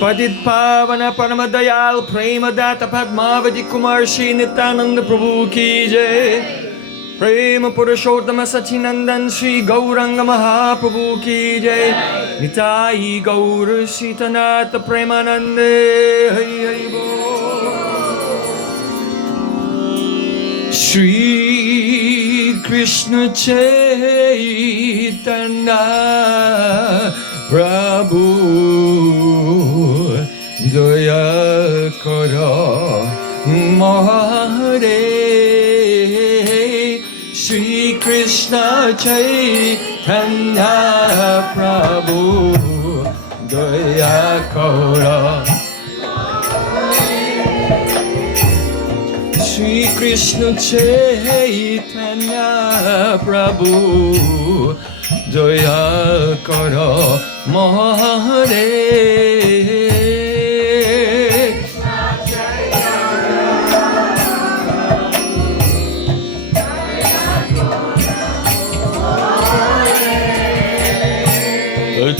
पतित पावन परम दयाल प्रेम दाता पद्मावती कुमार श्री नित्यानंद प्रभु की जय। प्रेम पुरुषोत्तम सचिनंदन श्री गौरंग महाप्रभु की जय। निताई गौर सीतनाथ प्रेमानंद हरि हरि बोल। श्री कृष्ण चैतन्य प्रभु दया करो मोरे। श्री कृष्ण चैतन्य प्रभु दया करो। श्री कृष्ण चैतन्य प्रभु दया करो मोरे।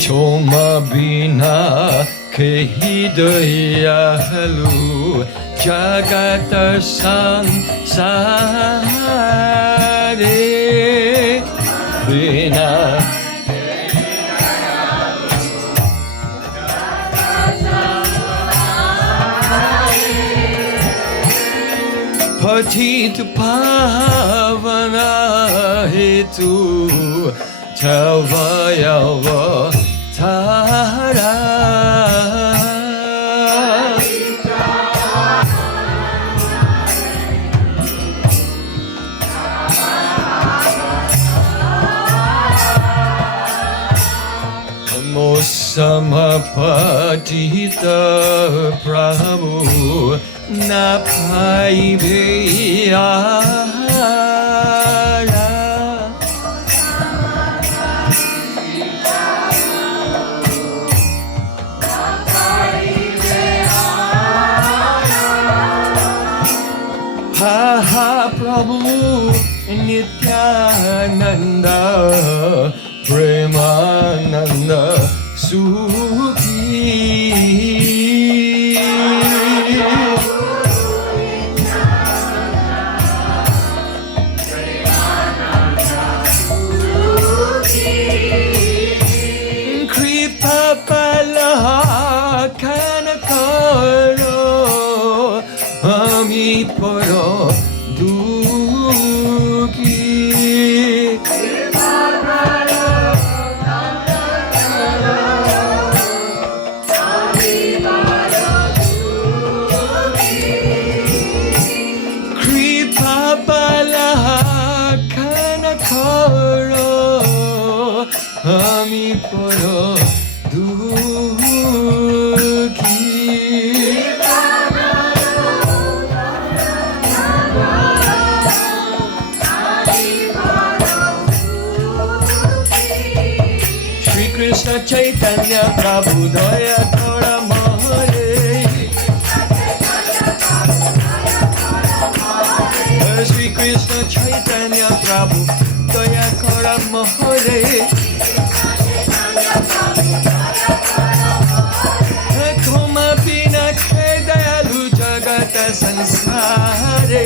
क्षमा बिना के दयालु जगत संसारे बिना पतित पावन हेतु अवतारा। समपतित प्रभु न पाइबे आरा। हा प्रभु नित्यानंद प्रेमानंद सुखी। कृपा पलखन करो हमी परो हमी परो दुखी। श्री कृष्ण चैतन्य प्रभु दया करो मोरे। श्री कृष्ण चैतन्य प्रभु दया करो मोरे। क्षमा बिना के दयालु जगत संसारे।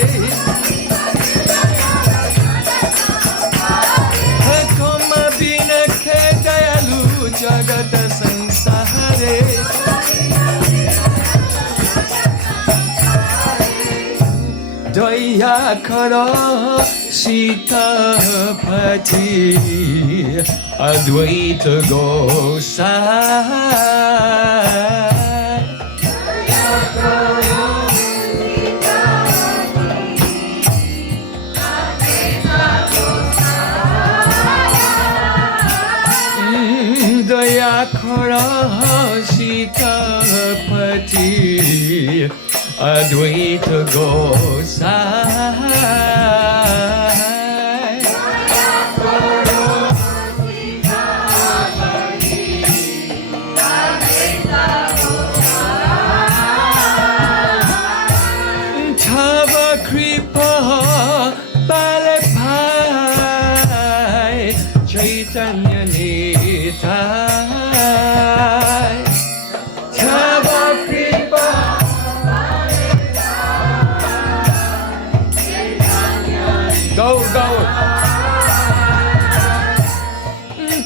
क्षमा बिना के दयालु जगत संसारे। दया करो सीतापति अद्वैत गोसाई। दया करो सीतापति अद्वैत गोसाई। चैतन्य Nitai.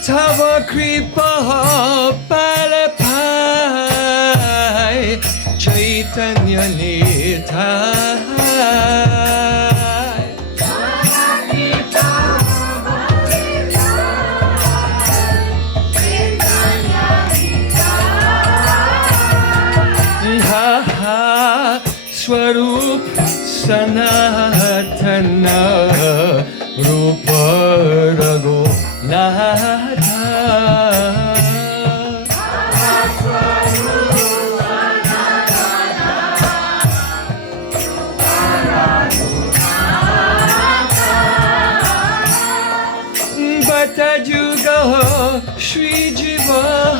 Tava kripa palapai Chaitanya Nitai Ha ha Swarup Sanatana Rupa Rago Nata Bata Juga Shri Jiva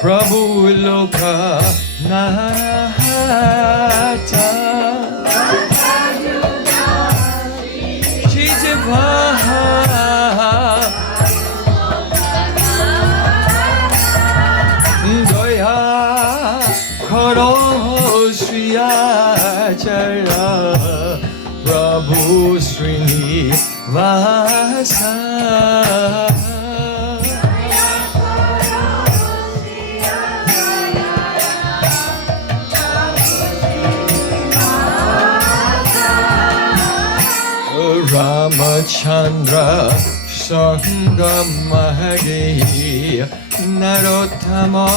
Prabhu Loka Nata Shri Jiva Doya Karo Sri Acharya Prabhu Srinivasa Ramachandra Sangamahari Narottama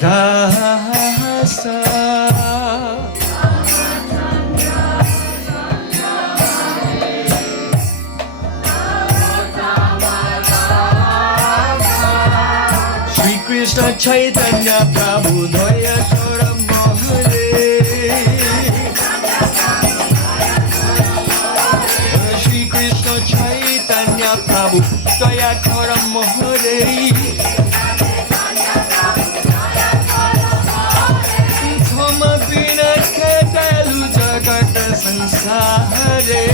Dasa Shri Krishna Chaitanya Prabhu Daya Toram Mohare Shri Krishna Chaitanya Prabhu Daya Toram Mohare Thoma Bina Ketalu Jagata Sansare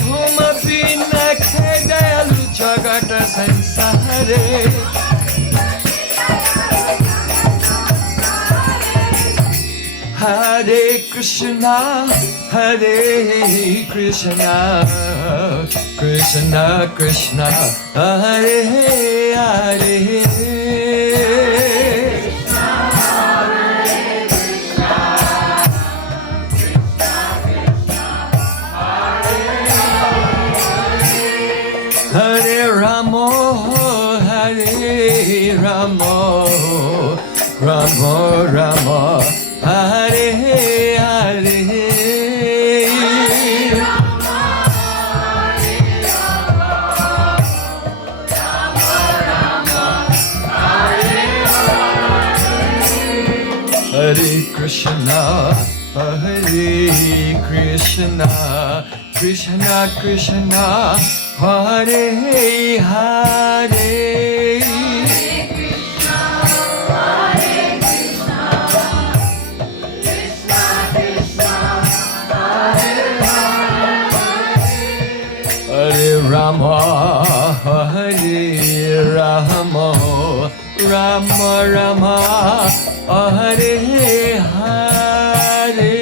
Thoma Bina Ketalu Jagata Sansare Hare Krishna, Hare Krishna, Krishna Krishna, Hare Hare. Hare Ramo, Hare Ramo, Ramo Ramo, Hare Hare. Hare Krishna, Hare Krishna, Krishna Krishna, Hare Hare. Hare Rama, Hare Rama, Rama Rama, Hare Hare.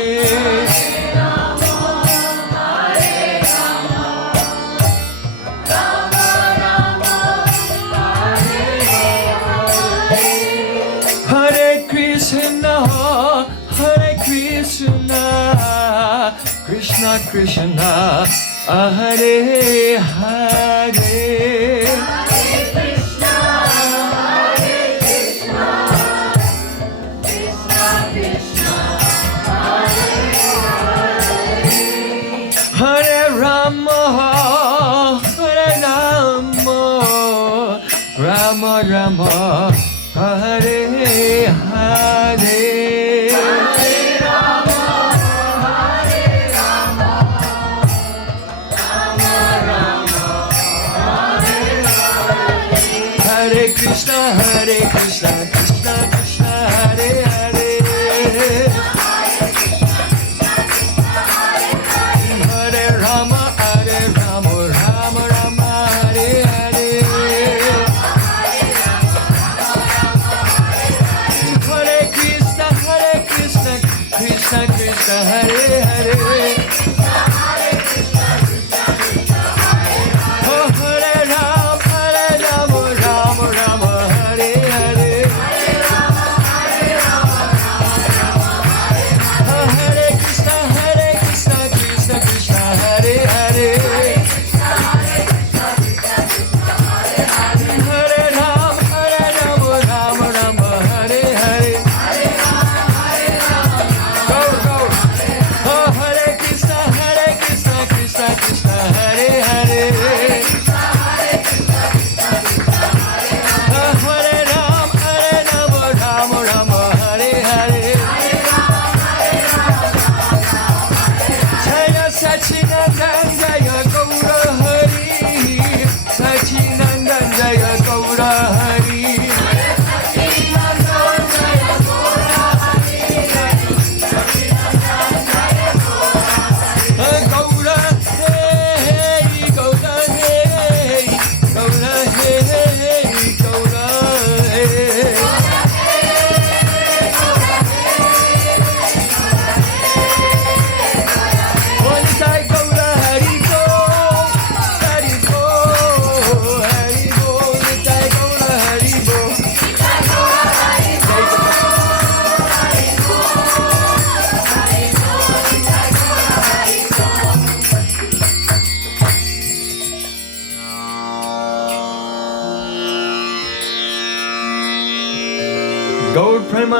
Hare Krishna, Hare Krishna, Krishna Krishna, Hare Hare. Hare Rama, Hare Rama, Rama Rama, Hare Hare. Hare Krishna, Hare Krishna, Krishna Krishna, Hare Hare. Hare Rama, Hare Rama, Rama Rama, Hare Hare. Hare Krishna, Krishna Krishna, Hare Hare.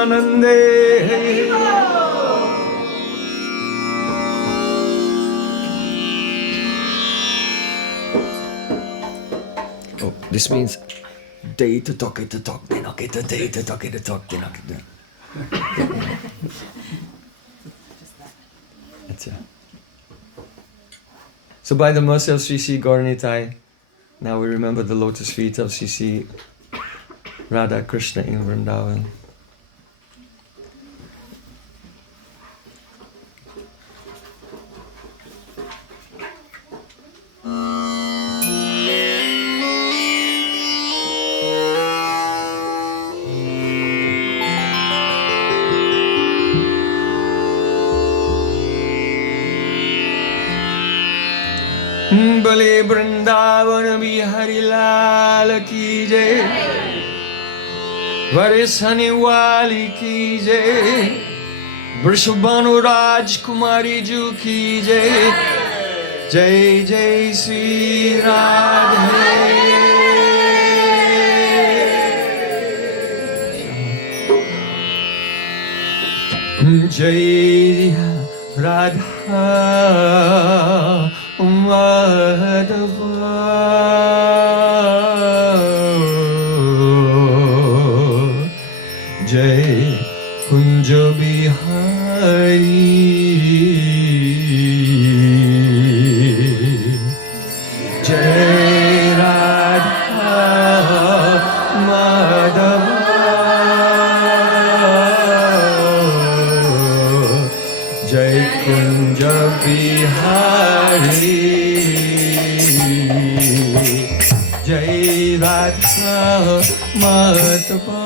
Nityanande. Oh, this means day to talk, day to talk, day to day to talk, day to talk, day to talk. So by the mercy of Sri Sri Gauranitai, now we remember the lotus feet of Sri Sri Radha Krishna in Vrindavan. Bale Vrindavan Bihari Lal ki jai, Varisani Wali ki jai, Vrishabhanu Raj Kumari Ju ki jai, Jai Jai Sri Radhe. Jai Radha Madhava Jai Kunja Bihari Jai Radha Madhava Jai Kunja Bihari Jai Radha Madhava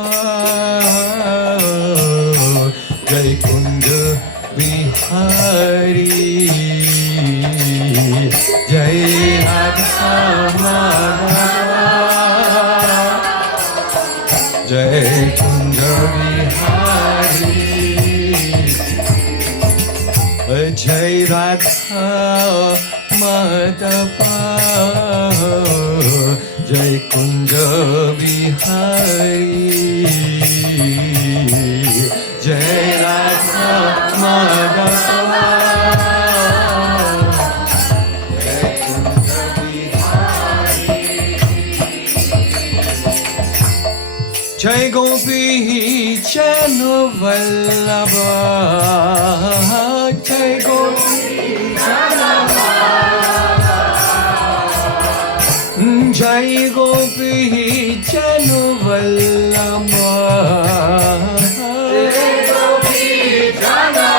Jai Kunja Bihari Jai Radha Madhava Jai Kunja Bihari Jai Radha Madhava Jai Kunja Bihari Jai Radha Madhava Jai Kunja Bihari Jai Gopi Chano Vallabha Jai Gopi Chano Jai Gopi Chano Vallabha Jai Gopi Chano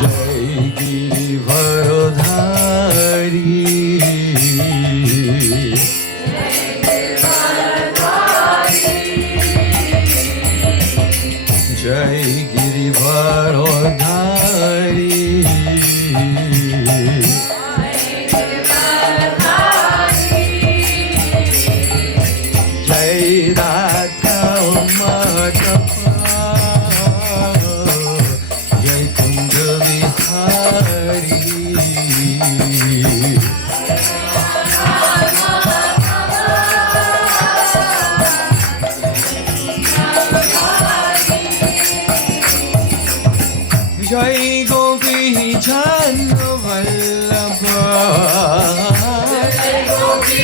Jai Girivardhari Jai Girivardhari Jai Radha Madhava Jai Kunja Bihari Jai Gopi Chano Vallabha Jai Gopi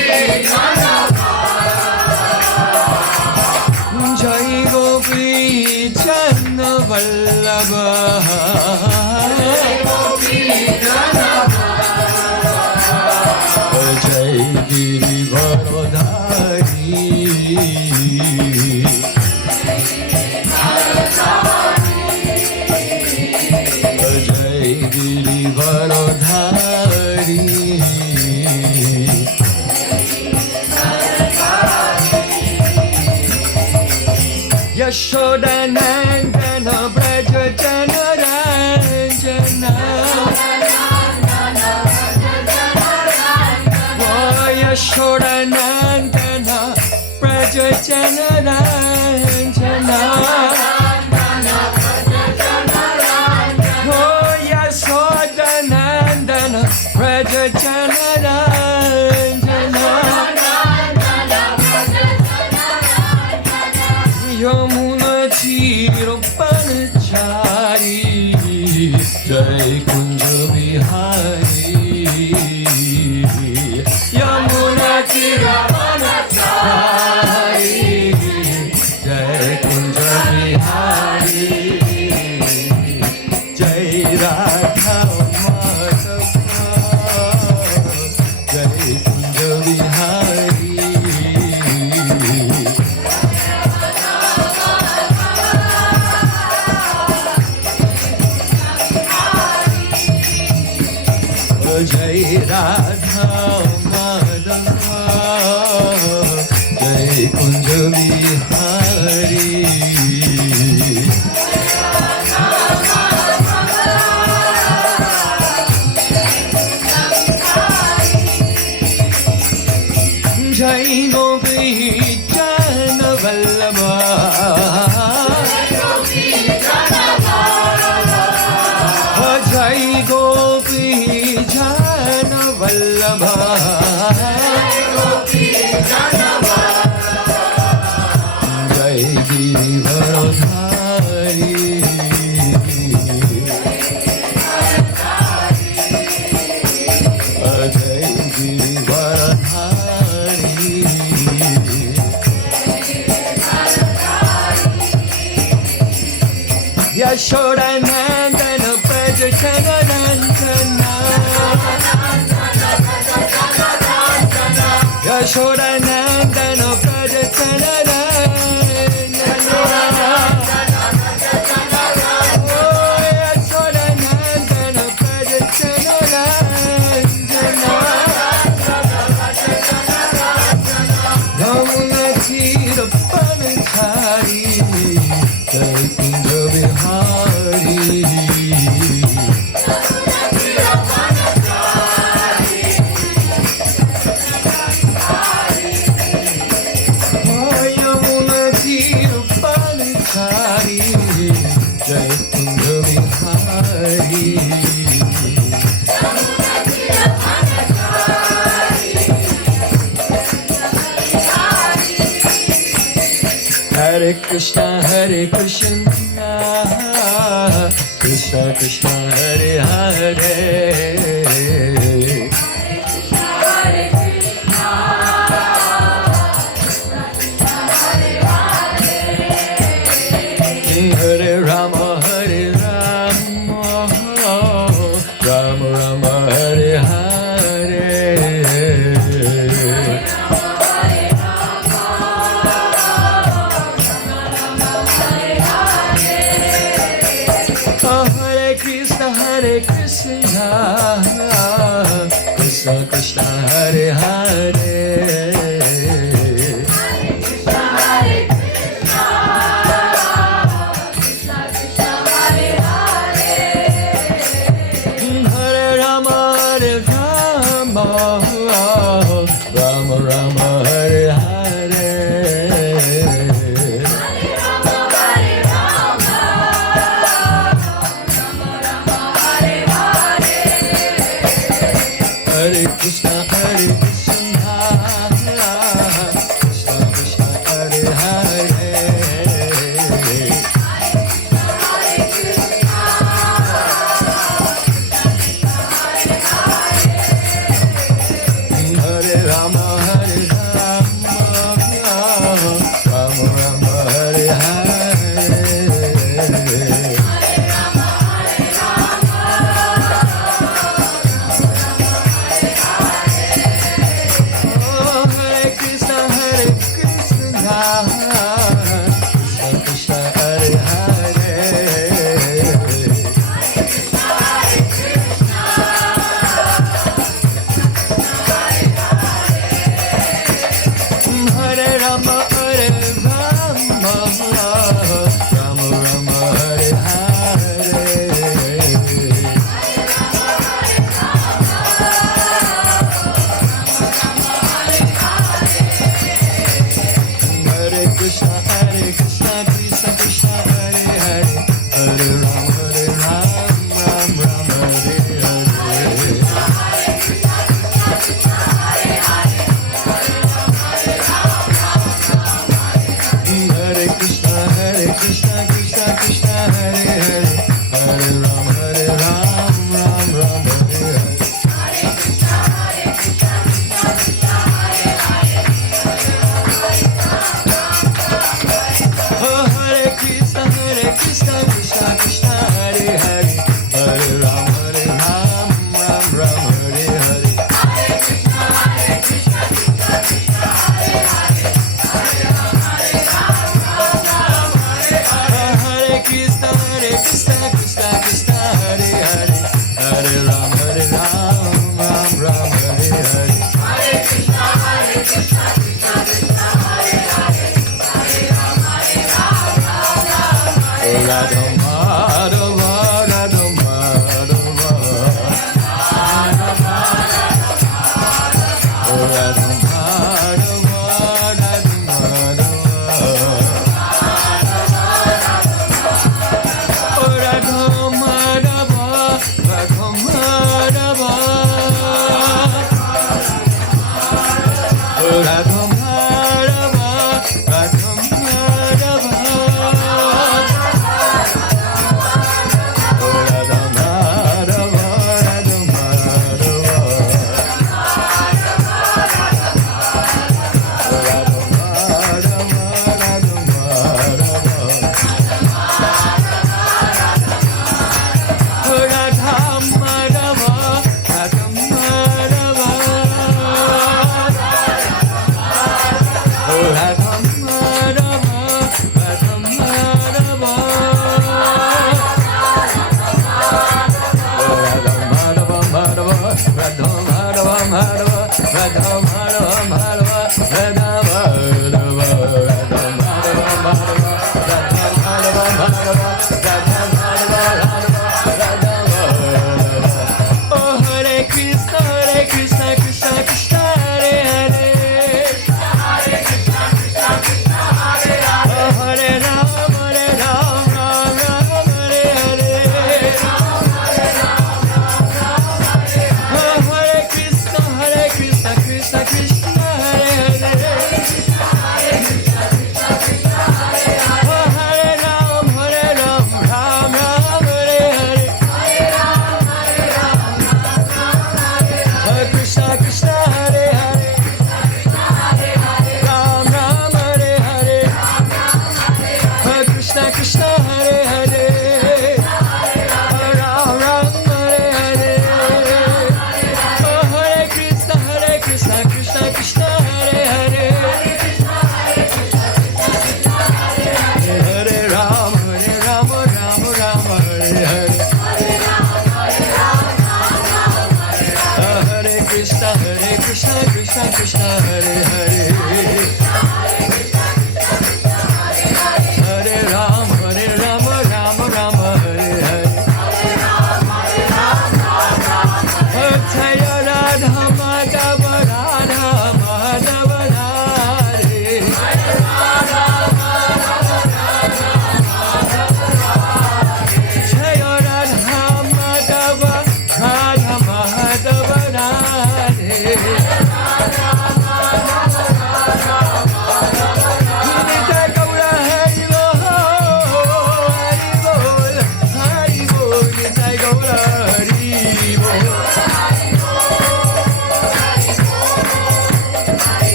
Chano Jai Gopi Chano Vallabha Jai Gopi Chano Jai Girivardhari Jai Girivardhari Yashoda Nandana Braja Jana Ranjana Jai Radha Madhava Jai Kunj Bihari Jai Gopi Jana Vallabha Jai Gopi Jana Vallabha Jai Giridharadhari Jai Giridharadhari Yashoda Nandana Praja Chanarantana Yashoda Nandana Praja Chanarantana Oh Yashoda Nandana Praja Chanarantana Yamuna Tira Pamithari Jai Kunja Bihari Yamuna Tira Pamithari Jai Kunja Bihari Hare Krishna, Krishna Krishna, Hare Hare. Hare Rama, Hare Rama, Rama Rama, Hare Hare. Hare Krishna, Krishna Krishna, Hare Hare. Hare Rama, Hare Rama, Rama Rama, Hare Hare. Hare Krishna, Hare Krishna, Krishna Krishna, Hare Hare. Hare Rama, Hare Rama, Rama Rama, Hare Hare.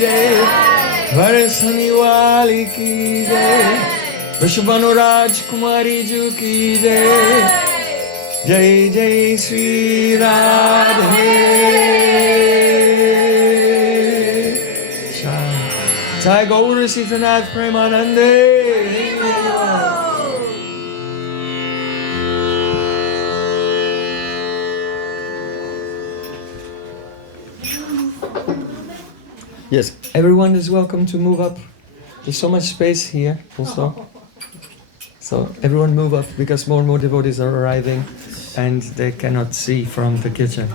jai, Varasani wali ki jai, Vishwabanu Raj Kumari Ju ki jai, Jai Jai Sri Radhe. Jai Gaur Sitanath Premanande. Yes, everyone is welcome to move up. There's so much space here also. So everyone move up because more and more devotees are arriving and they cannot see from the kitchen.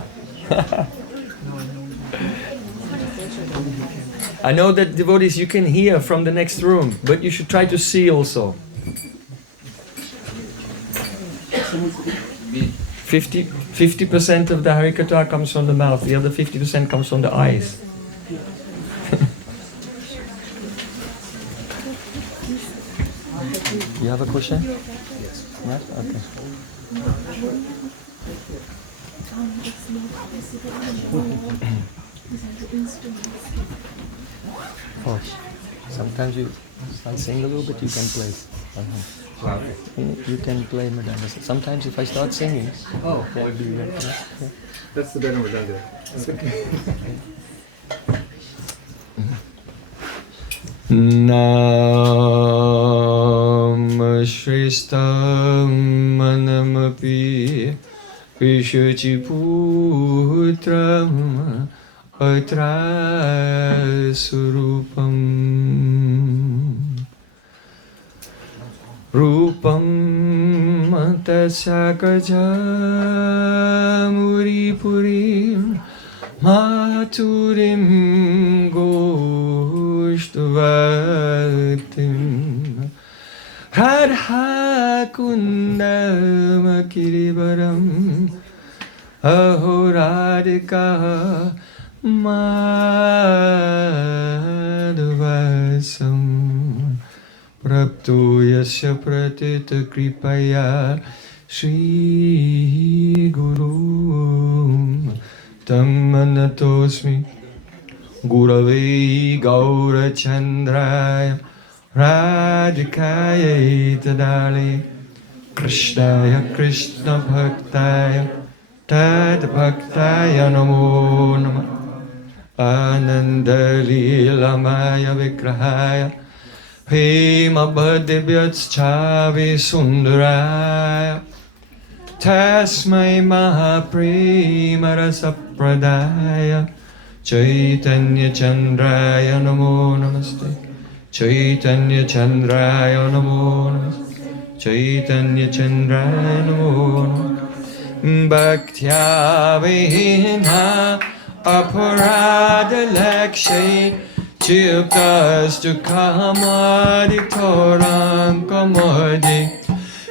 I know that devotees you can hear from the next room, but you should try to see also. 50% of the Harikatha comes from the mouth, the other 50% comes from the eyes. You have a question? Yes. Okay. Oh, sometimes you sing a little bit, you can play. You can play Madonna. Sometimes if I start singing, That's the better Madonna. Okay. Nam Shristam Manamapi Vishuchiputram Atra Surupam Rupam Tasakaja Purim Maturim Goshtvatim Radha Kundam Kirivaram Ahoradika Madhvasam Prapto Yasya Pratita Kripaya Shri Guru Tammanatosmi Gurave Gaura Chandraya Radhikaya Tadali Krishnaya Krishna Bhaktaya Tad Bhaktaya Namo Namah Ananda Lilamaya Vigrahaya Hema Bhadibhyacchavi Sundaraya Tasmai Mahaprema Rasapradaya Chaitanya Chandraya Namo Namaste Chaitanya Chandraya Namo Namaste Chaitanya Chandraya Namo Namaste Bhaktya Vihina Aparada Lakshay Chiptastu Kamadiktoram Kamadi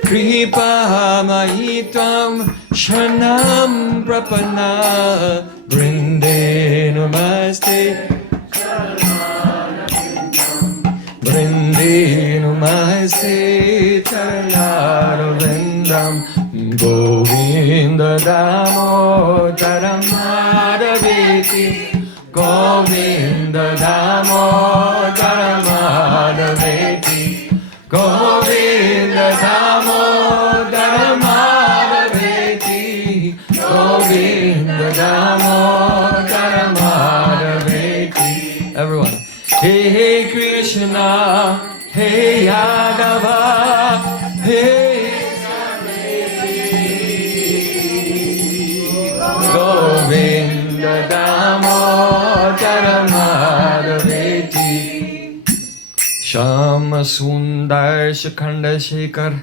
Kripa Mahitam Shanam Prapana Brinde Namaste Brinde Namaste Charanarvindam Govinda Damodaram Madhaveti Govinda Damodaram Madhaveti Govinda Damodaram Madhaveti Govinda Damodaram Madhaveti. Everyone. Hey Krishna, hey Yadava, hey Govinda Damodaram Madhaveti. Shama Sundar Shakhanda Shekhar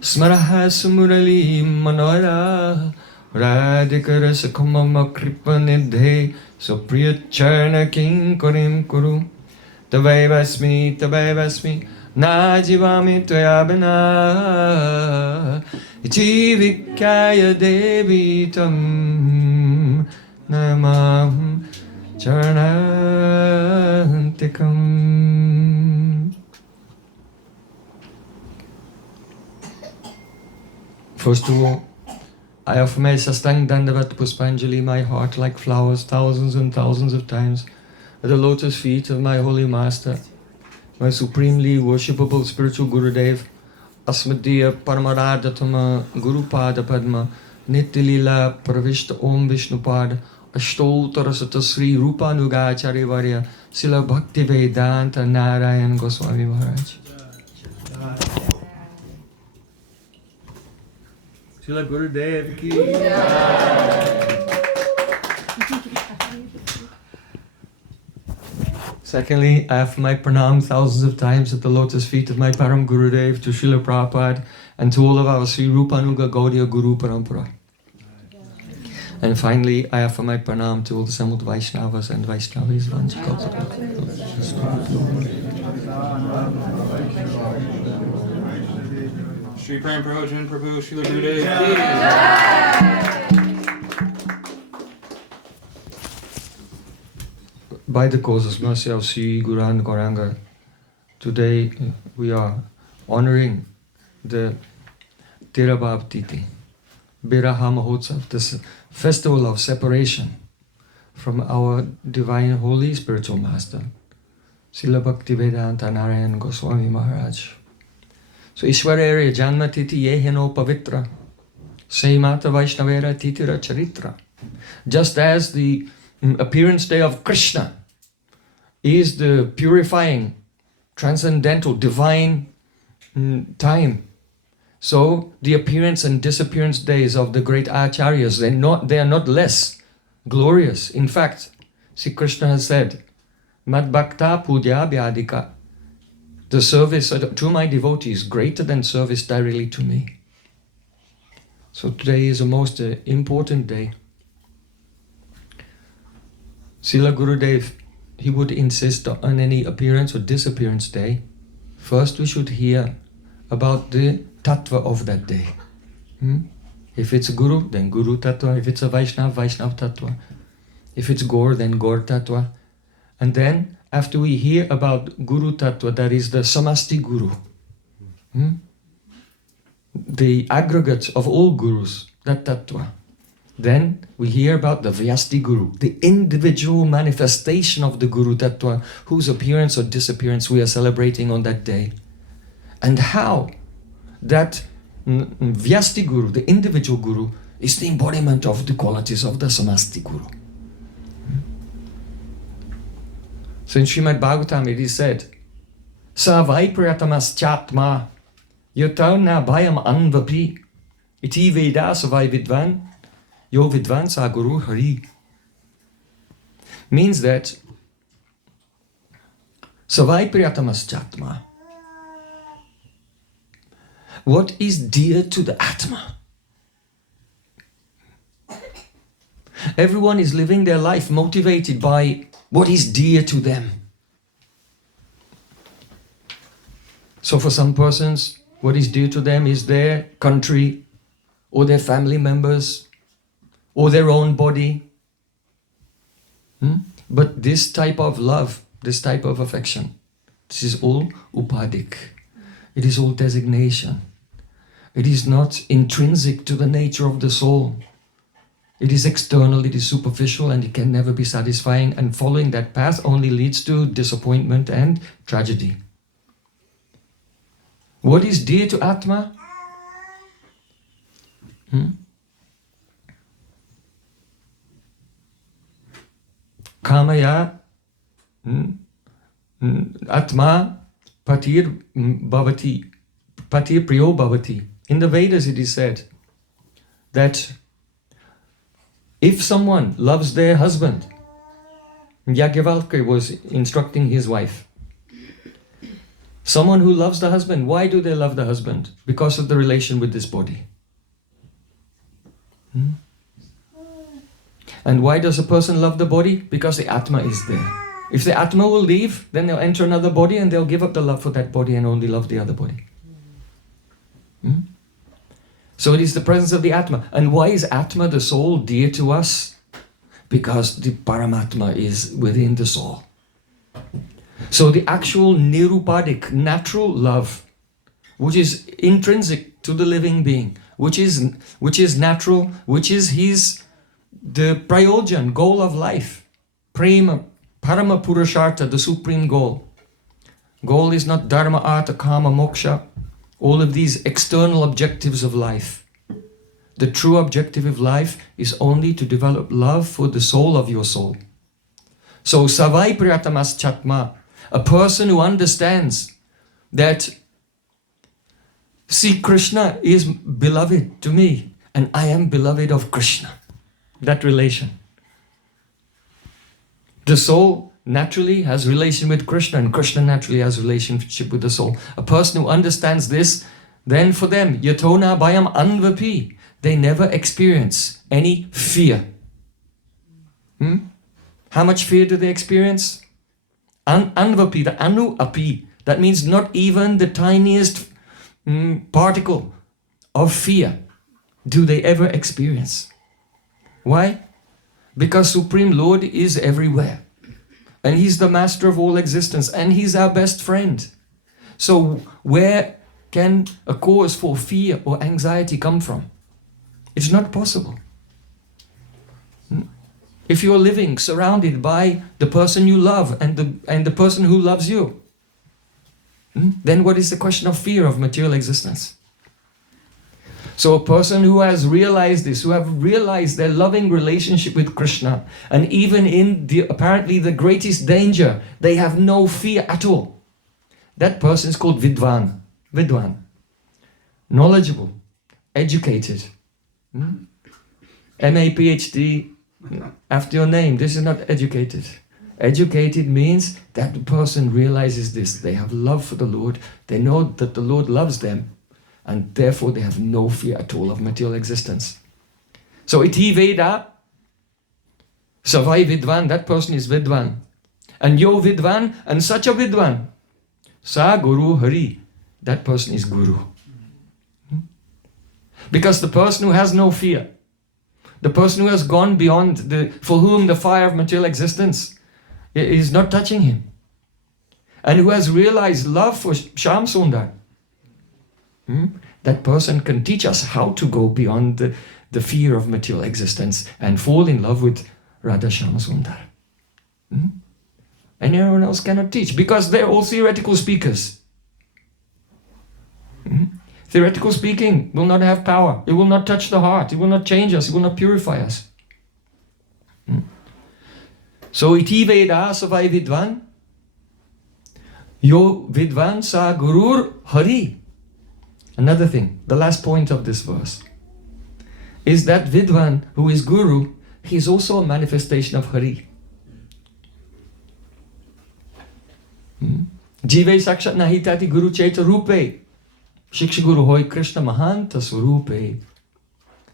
Smaraha Sumurali Manora Radhika Rasakumama Kripa Nidhe Supriya Charna Kinkurim Kuru Tavaivasmi Najivami Tvayabina Jivikaya Devi Tam Namam Charanantikam. First of all, I offer my Sastang Dandavat Puspanjali, my heart like flowers, thousands and thousands of times. at the lotus feet of my holy master, my supremely worshipable spiritual Gurudev, Asmadiya Paramaradattama Guru Pada Padma, Nityalila Pravishta Om Vishnupad, Ashtottarasata Sri Rupanugacharya Varya, Srila Bhaktivedanta Narayana Gosvami Maharaj. Srila Gurudev ki. Secondly, I have my pranam thousands of times at the lotus feet of my Param Gurudev, to Srila Prabhupada, and to all of our Sri Rupanuga Gaudiya Guru Parampara. And finally, I offer my pranam to all the assembled Vaishnavas and Vaishnavis. Shri Prem Prahojan Prabhu Srila Gurudev. By the causes mercy of Sri Guran Gauranga, today we are honoring the Tirabhav Titi, Biraha Mahotsav, this festival of separation from our divine holy spiritual master, Srila Bhaktivedanta Narayana Goswami Maharaj. So Ishwarere Janma Titi Yeheno Pavitra, Saimata Vaishnavera Titira Charitra. Just as the appearance day of Krishna is the purifying, transcendental, divine time, so the appearance and disappearance days of the great acharyas, they are not less glorious. In fact, Sri Krishna has said, Mad Bhakta Pudya Vyadika, the service to my devotees greater than service directly to me. So today is a most important day. Srila Gurudev, he would insist on any appearance or disappearance day. First we should hear about the tattva of that day. If it's a Guru, then Guru tattva. If it's a Vaishnav, Vaishnav tattva. If it's Gaur, then Gaur tattva. And then, after we hear about Guru tattva, that is the Samasti Guru, the aggregate of all Gurus, that tattva. Then we hear about the Vyasti Guru, the individual manifestation of the Guru tattva, whose appearance or disappearance we are celebrating on that day. And how that Vyasti Guru, the individual Guru, is the embodiment of the qualities of the Samasti Guru. So in Srimad Bhagavatam it is said, Sa vai priyatamas chatma yatau na bhayam anvapi iti veda savai vidvan yo vidvan sa guru hari. Means that Savai priyatamas chatma, what is dear to the Atma? Everyone is living their life motivated by what is dear to them. So for some persons, what is dear to them is their country, or their family members, or their own body. But this type of love, this type of affection, this is all upadik. It is all designation. It is not intrinsic to the nature of the soul. It is external, it is superficial, and it can never be satisfying, and following that path only leads to disappointment and tragedy. What is dear to Atma? Kamaya Atma Patir Bhavati, Patir Priyo Bhavati. In the Vedas it is said that if someone loves their husband, Yajnavalkya was instructing his wife. Someone who loves the husband, why do they love the husband? Because of the relation with this body. And why does a person love the body? Because the Atma is there. If the Atma will leave, then they'll enter another body and they'll give up the love for that body and only love the other body. So it is the presence of the Atma. And why is Atma, the soul, dear to us? Because the Paramatma is within the soul. So the actual nirupadik, natural love, which is intrinsic to the living being, which is natural, which is the prayojan, goal of life, prema, Parama Purushartha, the supreme goal. Goal is not dharma, artha, kama, moksha, all of these external objectives of life. The true objective of life is only to develop love for the soul of your soul. So savai priyatamas chatma, a person who understands that, see, Krishna is beloved to me and I am beloved of Krishna. That relation. The soul naturally has relation with Krishna and Krishna naturally has relationship with the soul. A person who understands this, then for them, yatona bhayam anvapi, they never experience any fear. How much fear do they experience? Anvapi, the anu api, that means not even the tiniest particle of fear do they ever experience. Why? Because Supreme Lord is everywhere. And He's the master of all existence and He's our best friend. So where can a cause for fear or anxiety come from? It's not possible. If you're living surrounded by the person you love and the person who loves you, then what is the question of fear of material existence? So a person who has realized this, who have realized their loving relationship with Krishna, and even in apparently the greatest danger, they have no fear at all. That person is called Vidwan. Vidwan. Knowledgeable, educated. MA, PhD, after your name. This is not educated. Educated means that the person realizes this. They have love for the Lord. They know that the Lord loves them. And therefore they have no fear at all of material existence. So iti Veda, savai Vidwan, that person is Vidwan. And yo Vidwan, and such a Vidwan, sa Guru Hari, that person is Guru. Because the person who has no fear, the person who has gone beyond, for whom the fire of material existence is not touching him, and who has realized love for Shyam Sundar, that person can teach us how to go beyond the fear of material existence and fall in love with Radha Shyama Sundar. And anyone else cannot teach because they're all theoretical speakers. Theoretical speaking will not have power. It will not touch the heart. It will not change us. It will not purify us. So iti Veda savai Vidwan, yo Vidwan sa Gurur Hari. Another thing, the last point of this verse, is that Vidwan, who is Guru, he is also a manifestation of Hari. Jive sakshat nahitati Guru Chaita Rupe, Shiksha Guru Hoy Krishna Mahanta Swarupe.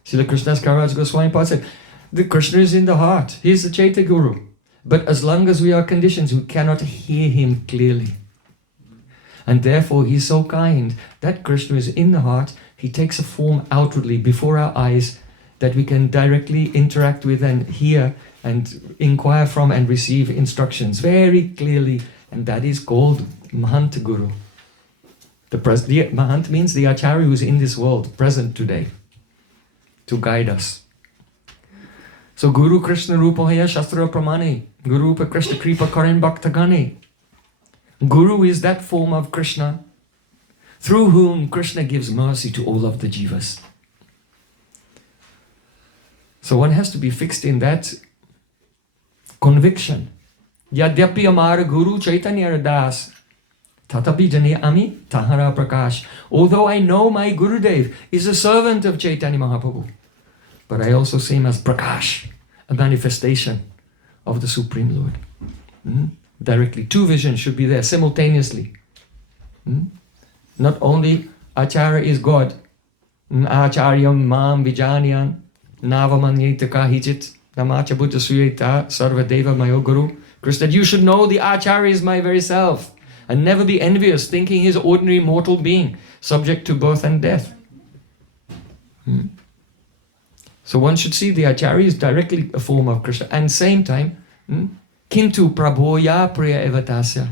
Srila Krishnadas Kaviraj Goswami Pad said, the Krishna is in the heart, he is the Chaita Guru. But as long as we are conditioned, we cannot hear him clearly. And therefore He's so kind that Krishna is in the heart. He takes a form outwardly before our eyes that we can directly interact with and hear and inquire from and receive instructions very clearly. And that is called Mahant Guru. The Mahant means the Acharya who is in this world, present today, to guide us. So Guru Krishna Rupahaya Shastra Pramane, Guru Rupa Krishna Kripa Karan Bhaktagane. Guru is that form of Krishna through whom Krishna gives mercy to all of the jivas. So one has to be fixed in that conviction. Yadyapi amara Guru Chaitanya Das Tatapi Jane Ami Tahara Prakash. Although I know my Gurudev is a servant of Chaitanya Mahaprabhu, but I also see him as Prakash, a manifestation of the Supreme Lord. Directly. Two visions should be there simultaneously. Not only Acharya is God. Acharyam mam vijanyan navamanyeta kahijit namacha buddha suyeta sarvadeva mayo guru. Krishna, you should know the Acharya is my very self and never be envious, thinking he is ordinary mortal being, subject to birth and death. So one should see the Acharya is directly a form of Krishna, and same time, Kintu Prabhoya Priya Evatasya.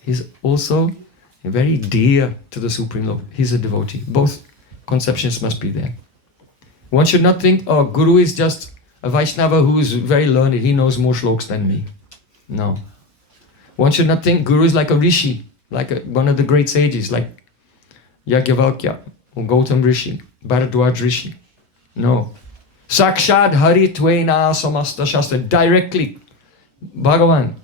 He's also very dear to the Supreme Lord. He's a devotee. Both conceptions must be there. One should not think, oh, Guru is just a Vaishnava who is very learned. He knows more shlokas than me. No. One should not think Guru is like a rishi, like one of the great sages, like Yajnavalkya, or Gautam Rishi, Bharadwaj Rishi. No. Sakshad Hari Tvena Samasta Shastra. Directly. Bhagavan.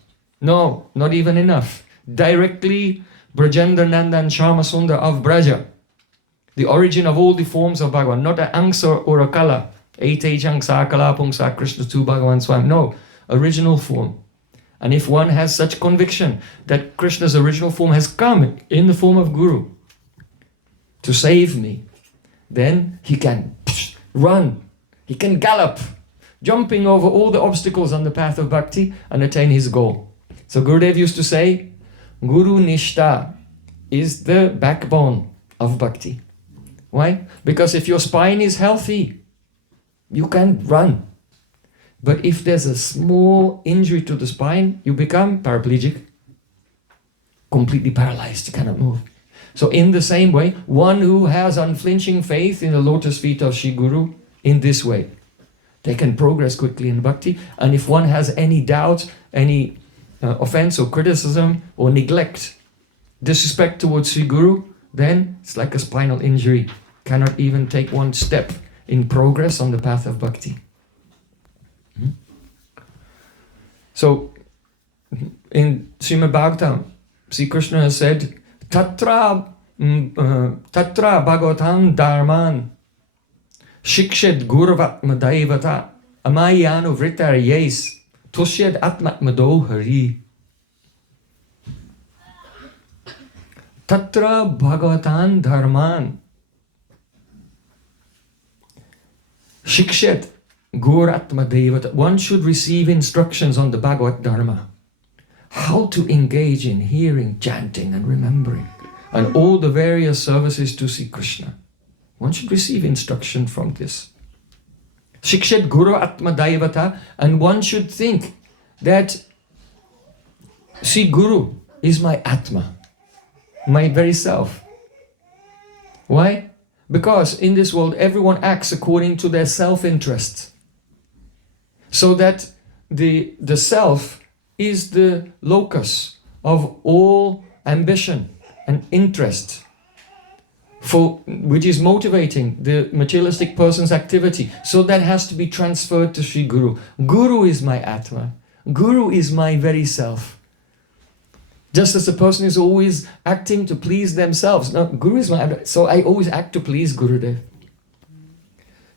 No, not even enough. Directly Brajendra Nandan Shyama Sundar of Braja. The origin of all the forms of Bhagavan. Not an Angsa or a Kala. Ete Jangsa Kala Pungsa Krishna tu Bhagavan Swam. No. Original form. And if one has such conviction that Krishna's original form has come in the form of Guru to save me, then he can run, he can gallop, jumping over all the obstacles on the path of bhakti and attain his goal. So Gurudev used to say, Guru Nishta is the backbone of bhakti. Why? Because if your spine is healthy, you can run. But if there's a small injury to the spine, you become paraplegic, completely paralyzed, you cannot move. So in the same way, one who has unflinching faith in the lotus feet of Shri Guru, in this way, they can progress quickly in bhakti. And if one has any doubt, any offense or criticism or neglect, disrespect towards Shri Guru, then it's like a spinal injury. Cannot even take one step in progress on the path of bhakti. So, in Srimad Bhagavatam, Sri Krishna has said, Tatra Bhagavatam Dharman Shikshed Gurvatma Daivata Amayanu Vritar Yes Tushyad Atmatmado Hari. Tatra Bhagavatam Dharman Shikshed Guratma Devata. One should receive instructions on the Bhagavad Dharma. How to engage in hearing, chanting and remembering. And all the various services to Sri Krishna. One should receive instruction from this. Shikshet Guru Atma Daivata. And one should think that Sri Guru is my Atma. My very self. Why? Because in this world everyone acts according to their self-interest. So that the self is the locus of all ambition and interest, which is motivating the materialistic person's activity. So that has to be transferred to Sri Guru. Guru is my Atma. Guru is my very self. Just as a person is always acting to please themselves. No, Guru is my Atma. So I always act to please Gurudev.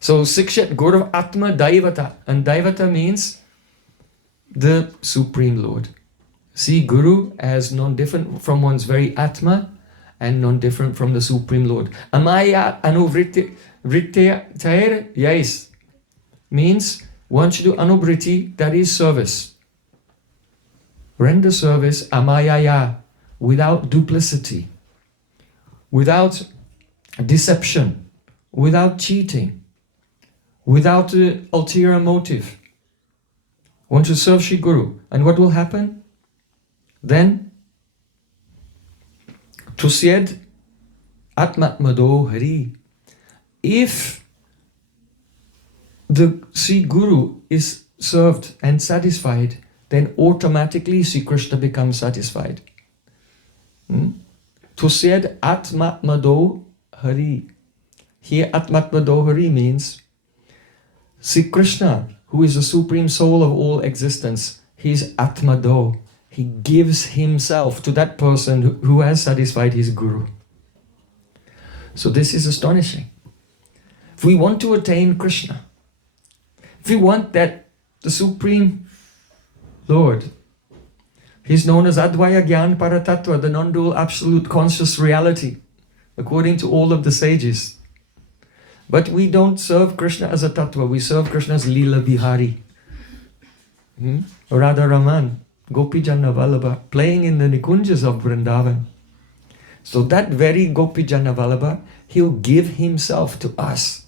So Sikshat Guru Atma Daivata. And Daivata means the Supreme Lord. See Guru as non-different from one's very Atma and non-different from the Supreme Lord. Amaya Anuvriti yes, means one should do anubriti, that is service. Render service amayaya, without duplicity, without deception, without cheating, without an ulterior motive. One should serve Shri Guru. And what will happen? Then, Tusyed Atmatmado Hari. If the Sri Guru is served and satisfied, then automatically Sri Krishna becomes satisfied. Tusyed Atmatmado Hari. Here Atmatmado Hari means Sri Krishna, who is the supreme soul of all existence, he is Atmado. He gives himself to that person who has satisfied his Guru. So this is astonishing. If we want to attain Krishna, if we want that the Supreme Lord, he's known as Advaya Gyan Paratattva, the non-dual absolute conscious reality, according to all of the sages. But we don't serve Krishna as a tattva, we serve Krishna as Leela Bihari. Radha Raman, Gopi Janna Vallabha, playing in the Nikunjas of Vrindavan. So that very Gopi Janna Vallabha, he'll give himself to us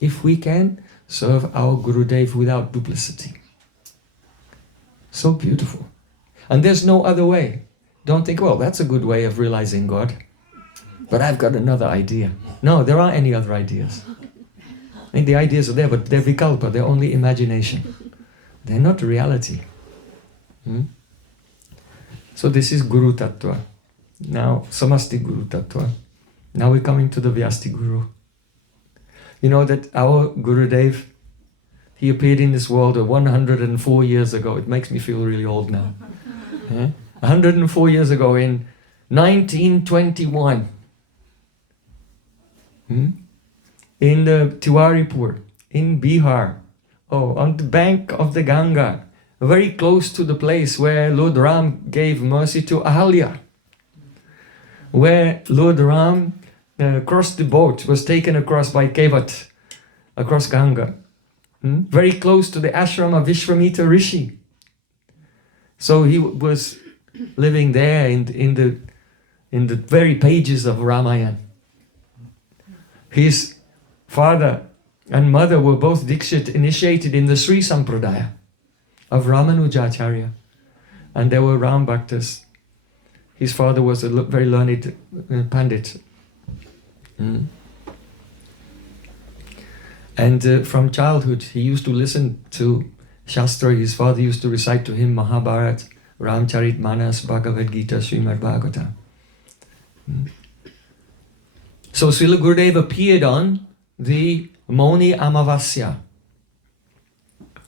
if we can serve our Gurudev without duplicity. So beautiful. And there's no other way. Don't think, well, that's a good way of realizing God. But I've got another idea. No, there aren't any other ideas. I mean, the ideas are there, but they're vikalpa, they're only imagination. They're not reality. So this is Guru Tattva. Now, Samasti Guru Tattva. Now we're coming to the Vyasti Guru. You know that our Gurudev, he appeared in this world 104 years ago. It makes me feel really old now. 104 years ago in 1921. In the Tiwaripur, in Bihar. On the bank of the Ganga. Very close to the place where Lord Ram gave mercy to Ahalya. Where Lord Ram crossed the boat, was taken across by Kevat, across Ganga. Very close to the ashram of Vishwamitra Rishi. So he was living there in the very pages of Ramayana. His father and mother were both Dikshit, initiated in the Sri Sampradaya of Ramanujacharya. And they were Ram Bhaktas. His father was a very learned Pandit. And from childhood, he used to listen to Shastra. His father used to recite to him Mahabharata, Ramcharitmanas, Bhagavad Gita, Srimad Bhagavatam. So Srila Gurudev appeared on the Mauni Amavasya.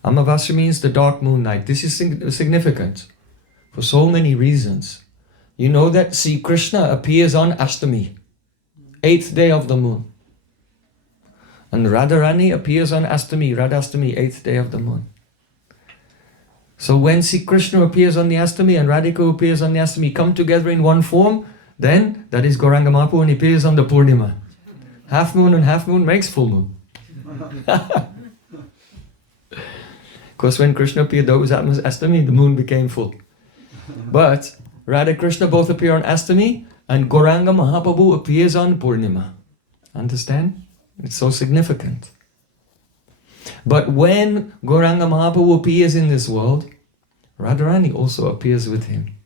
Amavasya means the dark moon night. This is significant for so many reasons. You know that Sri Krishna appears on Ashtami, 8th day of the moon. And Radharani appears on Ashtami, Radhastami, 8th day of the moon. So when Sri Krishna appears on the Ashtami and Radhika appears on the Ashtami, come together in one form, then that is Gauranga Mahaprabhu, and he appears on the Purnima. Half moon and half moon makes full moon. Of course, when Krishna appeared, that was Ashtami, the moon became full. But Radha Krishna both appear on Ashtami, and Gauranga Mahaprabhu appears on Purnima. Understand? It's so significant. But when Gauranga Mahaprabhu appears in this world, Radharani also appears with him.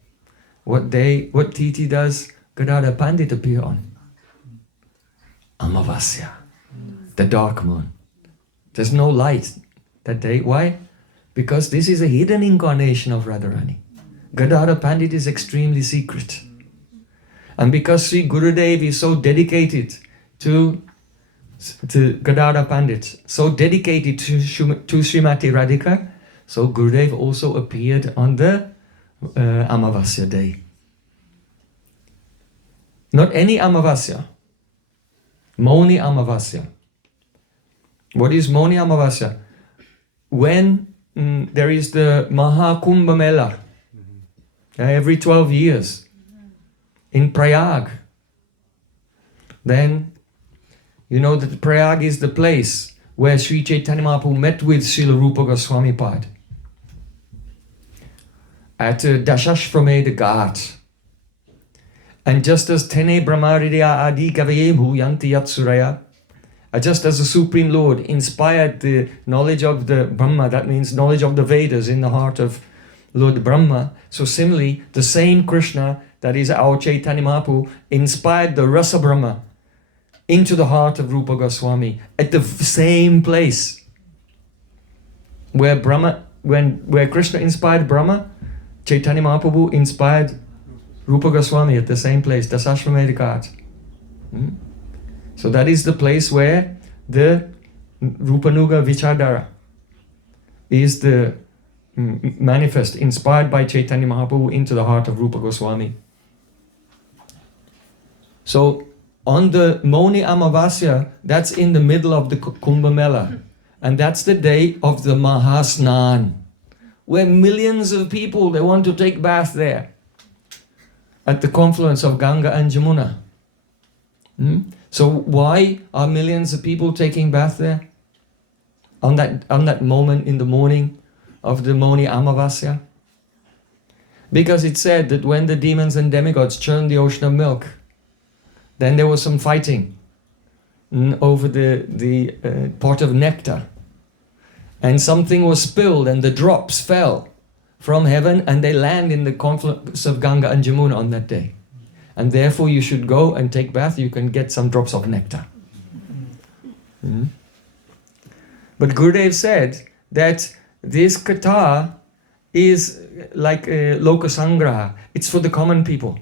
What Titi does Gadadhar Pandit appear on? Amavasya, the dark moon. There's no light that day. Why? Because this is a hidden incarnation of Radharani. Gadadhar Pandit is extremely secret. And because Sri Gurudev is so dedicated to Gadadhar Pandit, so dedicated to Srimati Radhika, so Gurudev also appeared on the Amavasya day. Not any Amavasya. Mauni Amavasya. What is Mauni Amavasya? When there is the Mahakumbha Mela, every 12 years, in Prayag, then you know that Prayag is the place where Sri Chaitanya Mahaprabhu met with Srila Rupa Goswami Pad at Dashashvamedha Ghat. And just as Tene Brahmaridya Adi Kavayemhu Yanti Yatsuraya, just as the Supreme Lord inspired the knowledge of the Brahma, that means knowledge of the Vedas in the heart of Lord Brahma, so similarly, the same Krishna, that is our Chaitanya Mahaprabhu, inspired the Rasa Brahma into the heart of Rupa Goswami at the same place where Krishna inspired Brahma, Chaitanya Mahaprabhu inspired Rupa Goswami at the same place, Dasashvamedha Ghat. So that is the place where the Rupanuga Vichardhara is the manifest, inspired by Chaitanya Mahaprabhu into the heart of Rupa Goswami. So on the Mauni Amavasya, that's in the middle of the Kumbh Mela. And that's the day of the Mahasnan, where millions of people, they want to take bath there at the confluence of Ganga and Jamuna. So why are millions of people taking bath there? On that moment in the morning of the Mauni Amavasya? Because it said that when the demons and demigods churned the ocean of milk, then there was some fighting over the pot of nectar. And something was spilled and the drops fell from heaven and they land in the confluence of Ganga and Jamuna on that day. And therefore you should go and take bath, you can get some drops of nectar. But Gurudev said that this katha is like Lokasangraha. It's for the common people.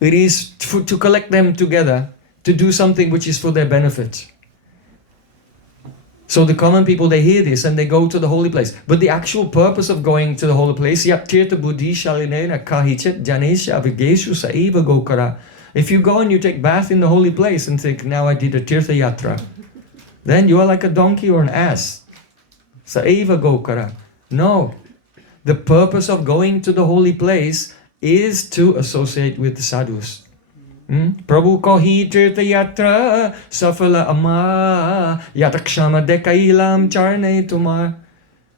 It is to collect them together to do something which is for their benefit. So the common people, they hear this and they go to the holy place. But the actual purpose of going to the holy place, if you go and you take bath in the holy place and think, now I did a Tirtha Yatra, then you are like a donkey or an ass. Saiva Gokara. No. The purpose of going to the holy place is to associate with the sadhus. Prabhu kohi tirtha yatra safala amma yatakshama dekailam charne tumar.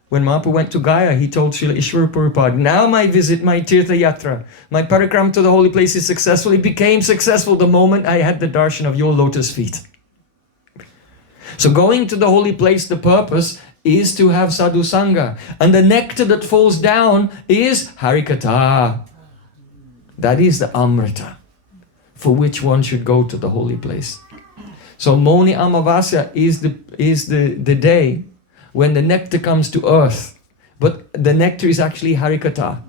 When Mahaprabhu went to Gaya, he told Srila Ishwara Prabhupada, now my visit, my tirtha yatra, my parikram to the holy place is successful. It became successful the moment I had the darshan of your lotus feet. So going to the holy place, the purpose is to have sadhu sangha. And the nectar that falls down is harikatha. That is the amrita for which one should go to the holy place. So Moni Amavasya is the day when the nectar comes to earth. But the nectar is actually harikatha.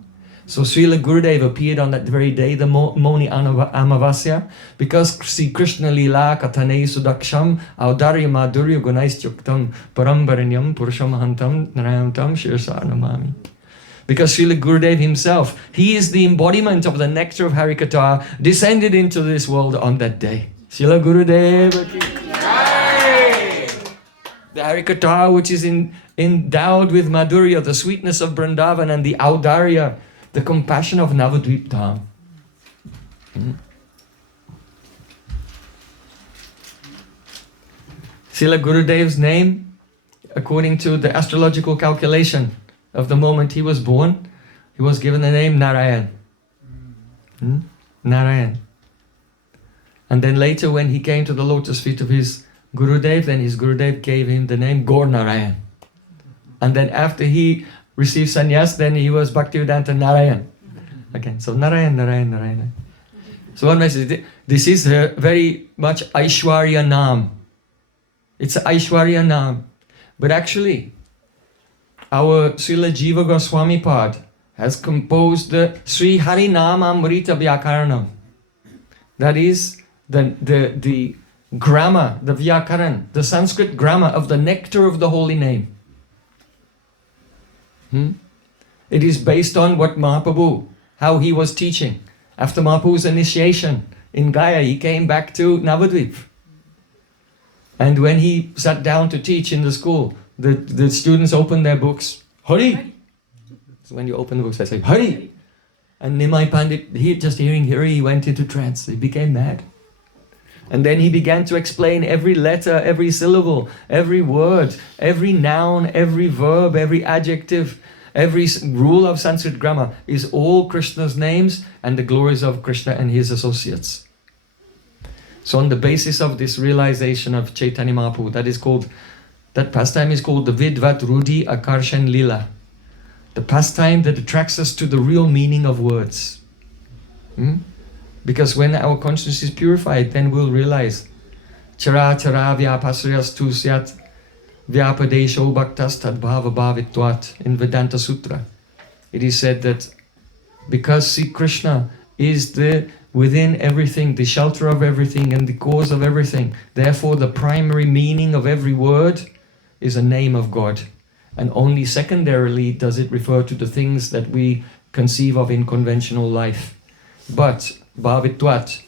So Srila Gurudev appeared on that very day, the Moni Amavasya, because Sri Krishna Lila Katane Sudaksham Audarya Madhurya Gunaistyuktam Parambaranyam Purushamahantam Narayantam Shirsa Namami. Because Srila Gurudev himself, he is the embodiment of the nectar of Harikatha, descended into this world on that day. Srila Gurudev. The Harikatha, which is endowed with Madhurya, the sweetness of Vrindavan, and the Audarya, the compassion of Navadvip Dham. Srila Gurudev's name, according to the astrological calculation of the moment he was born, he was given the name Narayan. Narayan. And then later when he came to the lotus feet of his Gurudev, then his Gurudev gave him the name Gaur Narayan. And then after he received sannyas, then he was Bhaktivedanta Narayan. Again, so Narayan, Narayan, Narayan. So one message, this is very much Aishwarya Nam. It's Aishwarya Nam. But actually, our Srila Jiva Goswami Pad has composed the Sri Hari Nama Amrita Vyakaranam. That is the grammar, the Vyakaran, the Sanskrit grammar of the nectar of the holy name. It is based on what Mahaprabhu, how he was teaching. After Mahaprabhu's initiation in Gaya, he came back to Navadvip. And when he sat down to teach in the school, the students opened their books. Hari! So when you open the books, I say, Hari! And Nimai Pandit, just hearing Hari, he went into trance. He became mad. And then he began to explain every letter, every syllable, every word, every noun, every verb, every adjective, every rule of Sanskrit grammar is all Krishna's names and the glories of Krishna and his associates. So on the basis of this realization of Chaitanya Mahaprabhu, that pastime is called the Vidvat Rudi Akarshan Lila. The pastime that attracts us to the real meaning of words. Because when our consciousness is purified, then we'll realize Chara Chara Vyapasryastu Syat Vyapadesho Bhaktas Tadbhava Bhavitvat in Vedanta Sutra. It is said that because Sri Krishna is within everything, the shelter of everything and the cause of everything, therefore the primary meaning of every word is a name of God. And only secondarily does it refer to the things that we conceive of in conventional life. But Bhavitvat,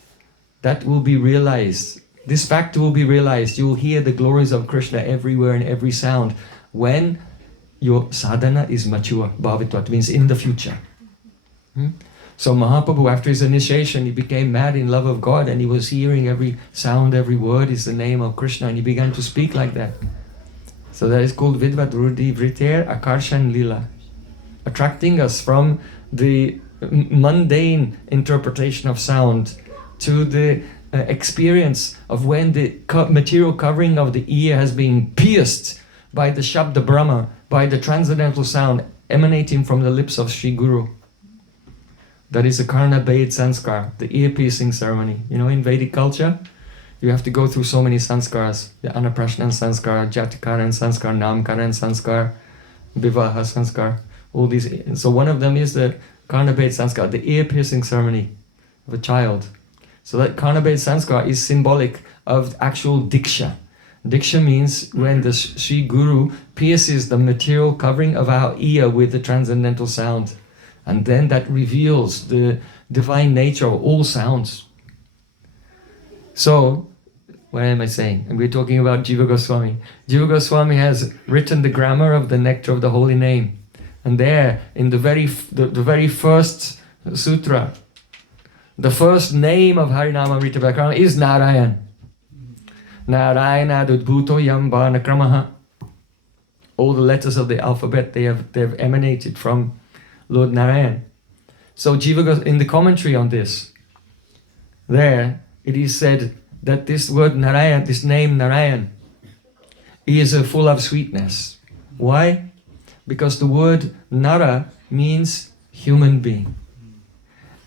that will be realized. This fact will be realized. You will hear the glories of Krishna everywhere in every sound when your sadhana is mature. Bhavitvat means in the future. So Mahaprabhu, after his initiation, he became mad in love of God and he was hearing every sound, every word is the name of Krishna, and he began to speak like that. So that is called Vidvat Rudi Vriter Akarshan Lila, attracting us from the mundane interpretation of sound to the experience of when the material covering of the ear has been pierced by the Shabda Brahma, by the transcendental sound emanating from the lips of Sri Guru. That is the Karna Bhed Sanskar, the ear-piercing ceremony. You know, in Vedic culture, you have to go through so many sanskars. The Anaprashnan Sanskar, Jatikaran Sanskar, Namkaran Sanskar, Vivaha Sanskar. all these. So one of them is the Karnabhed Sanskar, the ear-piercing ceremony of a child. So that Karnabhed Sanskar is symbolic of actual Diksha. Diksha means when the Sri Guru pierces the material covering of our ear with the transcendental sound. And then that reveals the divine nature of all sounds. So, what am I saying? And we're talking about Jiva Goswami. Jiva Goswami has written the grammar of the nectar of the holy name. And there, in the very first sutra, the first name of Harinamamrita Bhakrama is Narayan. Narayana Dudbhuto Yam Varnakramaha. All the letters of the alphabet, they have emanated from Lord Narayan. So Jiva, in the commentary on this, there it is said that this word Narayan, this name Narayan, is full of sweetness. Why? Because the word Nara means human being.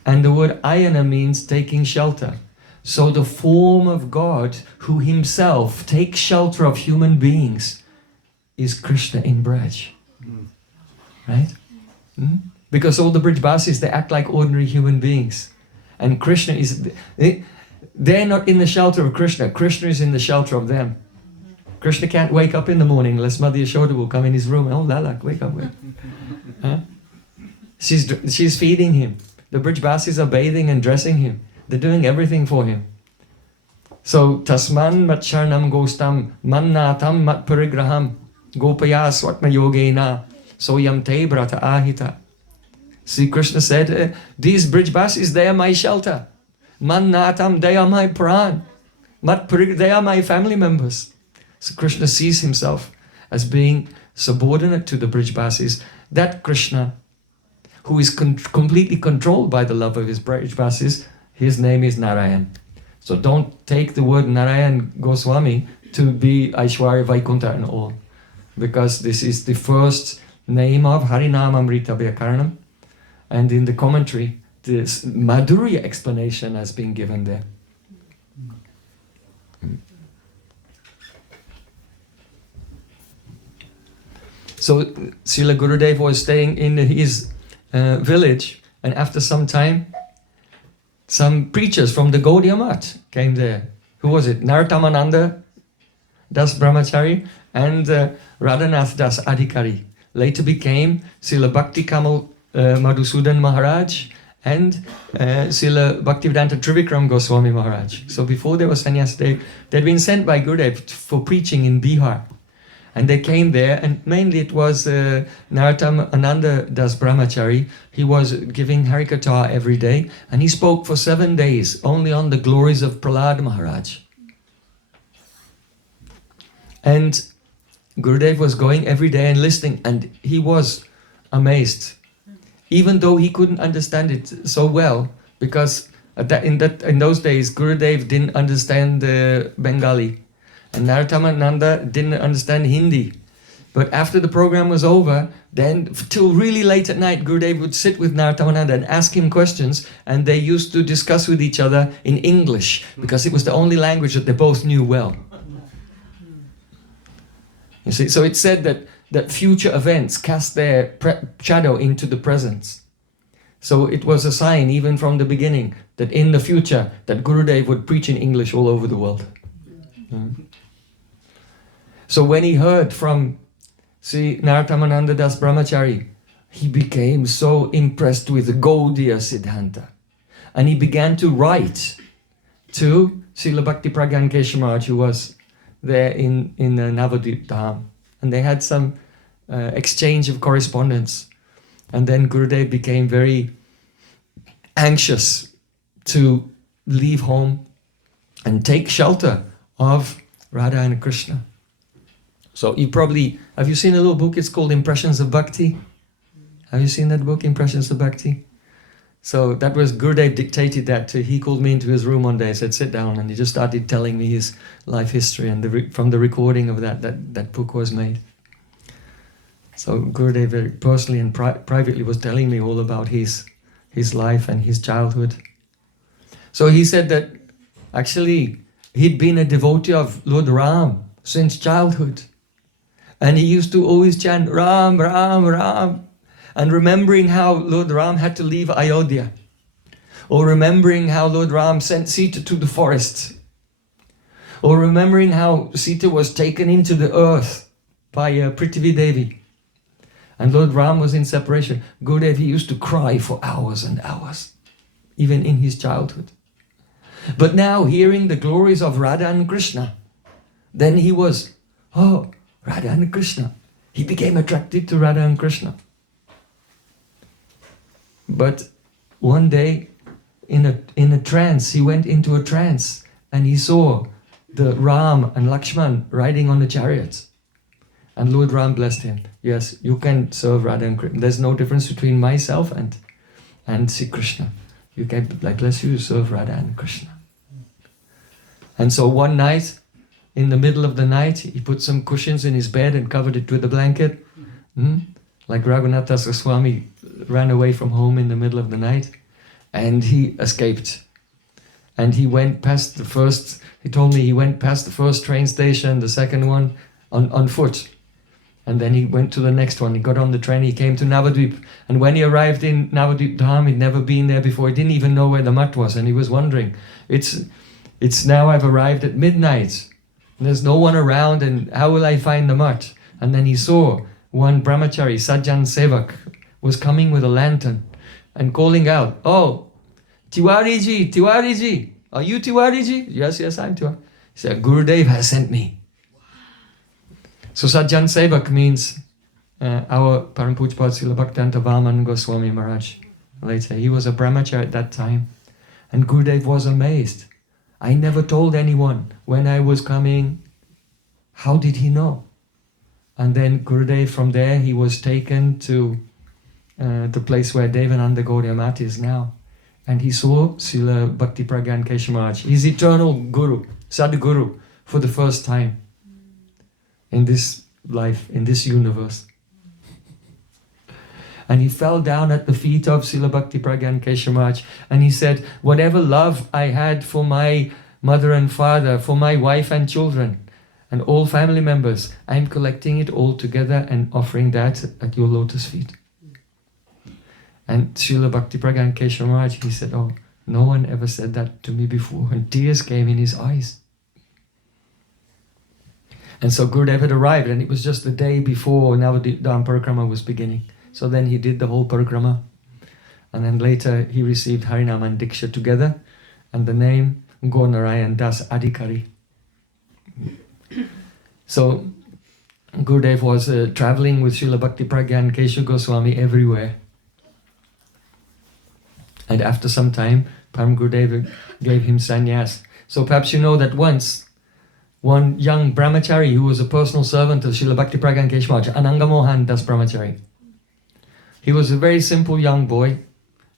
And the word Ayana means taking shelter. So the form of God who himself takes shelter of human beings is Krishna in Braj. Right? Because all the Brijbasis, they act like ordinary human beings. And Krishna is... They're not in the shelter of Krishna. Krishna is in the shelter of them. Krishna can't wake up in the morning unless Mother Yashoda will come in his room. Oh, Lala, wake up. Huh? She's feeding him. The Brijbasis are bathing and dressing him. They're doing everything for him. So, Tasman matcharnam gostam mannatam mat parigraham gopaya swatma yogena soyam te brata ahita. See, Krishna said, these Brijbasis, they are my shelter. Mannatam, they are my pran. They are my family members. So Krishna sees himself as being subordinate to the Brijbasis. That Krishna, who is completely controlled by the love of his Brijbasis, his name is Narayan. So don't take the word Narayan Goswami to be Aishwarya Vaikunta and all. Because this is the first name of Harinamamrita Vyakaranam. And in the commentary, this Madhurya explanation has been given there. So Srila Gurudev was staying in his village, and after some time, some preachers from the Gaudiya Math came there. Who was it? Nartamananda Das Brahmachari and Radhanath Das Adhikari. Later became Srila Bhakti Kamal Madhusudan Maharaj and Srila Bhaktivedanta Trivikram Goswami Maharaj. So before they were sannyas, they'd been sent by Gurudev for preaching in Bihar. And they came there, and mainly it was Narottam Ananda Das Brahmachari. He was giving Harikatha every day, and he spoke for 7 days only on the glories of Prahlad Maharaj. And Gurudev was going every day and listening, and he was amazed. Even though he couldn't understand it so well, because in those days Gurudev didn't understand Bengali. And Narottam didn't understand Hindi. But after the program was over, then till really late at night, Gurudev would sit with Narottam and ask him questions, and they used to discuss with each other in English, because it was the only language that they both knew well. You see, so it said that future events cast their shadow into the present. So it was a sign, even from the beginning, that in the future, that Gurudev would preach in English all over the world. So when he heard from Narottam Das Brahmachari, he became so impressed with the Gaudiya Siddhanta. And he began to write to Srila Bhakti Pragyan Kesha Maharaj, who was there in Navadvip Dham. And they had some exchange of correspondence. And then Gurudev became very anxious to leave home and take shelter of Radha and Krishna. So have you seen a little book? It's called Impressions of Bhakti. Have you seen that book, Impressions of Bhakti? So that was Gurudev dictated that. He called me into his room one day and said, sit down. And he just started telling me his life history. And from the recording of that book was made. So Gurudev very personally and privately was telling me all about his life and his childhood. So he said that actually he'd been a devotee of Lord Ram since childhood. And he used to always chant Ram, Ram, Ram. and remembering how Lord Ram had to leave Ayodhya, or remembering how Lord Ram sent Sita to the forest, or remembering how Sita was taken into the earth by Prithvi Devi, and Lord Ram was in separation. Gurudev, he used to cry for hours and hours, even in his childhood. But now, hearing the glories of Radha and Krishna, then he was, oh, Radha and Krishna. He became attracted to Radha and Krishna. But one day, in a trance, he went into a trance, and he saw the Ram and Lakshman riding on the chariots. And Lord Ram blessed him. Yes, you can serve Radha and Krishna. There's no difference between myself and Sri Krishna. You can, I bless you, serve Radha and Krishna. And so one night, in the middle of the night, he put some cushions in his bed and covered it with a blanket. Like Raghunatha Goswami ran away from home in the middle of the night, and he escaped. And he went past the first, he told me he went past the first train station, the second one, on foot. And then he went to the next one. He got on the train, he came to Navadvip. And when he arrived in Navadvip Dham, he'd never been there before. He didn't even know where the mutt was. And he was wondering, it's now I've arrived at midnight. There's no one around, and how will I find the mutt? And then he saw one brahmachari, Sajjan Sevak, was coming with a lantern and calling out, oh, Tiwari ji, are you Tiwari ji? Yes, I'm Tiwari. He said, Gurudev has sent me. So Sajjan Sevak means our Param Pujpad Srila Bhaktivedanta Vaman Goswami Maharaj. Later, he was a brahmachari at that time. And Gurudev was amazed. I never told anyone when I was coming. How did he know? And then Gurudev, from there, he was taken to the place where Devananda Gaudiya Mat is now. And he saw Srila Bhakti Pragyan Keshav Maharaj, his eternal Guru, Sadguru, for the first time in this life, in this universe. And he fell down at the feet of Srila Bhakti Pragyan Keshav Maharaj, and he said, whatever love I had for my mother and father, for my wife and children, and all family members, I'm collecting it all together and offering that at your lotus feet. And Srila Bhakti Pragyan Keshav Maharaj, he said, oh, no one ever said that to me before. And tears came in his eyes. And so Gurudev had arrived, and it was just the day before Navadvip Dham Parikrama was beginning. So then he did the whole Parikrama. And then later he received Harinam and Diksha together, and the name Gaur Narayan Das Adhikari. So Gurudev was traveling with Srila Bhakti Pragyan Keshav Goswami everywhere. And after some time, Param Gurudev gave him sannyas. So perhaps you know that once, one young brahmachari who was a personal servant of Srila Bhakti Pragyan Keshav Maharaj, Ananga Mohan Das Brahmachari. He was a very simple young boy,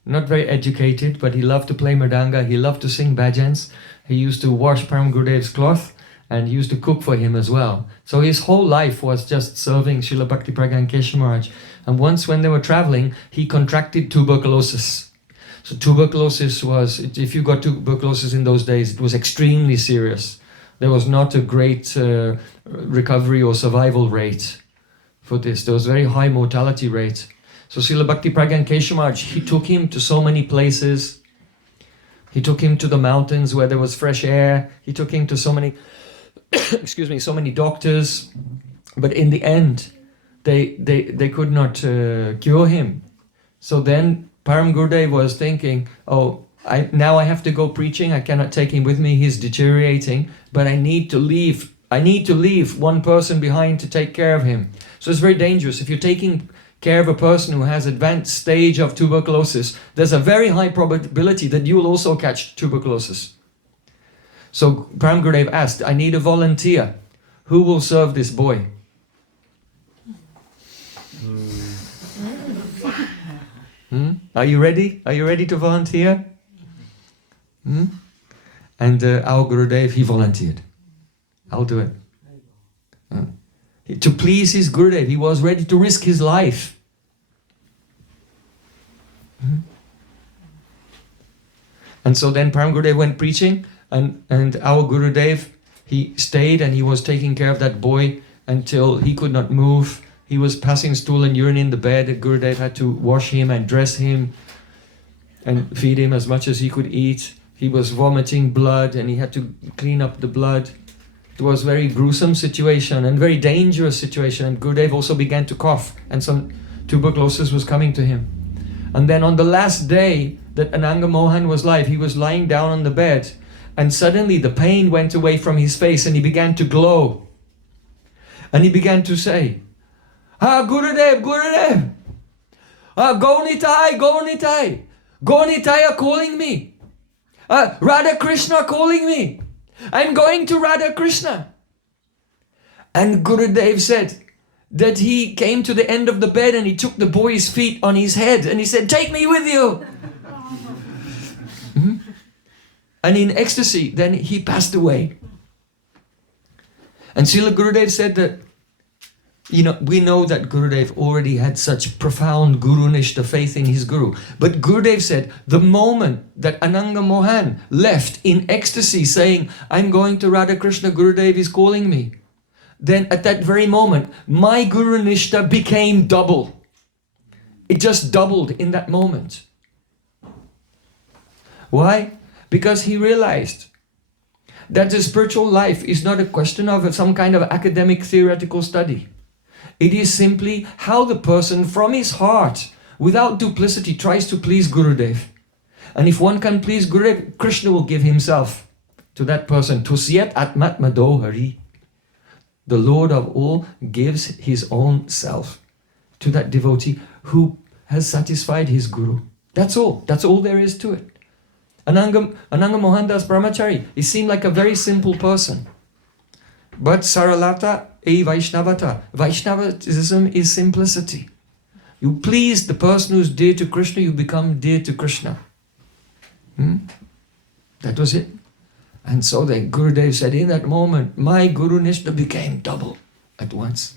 not very educated, but he loved to play mridanga, he loved to sing bhajans. He used to wash Param Gurudev's cloth, and he used to cook for him as well. So his whole life was just serving Srila Bhakti Pragyan Keshav Maharaj. And once when they were traveling, he contracted tuberculosis. So tuberculosis was, if you got tuberculosis in those days, it was extremely serious. There was not a great recovery or survival rate for this. There was very high mortality rate. So Srila Bhakti Pragyan Keshav Maharaj, he took him to so many places. He took him to the mountains where there was fresh air. He took him to so many, so many doctors. But in the end, they could not cure him. So then Param Gurudev was thinking, oh, now I have to go preaching. I cannot take him with me. He's deteriorating. But I need to leave. I need to leave one person behind to take care of him. So it's very dangerous. If you're taking care of a person who has advanced stage of tuberculosis, there's a very high probability that you will also catch tuberculosis. So Param Gurudev asked, I need a volunteer. Who will serve this boy? Are you ready? Are you ready to volunteer? And our Gurudev, he volunteered. I'll do it. To please his Gurudev, he was ready to risk his life. And so then Param Gurudev went preaching, and our Gurudev, he stayed and he was taking care of that boy until he could not move. he was passing stool and urine in the bed. Gurudev had to wash him and dress him and feed him as much as he could eat. He was vomiting blood and he had to clean up the blood. It was a very gruesome situation and very dangerous situation. And Gurudev also began to cough and some tuberculosis was coming to him. And then on the last day that Ananga Mohan was alive, he was lying down on the bed and suddenly the pain went away from his face and he began to glow. And he began to say, Gurudev, Gurudev, Gaunitai, Gaunitai, Gaunitai are calling me. Radha Krishna calling me. I'm going to Radha Krishna. And Gurudev said that he came to the end of the bed and he took the boy's feet on his head and he said, take me with you. And in ecstasy, then he passed away. And Srila Gurudev said that, we know that Gurudev already had such profound Guru Nishta faith in his Guru. But Gurudev said, the moment that Ananga Mohan left in ecstasy saying, I'm going to Radha Krishna, Gurudev is calling me. Then at that very moment, my Guru Nishta became double. It just doubled in that moment. Why? Because he realized that the spiritual life is not a question of some kind of academic theoretical study. It is simply how the person from his heart, without duplicity, tries to please Gurudev. And if one can please Gurudev, Krishna will give himself to that person. Tusyat atmat madohari. The Lord of all gives his own self to that devotee who has satisfied his Guru. That's all. That's all there is to it. Ananga Mohandas Brahmachari, he seemed like a very simple person. But Saralata e Vaishnavata. Vaishnavism is simplicity. You please the person who's dear to Krishna, you become dear to Krishna. That was it. And so the Gurudev said, in that moment, my Guru Nishta became double at once.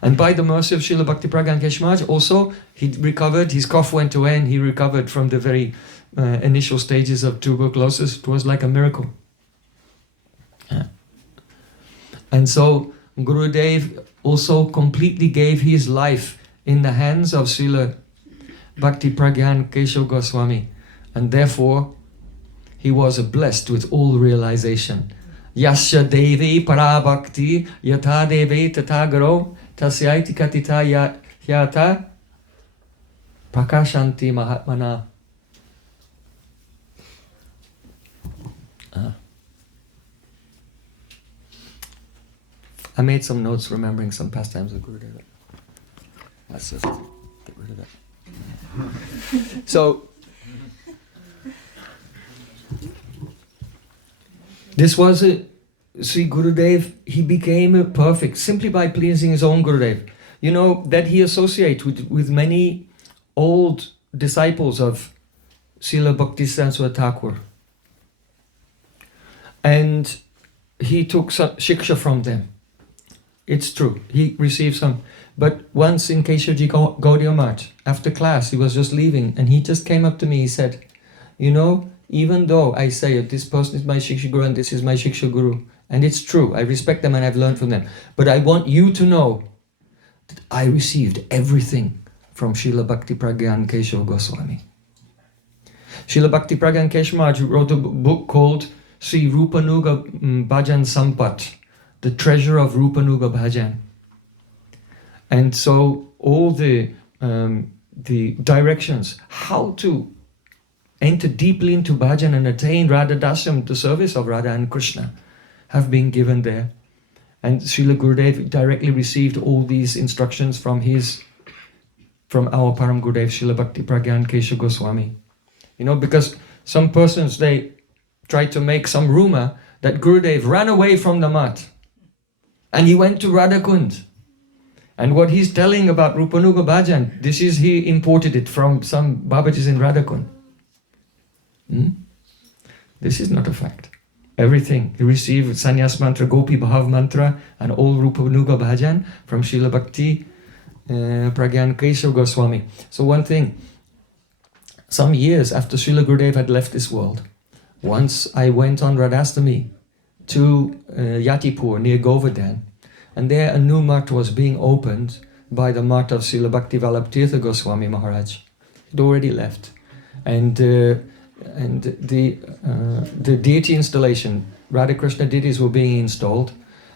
And by the mercy of Srila Bhaktivedanta Keshe Maharaj, also he recovered, his cough went away and he recovered from the very initial stages of tuberculosis. It was like a miracle. And so Gurudev also completely gave his life in the hands of Srila Bhaktivedanta Keshe Goswami. And therefore, he was blessed with all realization. Yasya devi parabhakti yatha devi tatagaro tasyaiti katita yata prakashanti mahatmana. I made some notes remembering some pastimes of Gurudev. Let's just get rid of that. So, this was Sri Gurudev, he became perfect simply by pleasing his own Gurudev. You know, that he associates with many old disciples of Srila Bhaktivedanta Thakur. And he took some shiksha from them. It's true, he received some. But once in Keshavji Gaudiya Math, after class, he was just leaving and he just came up to me, he said, even though I say this person is my Shiksha Guru and this is my Shiksha Guru, and it's true, I respect them and I've learned from them, but I want you to know that I received everything from Srila Bhaktivedanta Keshe Goswami. Srila Bhaktivedanta Keshe Maharaj wrote a book called Sri Rupanuga Bhajan Sampat, the treasure of Rupanuga Bhajan. And so all the directions, how to enter deeply into bhajan and attain Radha Dasyam, the service of Radha and Krishna, have been given there. And Srila Gurudev directly received all these instructions from our Param Gurudev, Srila Bhaktivedanta Keshe Goswami. Because some persons, they try to make some rumor that Gurudev ran away from the mat and he went to Radha Kund. And what he's telling about Rupanuga Bhajan, he imported it from some Babajis in Radha Kund. This is not a fact. Everything. He received Sannyas Mantra, Gopi Bhav Mantra and all Rupanuga Bhajan from Srila Bhakti Pragyan Keshav Goswami. So one thing, some years after Srila Gurudev had left this world, once I went on Radhastami to Yatipur near Govardhan, and there a new math was being opened by the mutt of Srila Bhaktivedanta Goswami Maharaj. He'd already left. And the deity installation, Radha Krishna deities were being installed.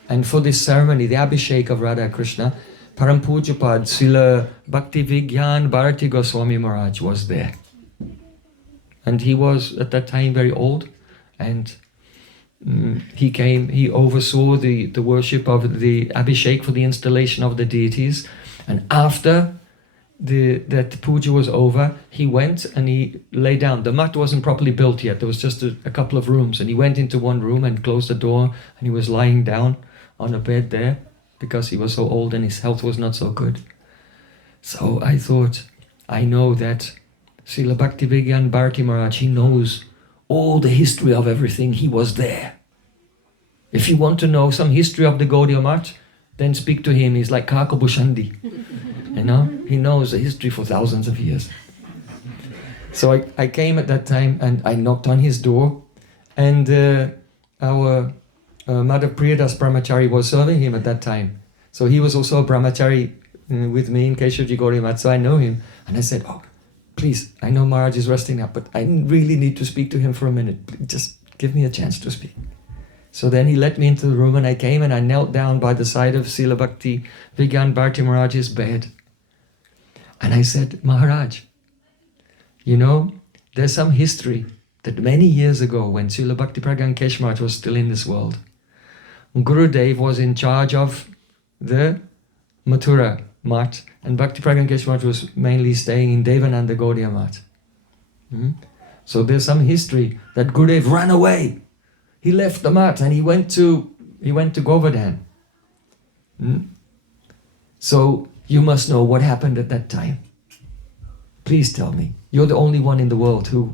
And for this ceremony, the Abhishek of Radha Krishna, Param Pujapad Srila Bhaktivedanta Bharati Goswami Maharaj was there. And he was at that time very old, and he came, he oversaw the worship of the Abhishek for the installation of the deities. And after that puja was over, he went and he lay down. The mat wasn't properly built yet, there was just a couple of rooms, and he went into one room and closed the door, and he was lying down on a bed there because he was so old and his health was not so good. So I thought, I know that Srila Bhaktivedanta Bharati Maharaj, he knows all the history of everything. He was there. If you want to know some history of the Gaudiya Math, then speak to him. He's like Kakabhushandi. You know, he knows the history for thousands of years. So I came at that time and I knocked on his door, and our Mother Priyadas Brahmachari was serving him at that time. So he was also a Brahmachari with me in Keshavji Gaudiya Math, so I know him. And I said, oh, please, I know Maharaj is resting now, but I really need to speak to him for a minute. Just give me a chance to speak. So then he let me into the room, and I came and I knelt down by the side of Srila Bhaktivedanta Bharati Maharaj's bed. And I said, Maharaj, you know, there's some history that many years ago, when Srila Bhakti Pragyan Kesh Maharaj was still in this world, Gurudev was in charge of the Mathura Math, and Bhakti Pragyan Kesh Maharaj was mainly staying in Devananda Gaudiya Math. So there's some history that Gurudev ran away. He left the Math and he went to Govardhan. So you must know what happened at that time. Please tell me. You're the only one in the world who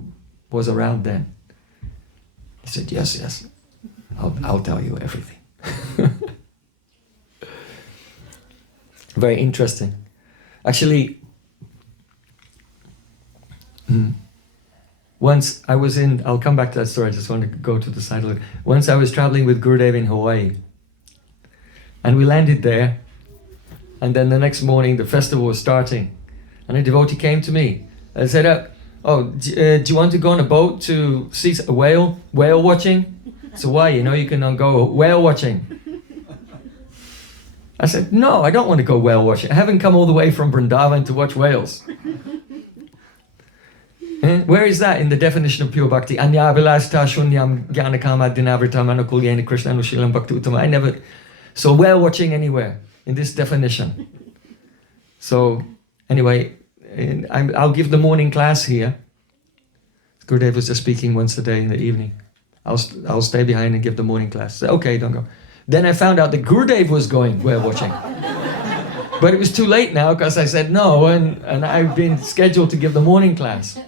was around then. He said, yes. I'll tell you everything. Very interesting. Actually, once I was I'll come back to that story, I just want to go to the side a little. Once I was traveling with Gurudev in Hawaii, and we landed there, and then the next morning the festival was starting, and a devotee came to me and said, do you want to go on a boat to see a whale watching? So why? You know, you can go whale watching. I said, no, I don't want to go whale watching. I haven't come all the way from Vrindavan to watch whales. Where is that in the definition of pure bhakti? Anya vilasta shunyam jnanakama dinavritam anukulyena krishna anushilam bhakti uttama. I never saw whale watching anywhere in this definition. So anyway, I'll give the morning class here. Gurudev was just speaking once a day in the evening. I'll stay behind and give the morning class. So, okay, don't go. Then I found out that Gurudev was going whale watching. But it was too late now because I said no, and I've been scheduled to give the morning class.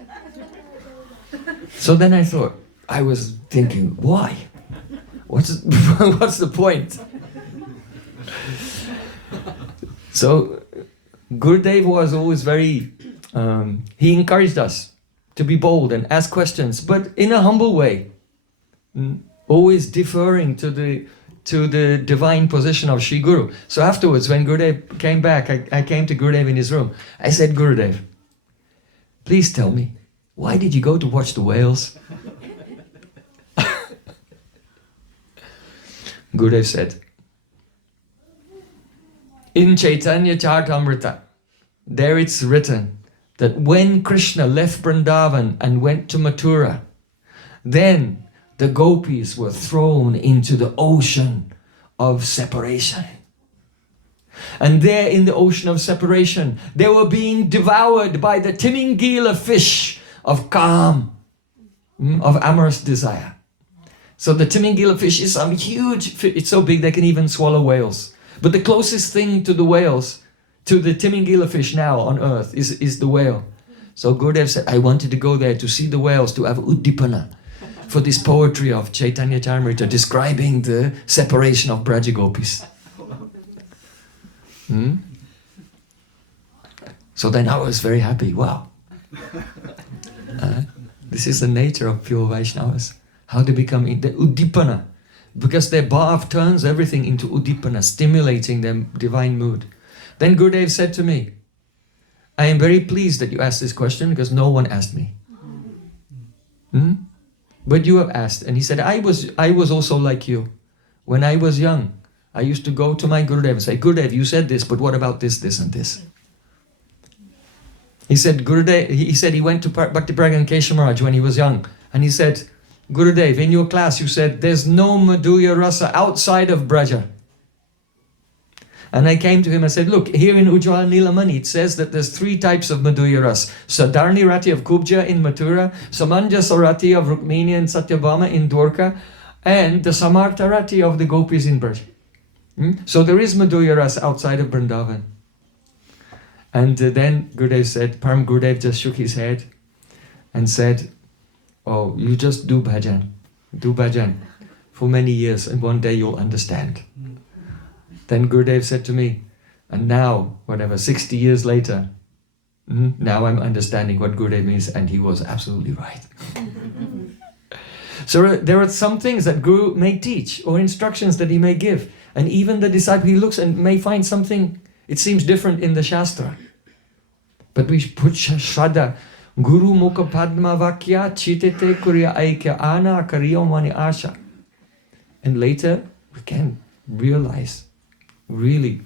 So then I thought, I was thinking, why? What's the point? So Gurudev was always very, he encouraged us to be bold and ask questions, but in a humble way, always deferring to the divine position of Sri Guru. So afterwards, when Gurudev came back, I came to Gurudev in his room. I said, Gurudev, please tell me, why did you go to watch the whales? Gurudev said, in Chaitanya Charitamrita, there it's written that when Krishna left Vrindavan and went to Mathura, then the gopis were thrown into the ocean of separation. And there in the ocean of separation, they were being devoured by the Timingila fish of Kam, of amorous desire. So the Timingila fish is some huge fish. It's so big they can even swallow whales. But the closest thing to the whales, to the Timingila fish now on earth, is the whale. So Gurudev said, I wanted to go there to see the whales, to have Uddipana for this poetry of Chaitanya Charitamrita describing the separation of Braja Gopis. So then I was very happy. Wow. This is the nature of pure Vaishnavas. How they become the Uddipana. Because their bhav turns everything into Uddipana, stimulating their divine mood. Then Gurudev said to me, I am very pleased that you asked this question because no one asked me. But you have asked. And he said, I was also like you. When I was young, I used to go to my Gurudev and say, Gurudev, you said this, but what about this, this and this? He said, Gurudev, he said he went to Bhaktivedanta Keshav Maharaj when he was young. And he said, Gurudev, in your class you said, there's no Madhurya Rasa outside of Braja. And I came to him and said, look, here in Ujjwala Nilamani, it says that there's 3 types of Madhurya Ras. Sadarni Rati of Kubja in Mathura, Samanjasa Rati of Rukmini and Satyabhama in Dwarka, and the Samartha Rati of the Gopis in Braj. So there is Madhurya Ras outside of Vrindavan. And then Gurudev said, Param Gurudev just shook his head and said, oh, you just do bhajan for many years and one day you'll understand. Then Gurudev said to me, and now, 60 years later, now I'm understanding what Gurudev means, and he was absolutely right. So there are some things that Guru may teach, or instructions that he may give, and even the disciple, he looks and may find something, it seems different in the Shastra. But we put Shraddha, Guru Mukha Padma Vakya Chitete Kurya Aikya Ana Kariyomani Asha. And later, we can realize really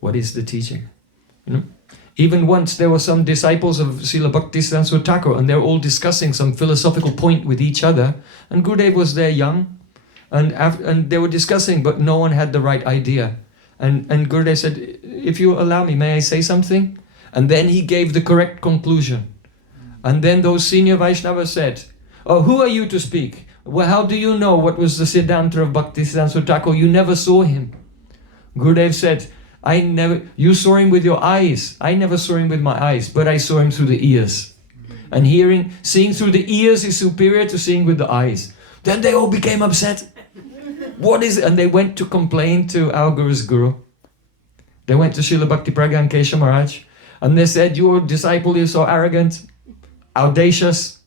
what is the teaching. Even once there were some disciples of Srila Bhaktivedanta Thakur and they were all discussing some philosophical point with each other, and Gurudev was there young, and they were discussing, but no one had the right idea. And Gurudev said, if you allow me, may I say something? And then he gave the correct conclusion. And then those senior Vaishnavas said, oh, who are you to speak? Well, how do you know what was the Siddhanta of Bhaktivedanta Thakur? You never saw him. Gurudev said, you saw him with your eyes. I never saw him with my eyes, but I saw him through the ears. And seeing through the ears is superior to seeing with the eyes. Then they all became upset. What is it? And they went to complain to our Guru's Guru. They went to Srila Bhaktivedanta Keshav Maharaj, and they said, your disciple is so arrogant, audacious.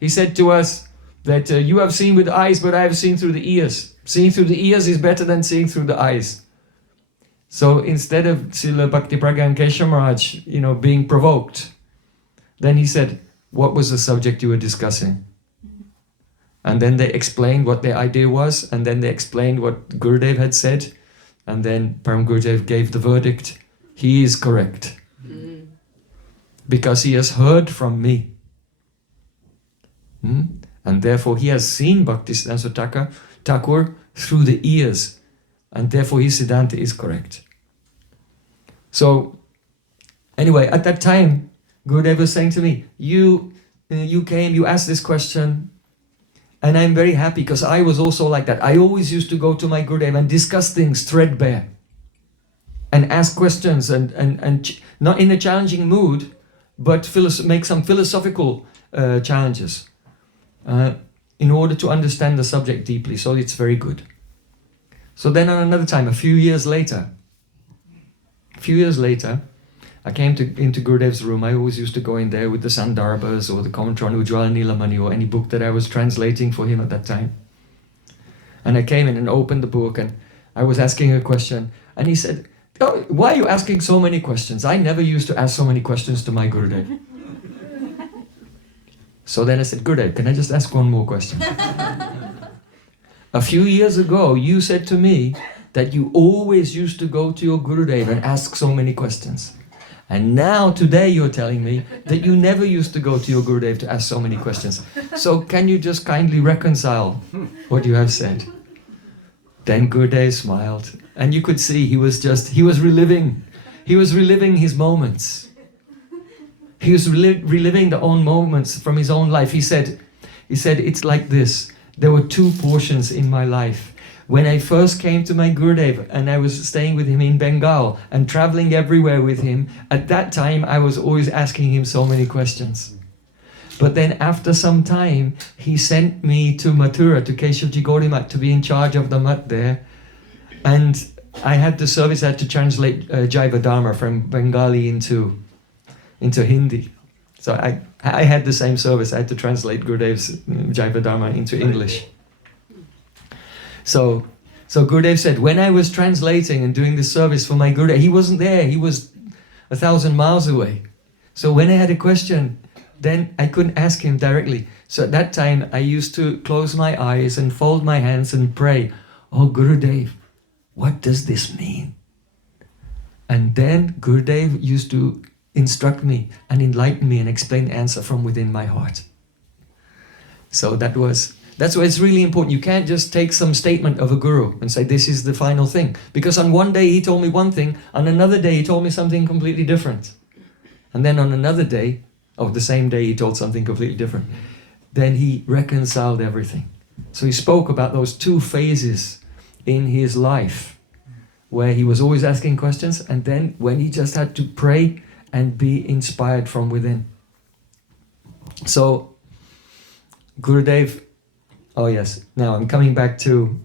He said to us that you have seen with the eyes, but I have seen through the ears. Seeing through the ears is better than seeing through the eyes. So instead of Srila Bhaktivedanta Keshav Maharaj, being provoked, then he said, what was the subject you were discussing? And then they explained what their idea was, and then they explained what Gurudev had said, and then Param Gurudev gave the verdict, he is correct. Because he has heard from me. And therefore he has seen Bhaktivedanta Thakur through the ears, and therefore his Siddhanta is correct. So, anyway, at that time, Gurudev was saying to me, you came, you asked this question, and I'm very happy because I was also like that. I always used to go to my Gurudev and discuss things threadbare, and ask questions, and not in a challenging mood, but make some philosophical challenges in order to understand the subject deeply. So it's very good. So then on another time, a few years later, I came into Gurudev's room. I always used to go in there with the Sandarbhas or the commentary on Ujjwala Nilamani or any book that I was translating for him at that time. And I came in and opened the book and I was asking a question. And he said, oh, why are you asking so many questions? I never used to ask so many questions to my Gurudev. So then I said, Gurudev, can I just ask one more question? A few years ago, you said to me that you always used to go to your Gurudev and ask so many questions. And now, today, you're telling me that you never used to go to your Gurudev to ask so many questions. So can you just kindly reconcile what you have said? Then Gurudev smiled. And you could see he was reliving his moments. He was reliving the own moments from his own life. He said, it's like this. There were 2 portions in my life. When I first came to my Gurudev and I was staying with him in Bengal and traveling everywhere with him, at that time I was always asking him so many questions. But then after some time, he sent me to Mathura, to Keshavji Gaurimat, to be in charge of the mat there. And I had the service, I had to translate Jaiva Dharma from Bengali into Hindi. So I had the same service, I had to translate Gurudev's Jaiva Dharma into English. So Gurudev said, when I was translating and doing this service for my Gurudev, he wasn't there, he was 1,000 miles away. So when I had a question, then I couldn't ask him directly. So at that time, I used to close my eyes and fold my hands and pray, "Oh Gurudev, what does this mean?" And then Gurudev used to instruct me and enlighten me and explain the answer from within my heart. So that's why it's really important. You can't just take some statement of a guru and say this is the final thing. Because on one day he told me one thing, on another day he told me something completely different. And then on another day, the same day he told something completely different. Then he reconciled everything. So he spoke about those two phases in his life, where he was always asking questions, and then when he just had to pray and be inspired from within. So, Gurudev, oh yes, now I'm coming back to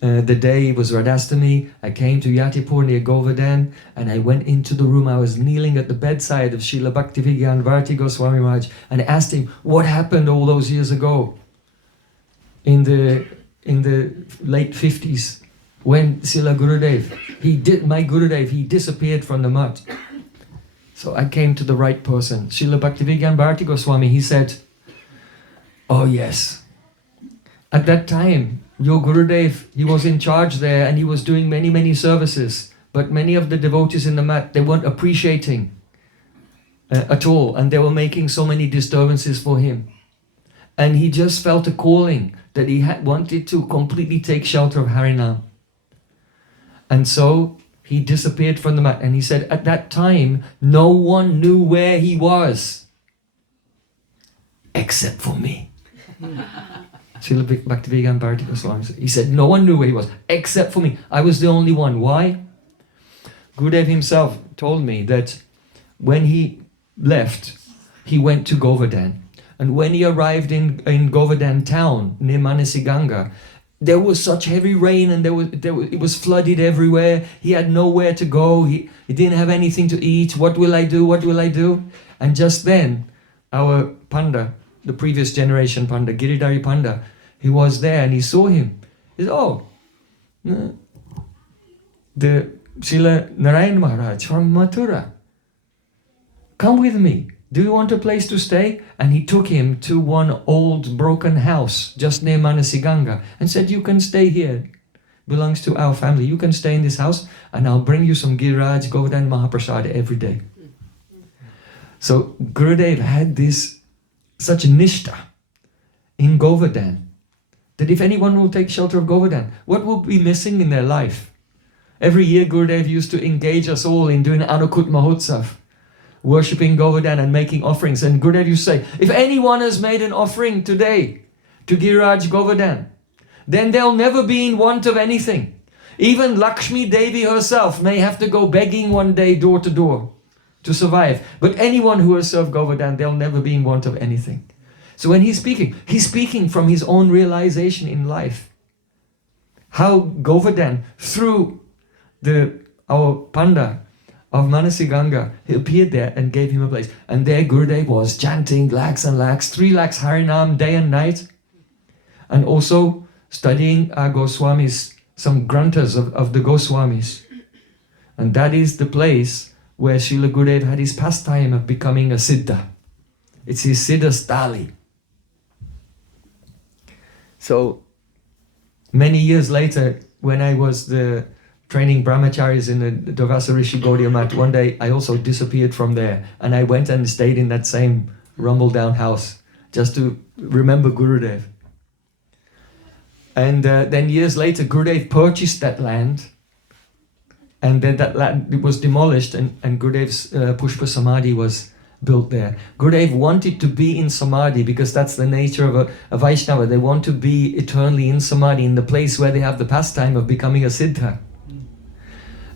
the day it was Radhastami. I came to Yatipur near Govardhan, and I went into the room. I was kneeling at the bedside of Srila Bhaktivedanta Gosvami Maharaja, and I asked him, what happened all those years ago in the late 50s, when Srila Gurudev, my Gurudev, he disappeared from the mud. So I came to the right person. Srila Bhaktivedanta Goswami, he said, "Oh yes, at that time, your Gurudev, he was in charge there and he was doing many, many services. But many of the devotees in the mat, they weren't appreciating at all, and they were making so many disturbances for him. And he just felt a calling that he wanted to completely take shelter of Harinam. And so he disappeared from the mat. And he said, at that time, no one knew where he was, except for me." Srila Bhaktivedanta Goswami said, he said, no one knew where he was, except for me. I was the only one. Why? Gurudev himself told me that when he left, he went to Govardhan. And when he arrived in Govardhan town, near Manasiganga, there was such heavy rain and it was flooded everywhere. He had nowhere to go. He didn't have anything to eat. What will I do? What will I do? And just then, our Panda, the previous generation Panda, Giridhari Panda, he was there and he saw him. He said, "Oh, the Srila Narayana Maharaj from Mathura. Come with me. Do you want a place to stay?" And he took him to one old broken house just near Manasiganga and said, "You can stay here. Belongs to our family. You can stay in this house and I'll bring you some Giriraj Govardhan Mahaprasad every day." So Gurudev had such nishta in Govardhan that if anyone will take shelter of Govardhan, what will be missing in their life? Every year Gurudev used to engage us all in doing Anukut Mahotsav, worshipping Govardhan and making offerings. And Gurudev used to say, if anyone has made an offering today to Giriraj Govardhan, then they'll never be in want of anything. Even Lakshmi Devi herself may have to go begging one day door to door to survive. But anyone who has served Govardhan, they'll never be in want of anything. So when he's speaking from his own realization in life. How Govardhan, through our Panda of Manasiganga, he appeared there and gave him a place. And there Gurudev was chanting lakhs and lakhs, 3 lakhs Harinam day and night. And also studying our Goswamis, some granthas of the Goswamis. And that is the place where Srila Gurudev had his pastime of becoming a Siddha. It's his Siddha Stali. So, many years later, when I was training brahmacharis in the Durvasa Rishi Gaudiya Mat, one day I also disappeared from there. And I went and stayed in that same rumble down house, just to remember Gurudev. And then years later, Gurudev purchased that land. And then that land, it was demolished, and Gurudev's Pushpa Samadhi was built there. Gurudev wanted to be in Samadhi because that's the nature of a Vaishnava. They want to be eternally in Samadhi, in the place where they have the pastime of becoming a Siddha.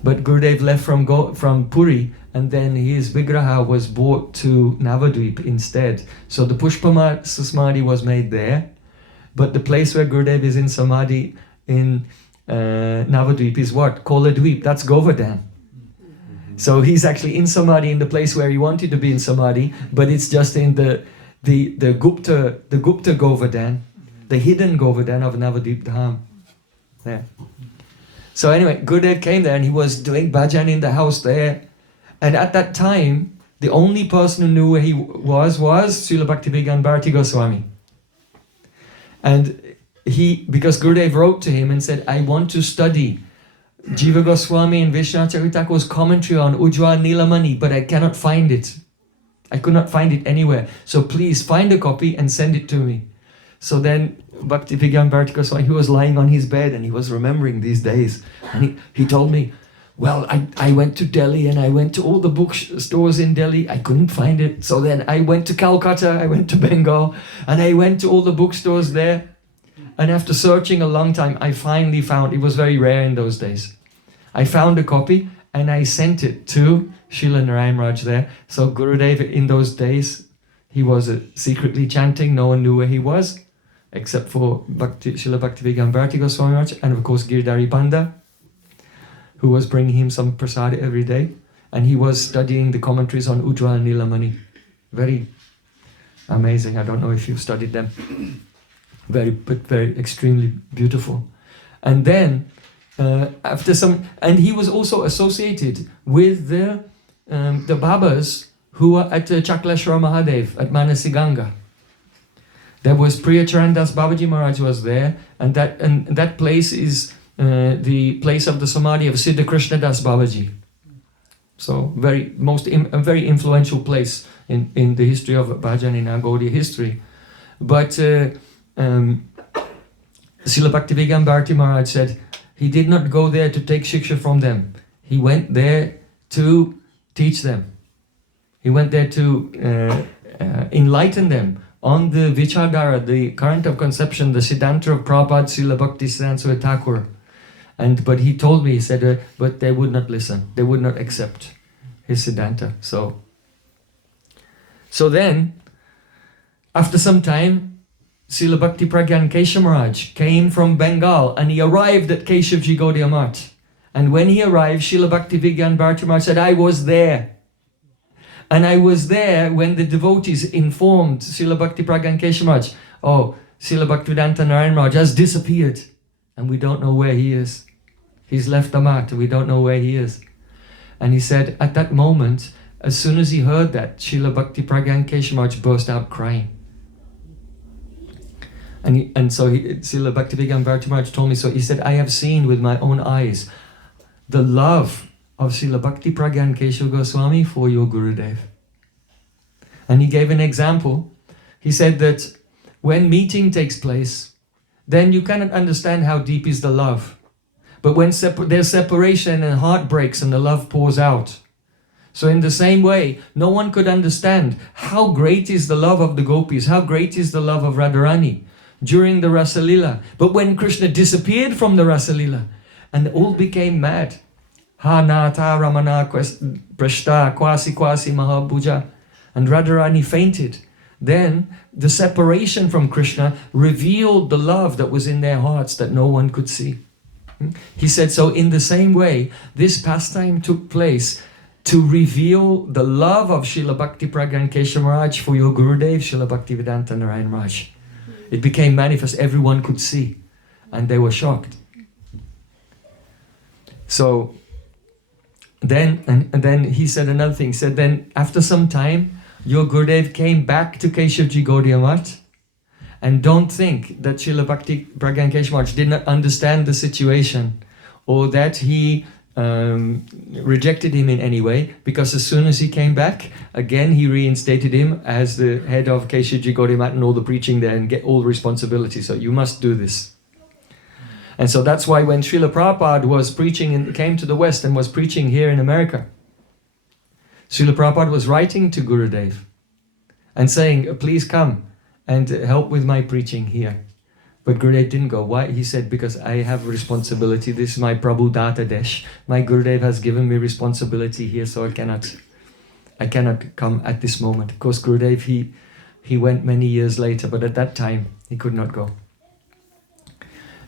But Gurudev left from Puri, and then his Vigraha was brought to Navadvip instead. So the Pushpa Samadhi was made there, but the place where Gurudev is in Samadhi in Navadvip is what? Koladvip, that's Govardhan. So he's actually in Samadhi in the place where he wanted to be in Samadhi, but it's just in the Gupta Govardhan, the hidden Govardhan of Navadvip Dham. There. So anyway, Gurudev came there and he was doing bhajan in the house there. And at that time, the only person who knew where he was Srila Bhaktivedanta Bharati Goswami. And because Gurudev wrote to him and said, I want to study Jiva Goswami and Vishwanath Charithakur's commentary on Ujjwal Nilamani, but I cannot find it. I could not find it anywhere. So please find a copy and send it to me. So then Bhaktivedanta Bharati Goswami, he was lying on his bed and he was remembering these days. And he told me, well, I went to Delhi and I went to all the bookstores in Delhi. I couldn't find it. So then I went to Calcutta, I went to Bengal, and I went to all the bookstores there. And after searching a long time, I finally found, it was very rare in those days. I found a copy and I sent it to Srila Narayana Raj there. So Gurudev in those days, he was secretly chanting. No one knew where he was, except for Srila Bhaktivedanta Bharati Goswami Raj, and of course Giridhari Panda, who was bringing him some prasad every day. And he was studying the commentaries on Ujjwal Nilamani. Very amazing. I don't know if you've studied them. Very extremely beautiful. And then and he was also associated with the Babas who were at Chakleshwar Mahadev at Manasiganga. There was Priya Charandas Babaji Maharaj was there, and that place is the place of the Samadhi of Siddha Krishnadas Babaji. So a very influential place in the history of bhajan in our Gaudiya history. But Srila Bhaktivedanta Bharati Maharaj said he did not go there to take shiksha from them. He went there to teach them. He went there to enlighten them on the Vichardhara, the current of conception, the Siddhanta of Prabhupada Srila Bhaktisiddhanta Thakur. But he told me, he said, but they would not listen. They would not accept his Siddhanta. So then, after some time, Srila Bhakti Pragyan Keshav Maharaj came from Bengal and he arrived at Keshavji Gaudiya Math. And when he arrived, Srila Bhaktivedanta Bharati Maharaj said, I was there. And I was there when the devotees informed Srila Bhakti Pragyan Keshav Maharaj, oh, Srila Bhaktivedanta Narayana Maharaj has disappeared and we don't know where he is. He's left the mat, we don't know where he is. And he said, at that moment, as soon as he heard that, Srila Bhakti Pragyan Keshav Maharaj burst out crying. And so Srila Bhaktivedanta Bharati Maharaj told me, so he said, I have seen with my own eyes the love of Srila Bhakti Pragyan Keshav Goswami for your Gurudev. And he gave an example. He said that when meeting takes place, then you cannot understand how deep is the love. But when there's separation and heart breaks and the love pours out. So in the same way, no one could understand how great is the love of the gopis, how great is the love of Radharani during the Rasalila. But when Krishna disappeared from the Rasalila and all became mad, Ha Nata Ramana Prashta Kwasi Mahabhuja, and Radharani fainted, then the separation from Krishna revealed the love that was in their hearts that no one could see. He said, so in the same way, this pastime took place to reveal the love of Srila Bhakti Pragyan Keshav Maharaj for your Gurudev, Srila Bhaktivedanta Narayana Raj. It became manifest, everyone could see, and they were shocked. So then, and then he said another thing, he said then after some time, your Gurudev came back to Keshavji Gaudiya Math, and don't think that Srila Bhakti Pragyan Keshav Maharaj did not understand the situation, or that he rejected him in any way, because as soon as he came back, again he reinstated him as the head of Keshavji Gaudiya Math and all the preaching there and get all the responsibility. So you must do this. And so that's why when Srila Prabhupada was preaching and came to the West and was preaching here in America, Srila Prabhupada was writing to Gurudev and saying, please come and help with my preaching here. But Gurudev didn't go. Why? He said, because I have responsibility. This is my Prabhu Data Desh. My Gurudev has given me responsibility here, so I cannot come at this moment. Of course, Gurudev, he went many years later, but at that time, he could not go.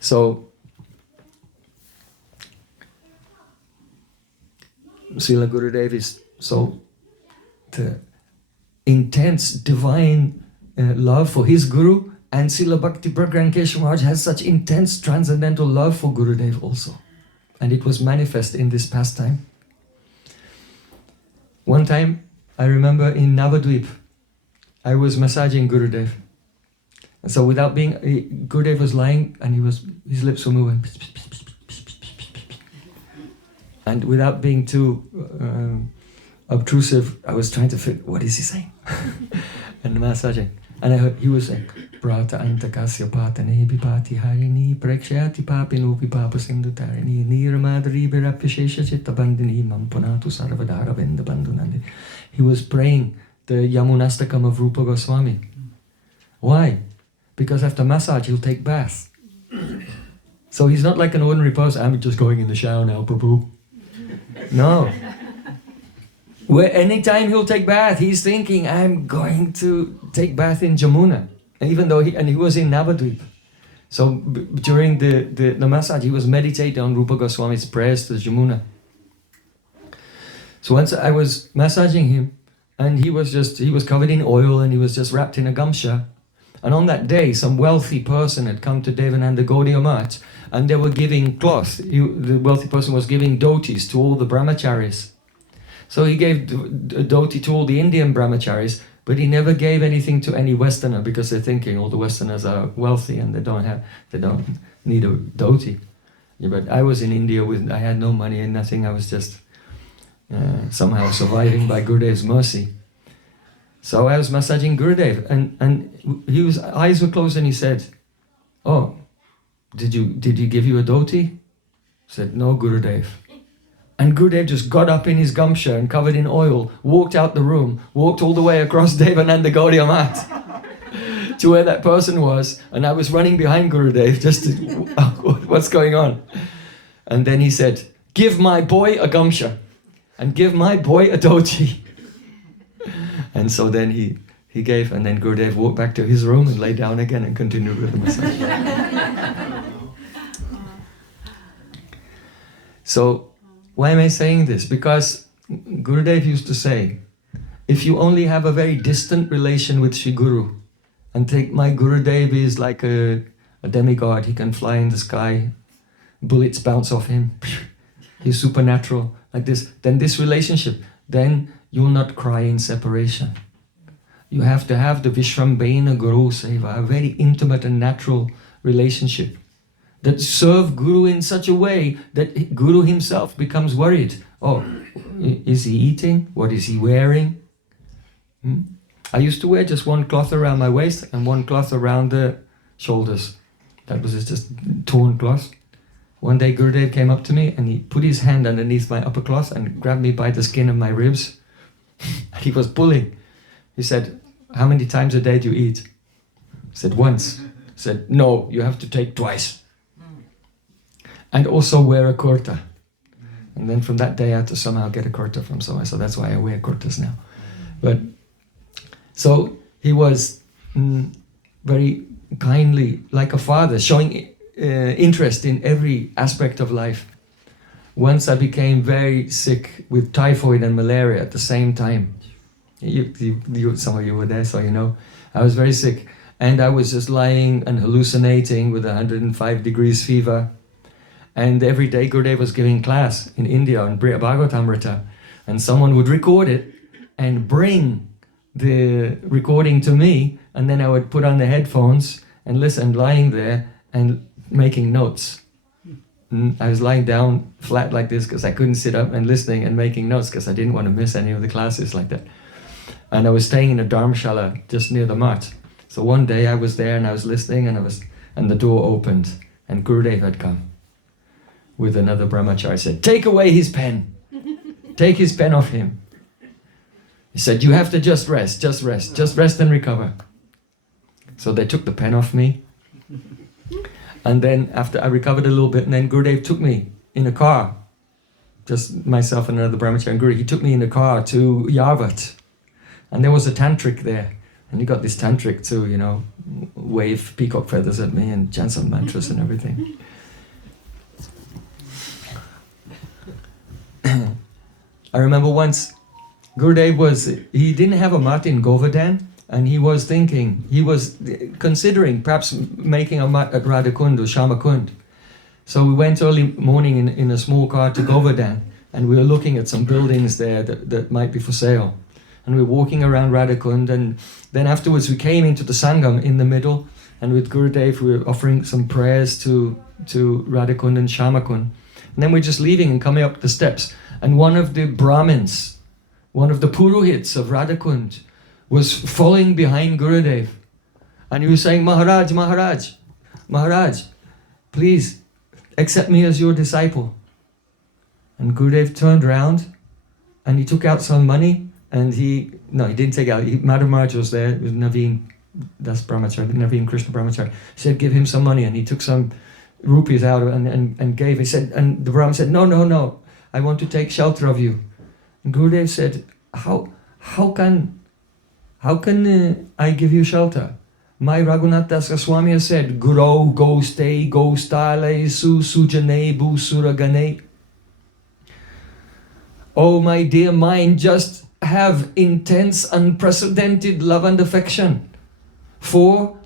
So, Srila Gurudev is so the intense divine love for his Guru, and Srila Bhakti Pragyan Keshav Maharaj has such intense transcendental love for Gurudev also. And it was manifest in this pastime. One time, I remember in Navadvip, I was massaging Gurudev. And so without being, Gurudev was lying and his lips were moving. And without being too obtrusive, I was trying to figure, what is he saying? And massaging. And I heard, he was saying, Prata antakasya patane bipati harini prekshayati papinu pipapa sindutarini niramadari birapishesha chitta bandini mampunatu sarvadara venda bandunandi. He was praying the Yamunastakam of Rupa Goswami. Why? Because after massage he'll take bath. So he's not like an ordinary person, I'm just going in the shower now, Prabhu. No. Where anytime he'll take bath, he's thinking, I'm going to take bath in Jamuna. Even though he was in Navadvip. So during the massage, he was meditating on Rupa Goswami's prayers to Jamuna. So once I was massaging him, and he was covered in oil and he was just wrapped in a gamsha. And on that day, some wealthy person had come to Devananda Gaudiya Math, and they were giving cloth. The wealthy person was giving dhotis to all the brahmacharis. So he gave dhoti to all the Indian brahmacharis, but he never gave anything to any Westerner because they're thinking all the Westerners are wealthy and they don't need a dhoti. Yeah, but I was in India I had no money and nothing. I was just somehow surviving by Gurudev's mercy. So I was massaging Gurudev, and his eyes were closed, and he said, "Oh, did he give you a dhoti?" I said, "No, Gurudev." And Gurudev just got up in his gamsha and covered in oil, walked out the room, walked all the way across Devananda Gaudiya Math to where that person was, and I was running behind Gurudev just to, what's going on? And then he said, "Give my boy a gamsha, and give my boy a dhoti." And so then he gave, and then Gurudev walked back to his room and lay down again and continued with the massage. So, why am I saying this? Because Gurudev used to say, if you only have a very distant relation with Shri Guru, and take my Gurudev is like a demigod, he can fly in the sky, bullets bounce off him, he's supernatural, like this, then this relationship, then you will not cry in separation. You have to have the Vishrambhena Guru Seva, a very intimate and natural relationship that serve Guru in such a way that Guru himself becomes worried. Oh, is he eating? What is he wearing? I used to wear just one cloth around my waist and one cloth around the shoulders. That was just torn cloth. One day Gurudev came up to me and he put his hand underneath my upper cloth and grabbed me by the skin of my ribs. And he was pulling. He said, "How many times a day do you eat?" I said, "Once." He said, "No, you have to take twice. And also wear a kurta." And then from that day I had to somehow get a kurta from somewhere. So that's why I wear kurtas now. But so he was very kindly, like a father, showing interest in every aspect of life. Once I became very sick with typhoid and malaria at the same time. Some of you were there, so you know. I was very sick, and I was just lying and hallucinating with 105 degrees fever. And every day Gurudev was giving class in India on Bhagavatamrita, and someone would record it and bring the recording to me, and then I would put on the headphones and listen, lying there and making notes. I was lying down flat like this because I couldn't sit up, and listening and making notes because I didn't want to miss any of the classes like that. And I was staying in a dharmshala just near the mat. So one day I was there and I was listening, and the door opened and Gurudev had come with another brahmachari. Said, "Take away his pen. Take his pen off him." He said, "You have to just rest and recover." So they took the pen off me. And then after I recovered a little bit, and then Gurudev took me in a car, just myself and another brahmachari and Guru, he took me in a car to Yarvat. And there was a tantric there. And he got this tantric to, wave peacock feathers at me and chant some mantras and everything. I remember once, Gurudev he didn't have a mat in Govardhan, and he was considering perhaps making a mat at Radhakund or Shamakund. So we went early morning in a small car to Govardhan, and we were looking at some buildings there that might be for sale. And we were walking around Radhakund, and then afterwards we came into the Sangam in the middle, and with Gurudev we were offering some prayers to Radhakund and Shamakund. And then we're just leaving and coming up the steps, and one of the Brahmins, one of the Purohits of Radhakund, was following behind Gurudev. And he was saying, Maharaj, Maharaj, Maharaj, please accept me as your disciple. And Gurudev turned around and he took out some money, and he didn't take out, Madam Maharaj was there, it was Naveen, that's Brahmachari, Naveen Krishna Brahmachari. He said, give him some money, and he took some rupees out and gave. He said, and the Brahmin said, no, I want to take shelter of you. And Gurudev said, how can I give you shelter? My Raghunath Das Goswami has said, Guru, go stay, go stale, su sujane, bu suragane. Oh my dear mind, just have intense, unprecedented love and affection for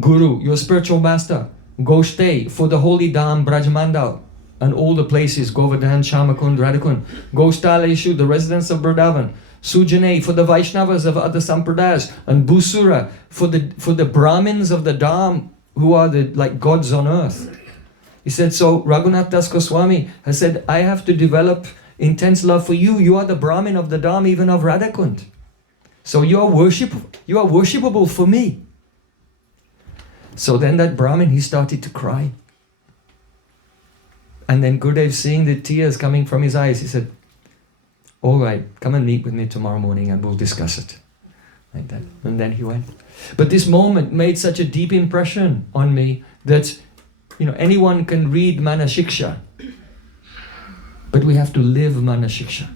Guru, your spiritual master. Go stay for the holy Dham, Brajmandal, and all the places, Govardhan, Shamakund, Radhakund. Go Staleshu, the residents of Vrindavan. Sujane, for the Vaishnavas of other Sampradayas. And Busura, for the Brahmins of the Dham, who are like gods on earth. He said, so Raghunath Das Goswami has said, I have to develop intense love for you. You are the Brahmin of the Dham, even of Radhakund. So you are worshipable for me. So then that Brahmin, he started to cry. And then Gurudev, seeing the tears coming from his eyes, he said, all right, come and meet with me tomorrow morning and we'll discuss it. Like that. And then he went. But this moment made such a deep impression on me that, anyone can read Manashiksha, but we have to live Manashiksha.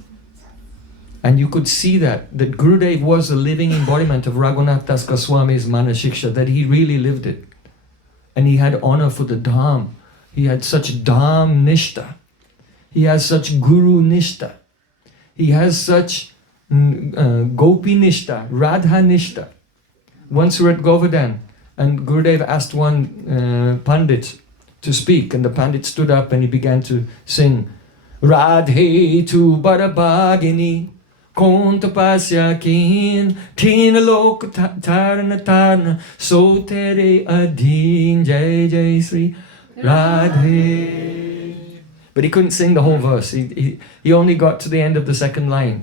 And you could see that Gurudev was a living embodiment of Raghunath Das Goswami's Manashiksha, that he really lived it. And he had honor for the Dham. He had such Dham Nishta. He has such Guru Nishta. He has such Gopi Nishta, Radha Nishta. Once we were at Govardhan, and Gurudev asked one Pandit to speak, and the Pandit stood up and he began to sing, Radhe tu barabhagini, Kon tapasya kin, teen lok tarna tarna, so tere adhin, jai jai Sri Radhe. But he couldn't sing the whole verse. He only got to the end of the second line.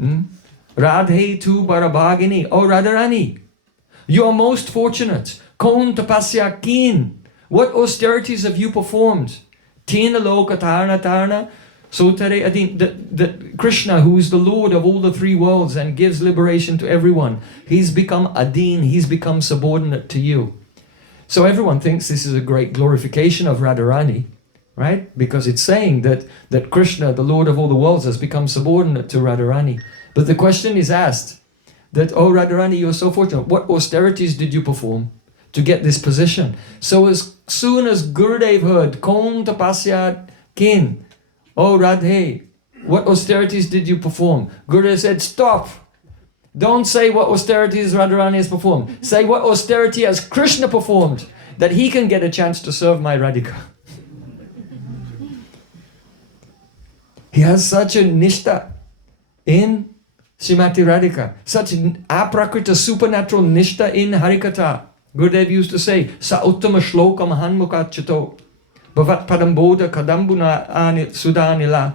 Radhe tu barabhagini, oh Radharani, you are most fortunate. Kon tapasya kin, what austerities have you performed? Teen lok tarna tarna, Sotere Adin, the Krishna, who is the Lord of all the three worlds and gives liberation to everyone, he's become Adin, he's become subordinate to you. So everyone thinks this is a great glorification of Radharani, right? Because it's saying that Krishna, the Lord of all the worlds, has become subordinate to Radharani. But the question is asked that, oh Radharani, you're so fortunate. What austerities did you perform to get this position? So as soon as Gurudev heard, Kon tapasya kin, oh Radhe, what austerities did you perform? Gurudev said, stop. Don't say what austerities Radharani has performed. Say what austerity has Krishna performed, that he can get a chance to serve my Radhika. He has such a nishta in Srimati Radhika, such an aprakrita supernatural nishta in Harikatha. Gurudev used to say, Sa uttama shloka mahanmukhachato. Bhavat padamboda kadambuna sudanila.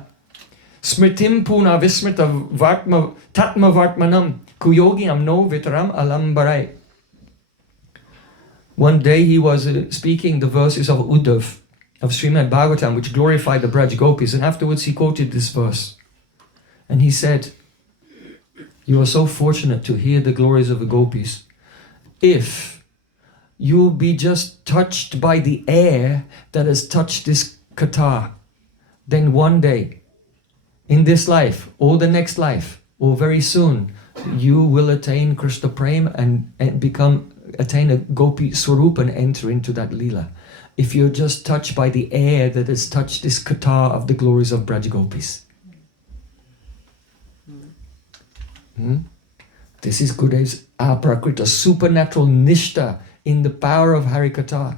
Smritim puna vismrita vartma tatma vartmanam kuyogiam no vitaram alambarai. One day he was speaking the verses of Uddhav, of Srimad Bhagavatam, which glorified the Braj Gopis, and afterwards he quoted this verse. And he said, you are so fortunate to hear the glories of the Gopis. If you'll be just touched by the air that has touched this katha, then one day, in this life, or the next life, or very soon, you will attain Krishna Prem and attain a Gopi Swarup and enter into that Leela. If you're just touched by the air that has touched this katha of the glories of Braj Gopis. This is Gurudev's aprakrita, supernatural nishta in the power of Harikatha.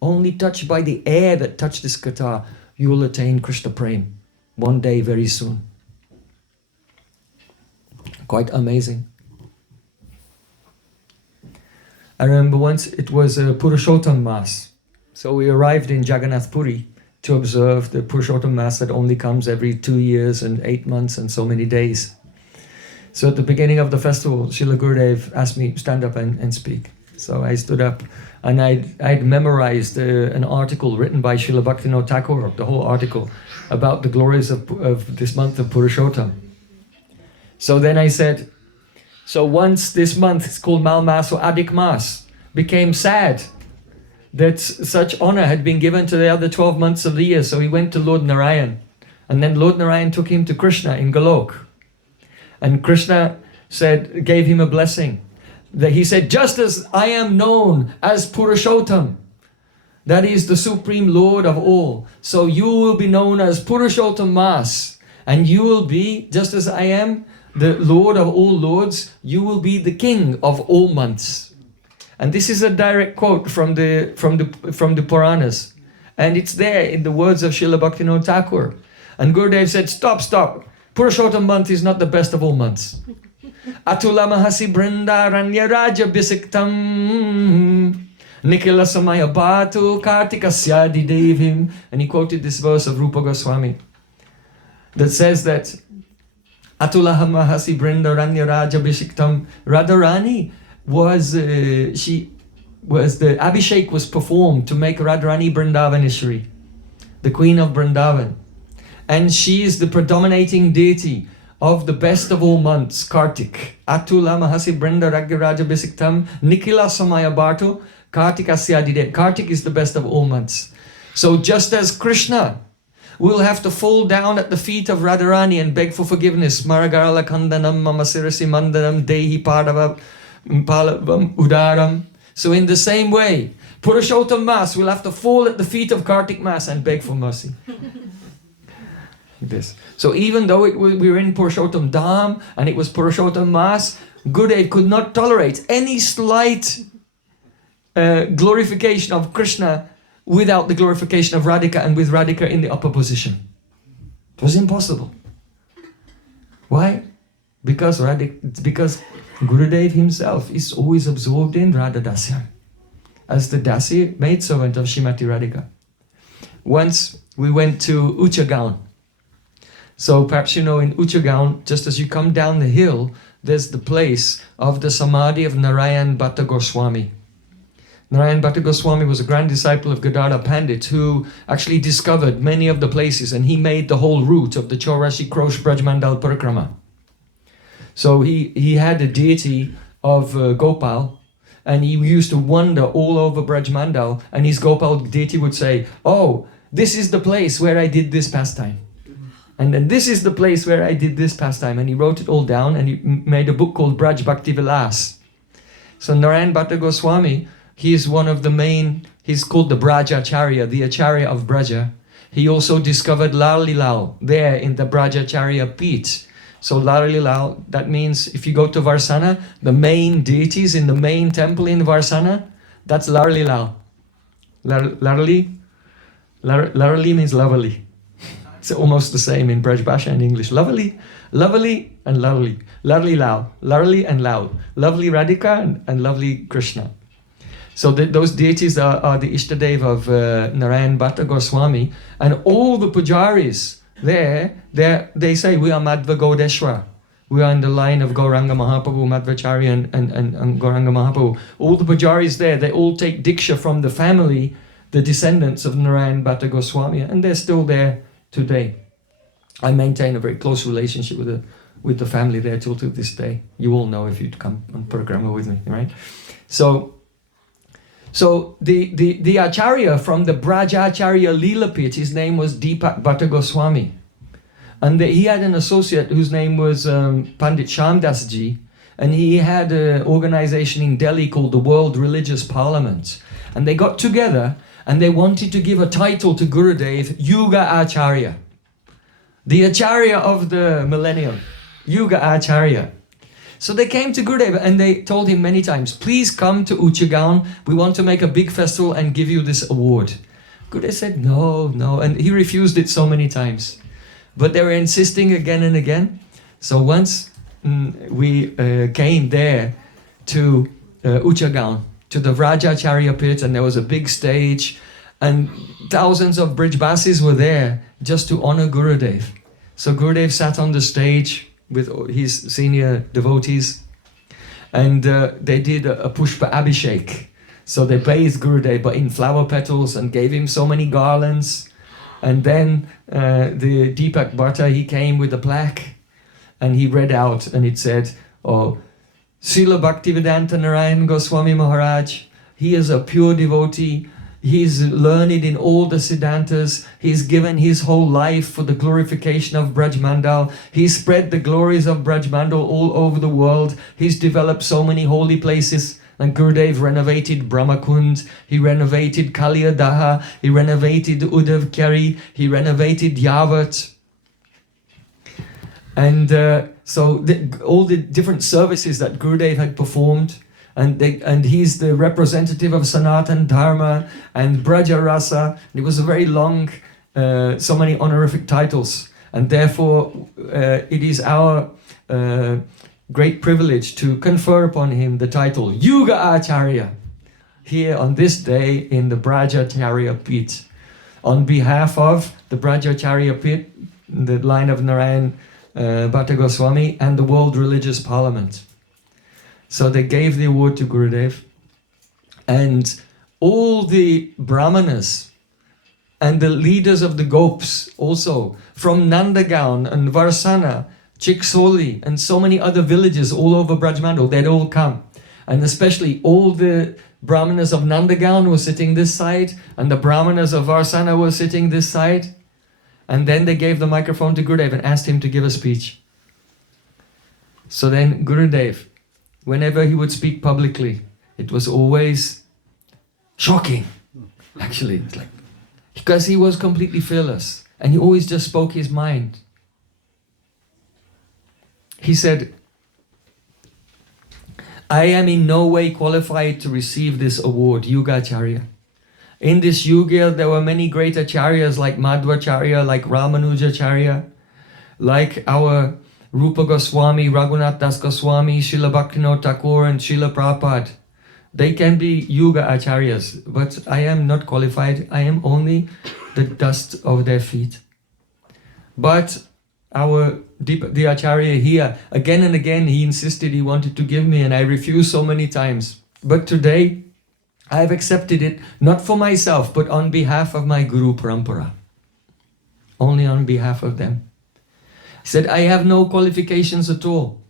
Only touched by the air that touched this katha, you will attain Krishna Prem. one day very soon. Quite amazing. I remember once it was a Purushottam Mass. So we arrived in Jagannath Puri to observe the Purushottam Mass that only comes every 2 years and 8 months and so many days. So at the beginning of the festival, Srila Gurudev asked me, stand up and speak. So I stood up and I'd memorized an article written by Srila Bhaktivedanta Thakur, the whole article, about the glories of this month of Purushottam. So then I said, so once this month, it's called Mal Mas or Adhik Mas, became sad that such honor had been given to the other 12 months of the year. So he went to Lord Narayana. And then Lord Narayana took him to Krishna in Golok. And Krishna gave him a blessing. That he said, just as I am known as Purushottam, that is the Supreme Lord of all, so you will be known as Purushottam Mas. And you will be, just as I am the Lord of all lords, you will be the King of all months. And this is a direct quote from the Puranas. And it's there in the words of Srila Bhaktivedanta Thakur. And Gurudev said, stop. Purushottam month is not the best of all months. Atula mahasi brindaranya raja bisiktam nikila samaya batu kartika syadi devim. And he quoted this verse of Rupa Goswami that says that Atula mahasi brindaranya raja bisiktam. Radharani was the Abhishek was performed to make Radharani Vrindavaneshwari, the queen of Vrindavan. And she is the predominating deity of the best of all months, Kartik. Atula mahasi brinda ragyaraja bisiktam nikila samaya bhartu kartika syadide. Kartik is the best of all months. So just as Krishna will have to fall down at the feet of Radharani and beg for forgiveness, Maragarala kandanam mamasirasi mandanam dehi padavam udaram. So in the same way, Purushottam Mas will have to fall at the feet of Kartik Mas and beg for mercy. This. So even though we were in Purushottam Dham and it was Purushottam Mas, Gurudev could not tolerate any slight glorification of Krishna without the glorification of Radhika and with Radhika in the upper position. It was impossible. Why? Because Gurudev himself is always absorbed in Radha Dasya as the Dasi maidservant of Srimati Radhika. Once we went to Uchagaon. So perhaps you know in Uchagaon, just as you come down the hill, there's the place of the Samadhi of Narayana Bhatta Goswami. Narayana Bhatta Goswami was a grand disciple of Gadadhar Pandit who actually discovered many of the places, and he made the whole route of the Chaurashi Krosh Brajmandal Parikrama. So he had a deity of Gopal, and he used to wander all over Brajmandal, and his Gopal deity would say, oh, this is the place where I did this pastime. And then this is the place where I did this pastime. And he wrote it all down and he made a book called Braj Bhaktivilas. So Narayana Bhatta Goswami, he is one of the main, he's called the Brajacharya, the Acharya of Braja. He also discovered Lalilal there in the Brajacharya Peeth. So Lalilal, that means if you go to Varsana, the main deities in the main temple in Varsana, that's Lalilal. Larali means lovely. It's almost the same in Braj Bhasha and English. Lovely and lovely. Lovely Lal. Lovely and loud. Lovely Radhika and lovely Krishna. So those deities are the Ishtadev of Narayana Bhatta Goswami. And all the pujaris they say we are Madhva Gaudeshwar. We are in the line of Gauranga Mahaprabhu, Madhvacharya and Gauranga Mahaprabhu. All the pujaris there, they all take diksha from the family, the descendants of Narayana Bhatta Goswami. And they're still there today. I maintain a very close relationship with the family there till to this day. You all know if you'd come on program with me, right? So the Acharya from the Brajacharya Leela Pit, his name was Deepak Bhatta Goswami. And he had an associate whose name was Pandit Shamdas Ji. And he had an organization in Delhi called the World Religious Parliament. And they got together and they wanted to give a title to Gurudev, Yuga Acharya. The Acharya of the millennium, Yuga Acharya. So they came to Gurudev and they told him many times, please come to Uchagaon, we want to make a big festival and give you this award. Gurudev said, no. And he refused it so many times. But they were insisting again and again. So once we came there to Uchagaon, to the Vrajacharya pit, and there was a big stage, and thousands of Brijbasis were there just to honor Gurudev. So Gurudev sat on the stage with his senior devotees, and they did a Pushpa Abhishek. So they bathed Gurudev but in flower petals and gave him so many garlands. And then the Deepak Bhatta, he came with a plaque and he read out, and it said, oh, Srila Bhaktivedanta Narayana Gosvami Maharaj, he is a pure devotee. He's learned in all the Siddhantas. He's given his whole life for the glorification of Braj Mandal. He's spread the glories of Braj Mandal all over the world. He's developed so many holy places. And Gurudev renovated Brahmakund, he renovated Kaliyadaha, he renovated Uddhav Kyari, he renovated Yavat. And so all the different services that Gurudev had performed, and he's the representative of Sanatan Dharma and Braja Rasa. It was a very long, so many honorific titles, and therefore it is our great privilege to confer upon him the title Yuga Acharya here on this day in the Brajacharya Pit. On behalf of the Brajacharya Pit, the line of Narayana Bhatta Goswami, and the World Religious Parliament. So they gave the award to Gurudev, and all the Brahmanas and the leaders of the Gops also, from Nandagaon and Varsana, Chiksoli, and so many other villages all over Brajmandal, they'd all come. And especially all the Brahmanas of Nandagaon were sitting this side, and the Brahmanas of Varsana were sitting this side. And then they gave the microphone to Gurudev and asked him to give a speech. So then Gurudev, whenever he would speak publicly, it was always shocking, actually. It's like, because he was completely fearless, and he always just spoke his mind. He said, I am in no way qualified to receive this award, Yuga Acharya. In this Yuga, there were many great acharyas like Madhvacharya, like Ramanujacharya, like our Rupa Goswami, Raghunath Das Goswami, Srila Bhaktivinoda Thakur, and Srila Prabhupada. They can be Yuga Acharyas, but I am not qualified. I am only the dust of their feet. But our the Acharya here, again and again, he insisted he wanted to give me, and I refused so many times. But today, I have accepted it, not for myself, but on behalf of my Guru Parampara. Only on behalf of them. He said, I have no qualifications at all.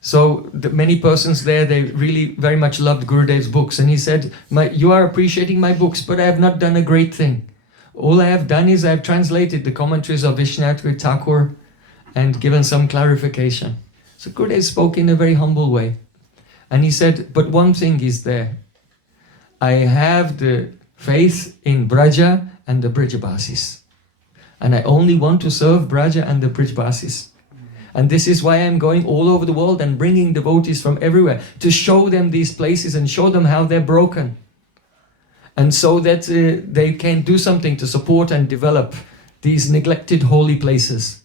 So many persons there, they really very much loved Gurudev's books. And he said, you are appreciating my books, but I have not done a great thing. All I have done is I have translated the commentaries of Vishwanath Thakur and given some clarification. So Gurudev spoke in a very humble way. And he said, but one thing is there. I have the faith in Braja and the Brijbasis. And I only want to serve Braja and the Brijbasis. And this is why I'm going all over the world and bringing devotees from everywhere to show them these places and show them how they're broken. And so that they can do something to support and develop these neglected holy places.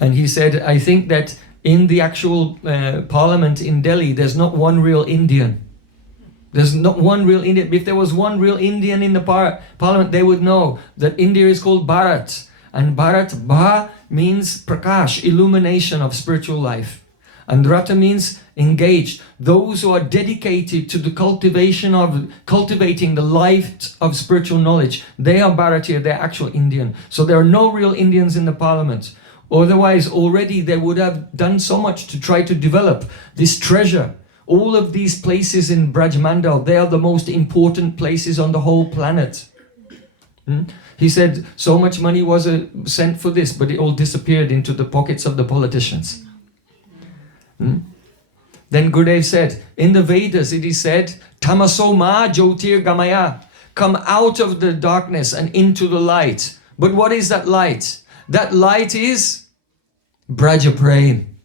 And he said, I think that in the actual parliament in Delhi, there's not one real Indian. There's not one real Indian. If there was one real Indian in the parliament, they would know that India is called Bharat. And Bharat, Bha means prakash, illumination of spiritual life. And Rata means engaged. Those who are dedicated to the cultivation of, cultivating the light of spiritual knowledge, they are Bharatiya, they're actual Indian. So there are no real Indians in the parliament. Otherwise, already they would have done so much to try to develop this treasure. All of these places in Brajmandal, they are the most important places on the whole planet. He said so much money was sent for this, but it all disappeared into the pockets of the politicians. Then Gurudev said, in the Vedas it is said, Tamaso ma jyotir gamaya, come out of the darkness and into the light. But what is that light? That light is Braja Prem.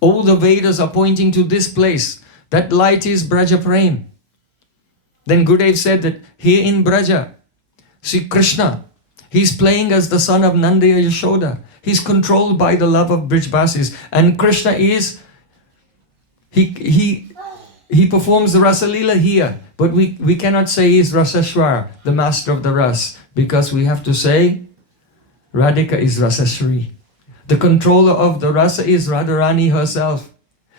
All the Vedas are pointing to this place. That light is Braja Prem. Then Gurudev said that here in Braja, Sri Krishna He's playing as the son of Nanda and Yashoda. He's controlled by the love of Brijbasis. And Krishna is, he performs the Rasa Leela here. But we cannot say he's Raseshwar, the master of the Ras, because we have to say Radhika is Raseshwari. The controller of the Rasa is Radharani herself.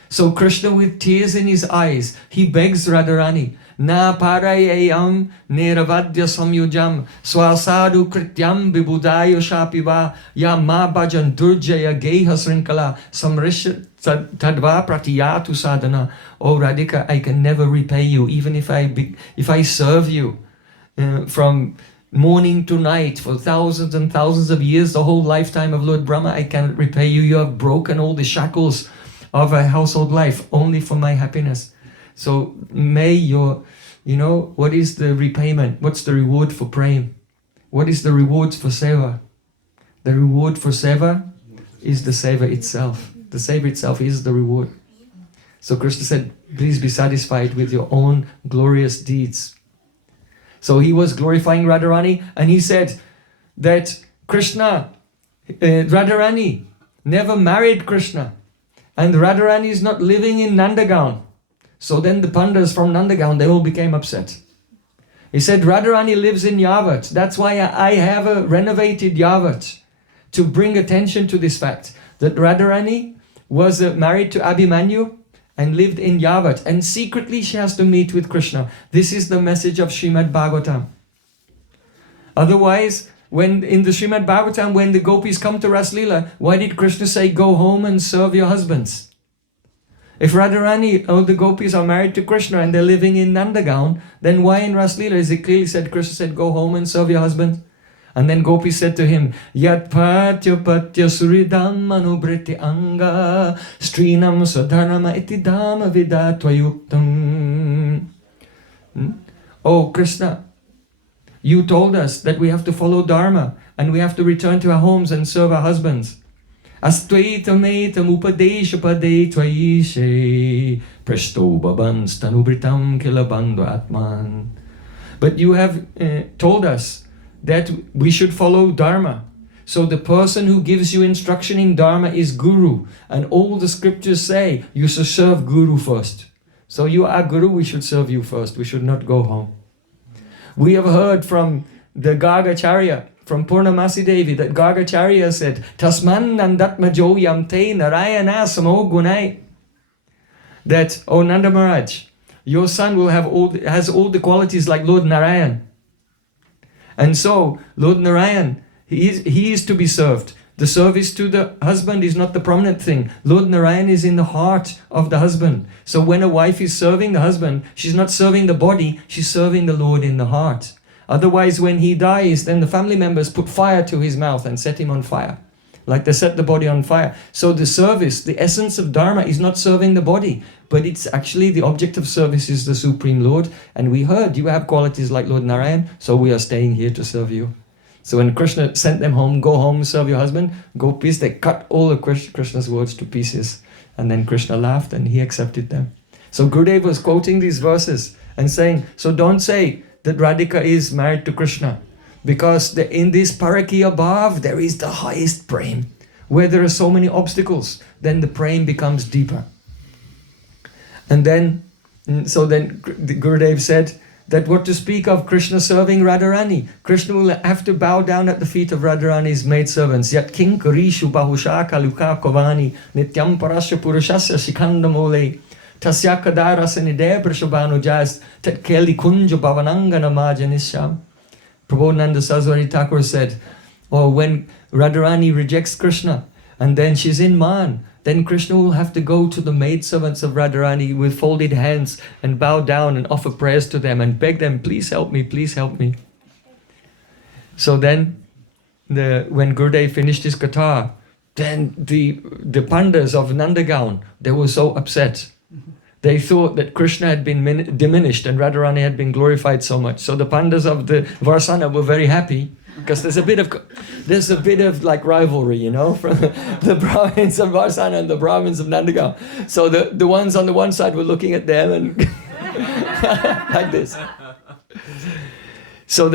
So Krishna, with tears in his eyes, he begs Radharani, Na parayayam niravadya samyujam swasadu krityam vibhudayo shapiva ya ma bhajan durjaya geha srinkala samrisha tadva pratiyatu sadhana. Oh Radhika, I can never repay you, even if I serve you from morning to night for thousands and thousands of years, the whole lifetime of Lord Brahma, I cannot repay you. You have broken all the shackles of a household life only for my happiness. So may your, what is the repayment? What's the reward for praying? What is the reward for seva? The reward for seva is the seva itself. The seva itself is the reward. So Krishna said, please be satisfied with your own glorious deeds. So he was glorifying Radharani, and he said that Krishna, Radharani never married Krishna, and Radharani is not living in Nandagaon. So then the Pandas from Nandagaon, they all became upset. He said, Radharani lives in Yavat. That's why I have a renovated Yavat, to bring attention to this fact that Radharani was married to Abhimanyu and lived in Yavat, and secretly she has to meet with Krishna. This is the message of Srimad Bhagavatam. Otherwise, when in the Srimad Bhagavatam, when the gopis come to Ras Leela, why did Krishna say, go home and serve your husbands? If Radharani or the gopis are married to Krishna and they're living in Nandagaon, then why in Ras Leela is it clearly said, Krishna said, go home and serve your husband? And then gopis said to him, Yat patya patya suridam manubriti anga strinam sadharama iti dhamma vidatvayuktam. Oh Krishna, you told us that we have to follow Dharma and we have to return to our homes and serve our husbands. Astvaitam etam upadesha pade tvaishe presto babans tanubritam kilabando atman. But you have told us that we should follow Dharma. So the person who gives you instruction in Dharma is Guru. And all the scriptures say you should serve Guru first. So you are Guru, we should serve you first. We should not go home. We have heard from the Gargacharya, from Purnamasi Devi, that Gargacharya said, Tasman nandatmajo yamte narayana samo gunai. That, oh Nanda Maharaj, your son will has all the qualities like Lord Narayana. And so, Lord Narayan, he is to be served. The service to the husband is not the prominent thing. Lord Narayan is in the heart of the husband. So when a wife is serving the husband, she's not serving the body, she's serving the Lord in the heart. Otherwise, when he dies, then the family members put fire to his mouth and set him on fire. Like they set the body on fire. So the service, the essence of Dharma is not serving the body, but it's actually the object of service is the Supreme Lord. And we heard you have qualities like Lord Narayan, so we are staying here to serve you. So when Krishna sent them home, go home, serve your husband, gopis, they cut all of Krishna's words to pieces. And then Krishna laughed and he accepted them. So Gurudev was quoting these verses and saying, so don't say that Radhika is married to Krishna. Because in this paraki above, there is the highest prem. Where there are so many obstacles, then the prem becomes deeper. And then, so then Gurudev said that what to speak of Krishna serving Radharani. Krishna will have to bow down at the feet of Radharani's maidservants. Yat kinkarishu bahusha kaluka kovani nityam parasya purushasya shikandamole tasya kadarasa nidaya prashabhanu jas tat keli kunja bhavanangana majanisham. Prabodhananda Saraswati Thakur said, oh, when Radharani rejects Krishna and then she's in Man, then Krishna will have to go to the maidservants of Radharani with folded hands and bow down and offer prayers to them and beg them, please help me, please help me. So then, when Gurudev finished his katha, then the Pandas of Nandagaon, they were so upset. They thought that Krishna had been diminished and Radharani had been glorified so much. So the Pandas of the Varsana were very happy because there's a bit of like rivalry, from the Brahmins of Varsana and the Brahmins of Nandagaon. So the ones on the one side were looking at them and like this. So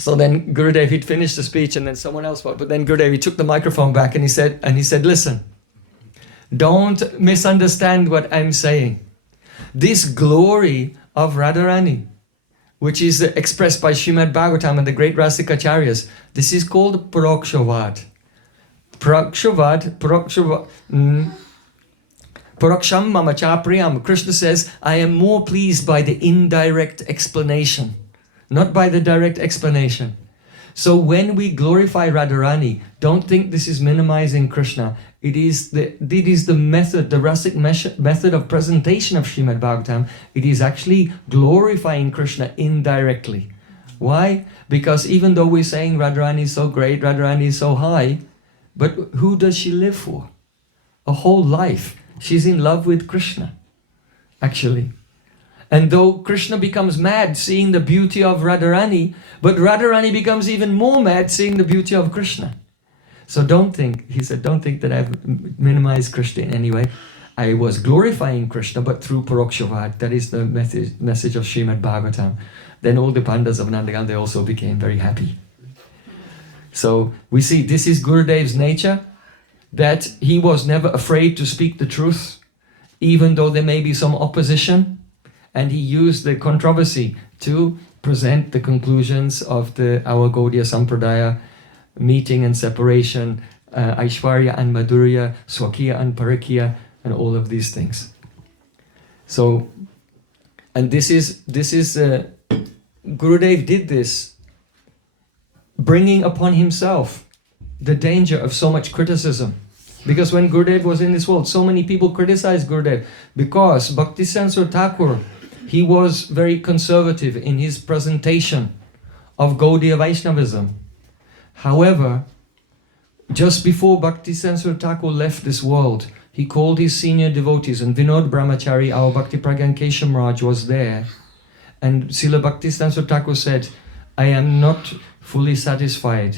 So then Gurudev, he'd finished the speech and then someone else spoke. But then Gurudev, he took the microphone back and he said, listen, don't misunderstand what I'm saying. This glory of Radharani, which is expressed by Srimad Bhagavatam and the great Rasikacharyas, this is called Parokshavad. Paraksham mama chapriyam. Krishna says, I am more pleased by the indirect explanation, not by the direct explanation. So when we glorify Radharani, don't think this is minimizing Krishna. It is the method, the rasic method of presentation of Srimad Bhagavatam. It is actually glorifying Krishna indirectly. Why? Because even though we're saying Radharani is so great, Radharani is so high, but who does she live for? A whole life. She's in love with Krishna, actually. And though Krishna becomes mad seeing the beauty of Radharani, but Radharani becomes even more mad seeing the beauty of Krishna. So don't think, he said, don't think that I've minimized Krishna in any way. I was glorifying Krishna, but through Parokshavad. That is the message of Srimad Bhagavatam. Then all the pandas of Nandagan, they also became very happy. So we see this is Gurudev's nature, that he was never afraid to speak the truth, even though there may be some opposition. And he used the controversy to present the conclusions of our Gaudiya Sampradaya, meeting and separation, Aishwarya and Madhurya, Swakiya and Parakya, and all of these things. So, and this is Gurudev did this, bringing upon himself the danger of so much criticism. Because when Gurudev was in this world, so many people criticized Gurudev because Bhaktivedanta Thakur, he was very conservative in his presentation of Gaudiya Vaishnavism. However, just before Bhaktivedanta Thakur left this world, he called his senior devotees, and Vinod Brahmachari, our Bhakti Pragyan Keshav Maharaj, was there. And Srila Bhaktivedanta Thakur said, I am not fully satisfied.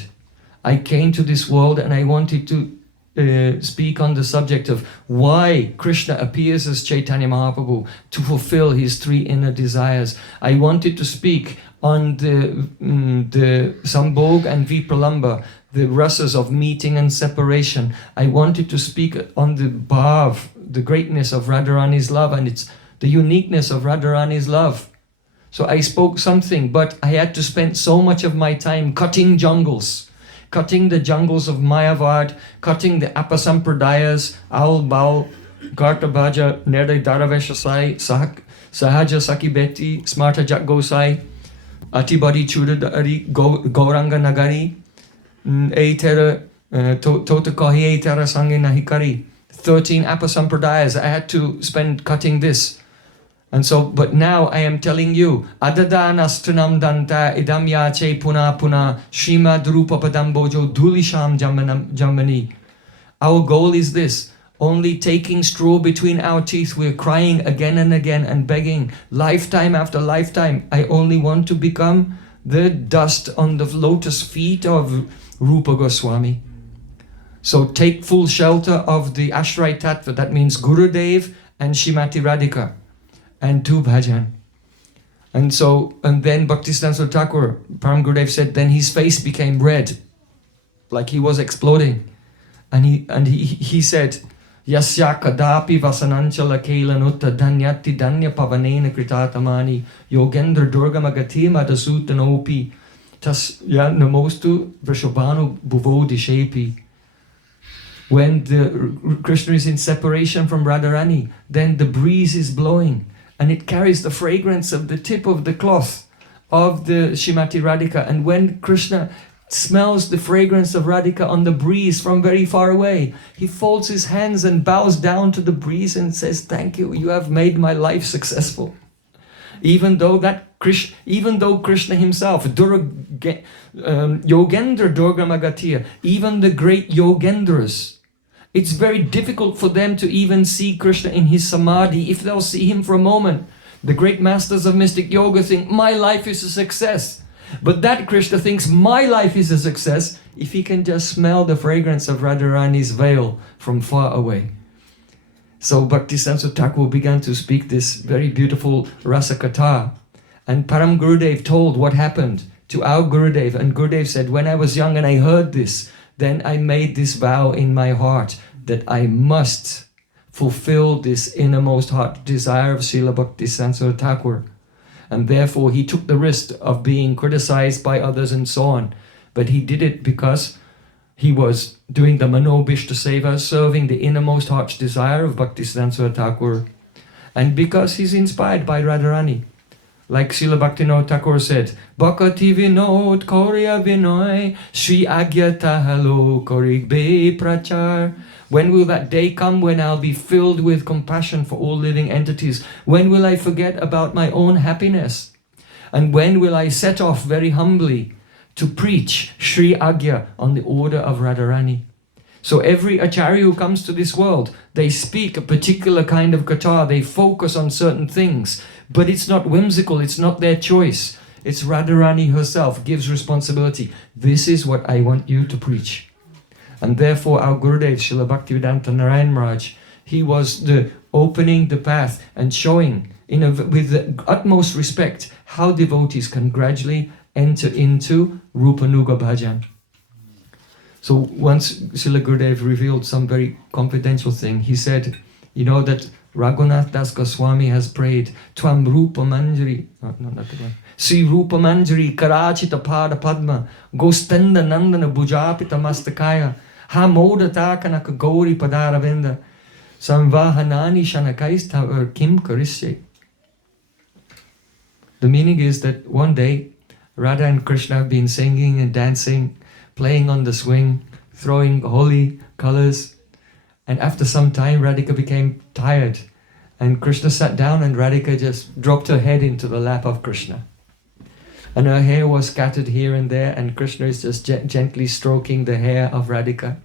I came to this world and I wanted to speak on the subject of why Krishna appears as Chaitanya Mahaprabhu to fulfill his three inner desires. I wanted to speak on the Sambhog and Vipralamba, the rasas of meeting and separation. I wanted to speak on the bhav, the greatness of Radharani's love, and it's the uniqueness of Radharani's love. So I spoke something, but I had to spend so much of my time cutting jungles, cutting the jungles of Mayavad, cutting the Apasampradayas, Aul, Baul, Gartabhaja, Nerde Daraveshasai, Sahaja Sakibeti, Smarta Jak Gosai, Atibadi Chudadari, Gauranga Nagari, Eitera, Totakahi Eitera Sangi Nahikari. 13 Apasampradayas. I had to spend cutting this. And so, but now I am telling you, Adadanastanam Danta Idam Yache Puna Puna Srimad Rupa Padambojo Dulisham Jamani. Our goal is this. Only taking straw between our teeth, we're crying again and again and begging, lifetime after lifetime. I only want to become the dust on the lotus feet of Rupa Goswami. So take full shelter of the Ashray Tattva. That means Gurudev and Shrimati Radhika. And do bhajan. And then Bhaktisiddhanta Thakur, Param Gurudev said, then his face became red, like he was exploding. And he said, Yasya kadapi vasanancha lakelanutta dhanyati dhanya pavanena kritatamani yogendra durgamagati madasutanopi tas namostu vrishobhanu bhuvo dishepi. When the Krishna is in separation from Radharani, then the breeze is blowing, and it carries the fragrance of the tip of the cloth of the Shrimati Radhika. And when Krishna smells the fragrance of Radhika on the breeze from very far away, he folds his hands and bows down to the breeze and says, thank you, you have made my life successful. Even though Krishna himself, Yogendra Durgamagatiya, even the great Yogendras, it's very difficult for them to even see Krishna in his samadhi if they'll see him for a moment. The great masters of mystic yoga think, my life is a success. But that Krishna thinks, my life is a success if he can just smell the fragrance of Radharani's veil from far away. So Bhaktisiddhanta Thakur began to speak this very beautiful rasa katha. And Param Gurudev told what happened to our Gurudev. And Gurudev said, when I was young and I heard this, then I made this vow in my heart that I must fulfill this innermost heart desire of Srila Bhaktivedanta Thakur. And therefore he took the risk of being criticized by others and so on. But he did it because he was doing the Manobhishta Seva, serving the innermost heart's desire of Bhaktivedanta Thakur. And because he's inspired by Radharani. Like Srila Bhaktivinoda Thakur said, Bhakti Vinod Korya Vinoy Sri Agya Tahalo Korig Be Prachar. When will that day come when I'll be filled with compassion for all living entities? When will I forget about my own happiness? And when will I set off very humbly to preach Sri Agya on the order of Radharani? So every acharya who comes to this world, they speak a particular kind of katha, they focus on certain things, but it's not whimsical, it's not their choice. It's Radharani herself gives responsibility. This is what I want you to preach. And therefore our Gurudev, Srila Bhaktivedanta Narayana Maharaj, he was the opening the path and showing with the utmost respect how devotees can gradually enter into Rupanuga Bhajan. So once Srila Gurudev revealed some very confidential thing, he said, you know that Raghunath Das Goswami has prayed, Tvam Rupa Manjari, not that one, Sri Rupa Manjari Karachita Pada Padma, Gostanda Nandana Bhujapita Mastakaya, Ha Modata Kanaka Gauri Padaravinda, Samvahanani Shanakaista Kim Karishe. The meaning is that one day, Radha and Krishna have been singing and dancing, playing on the swing, throwing holy colors. And after some time, Radhika became tired. And Krishna sat down and Radhika just dropped her head into the lap of Krishna. And her hair was scattered here and there, and Krishna is just gently stroking the hair of Radhika.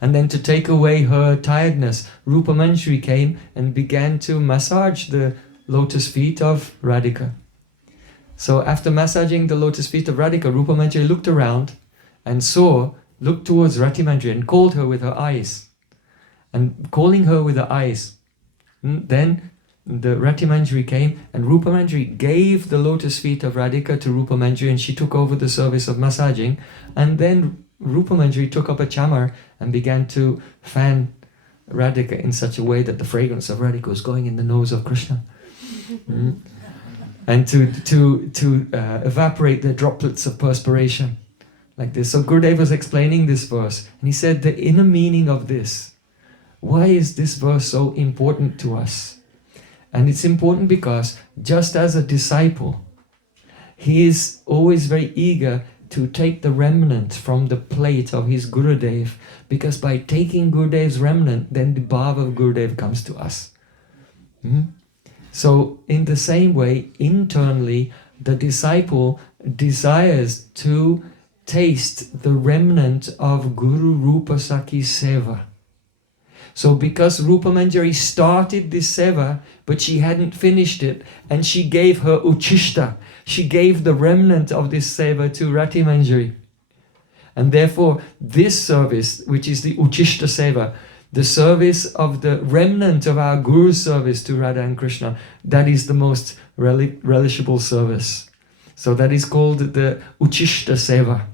And then to take away her tiredness, Rupa Manjari came and began to massage the lotus feet of Radhika. So after massaging the lotus feet of Radhika, Rupa Manjari looked around and looked towards Rati Manjari and called her with her eyes. And calling her with her eyes, then the Rati Manjari came and Rupa Manjari gave the lotus feet of Radhika to Rupa Manjari, and she took over the service of massaging. And then Rupa Manjari took up a chamar and began to fan Radhika in such a way that the fragrance of Radhika was going in the nose of Krishna. And to evaporate the droplets of perspiration like this. So Gurudev was explaining this verse, and he said the inner meaning of this. Why is this verse so important to us? And it's important because just as a disciple, he is always very eager to take the remnant from the plate of his Gurudev, because by taking Gurudev's remnant, then the bhava of Gurudev comes to us. So in the same way, internally, the disciple desires to taste the remnant of Guru Rupa Sakhi Seva. So because Rupa Manjari started this seva, but she hadn't finished it, and she gave her uchishta, she gave the remnant of this seva to Rati Manjari. And therefore, this service, which is the uchishta seva, the service of the remnant of our Guru's service to Radha and Krishna, that is the most relishable service. So that is called the uchishta seva.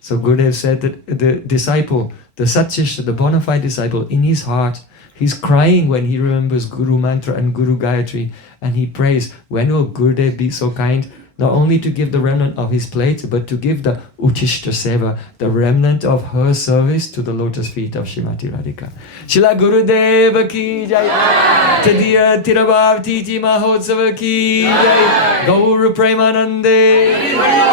So Gurudev said that the disciple, the Satshishta, the bona fide disciple, in his heart, he's crying when he remembers Guru Mantra and Guru Gayatri, and he prays, when will Gurudev be so kind, not only to give the remnant of his plate, but to give the Uchishta Seva, the remnant of her service to the lotus feet of Srimati Radhika. Shila Gurudeva ki jai, Tadiya Tirabhav Titi Mahotsava ki jai, Gaura Premanande.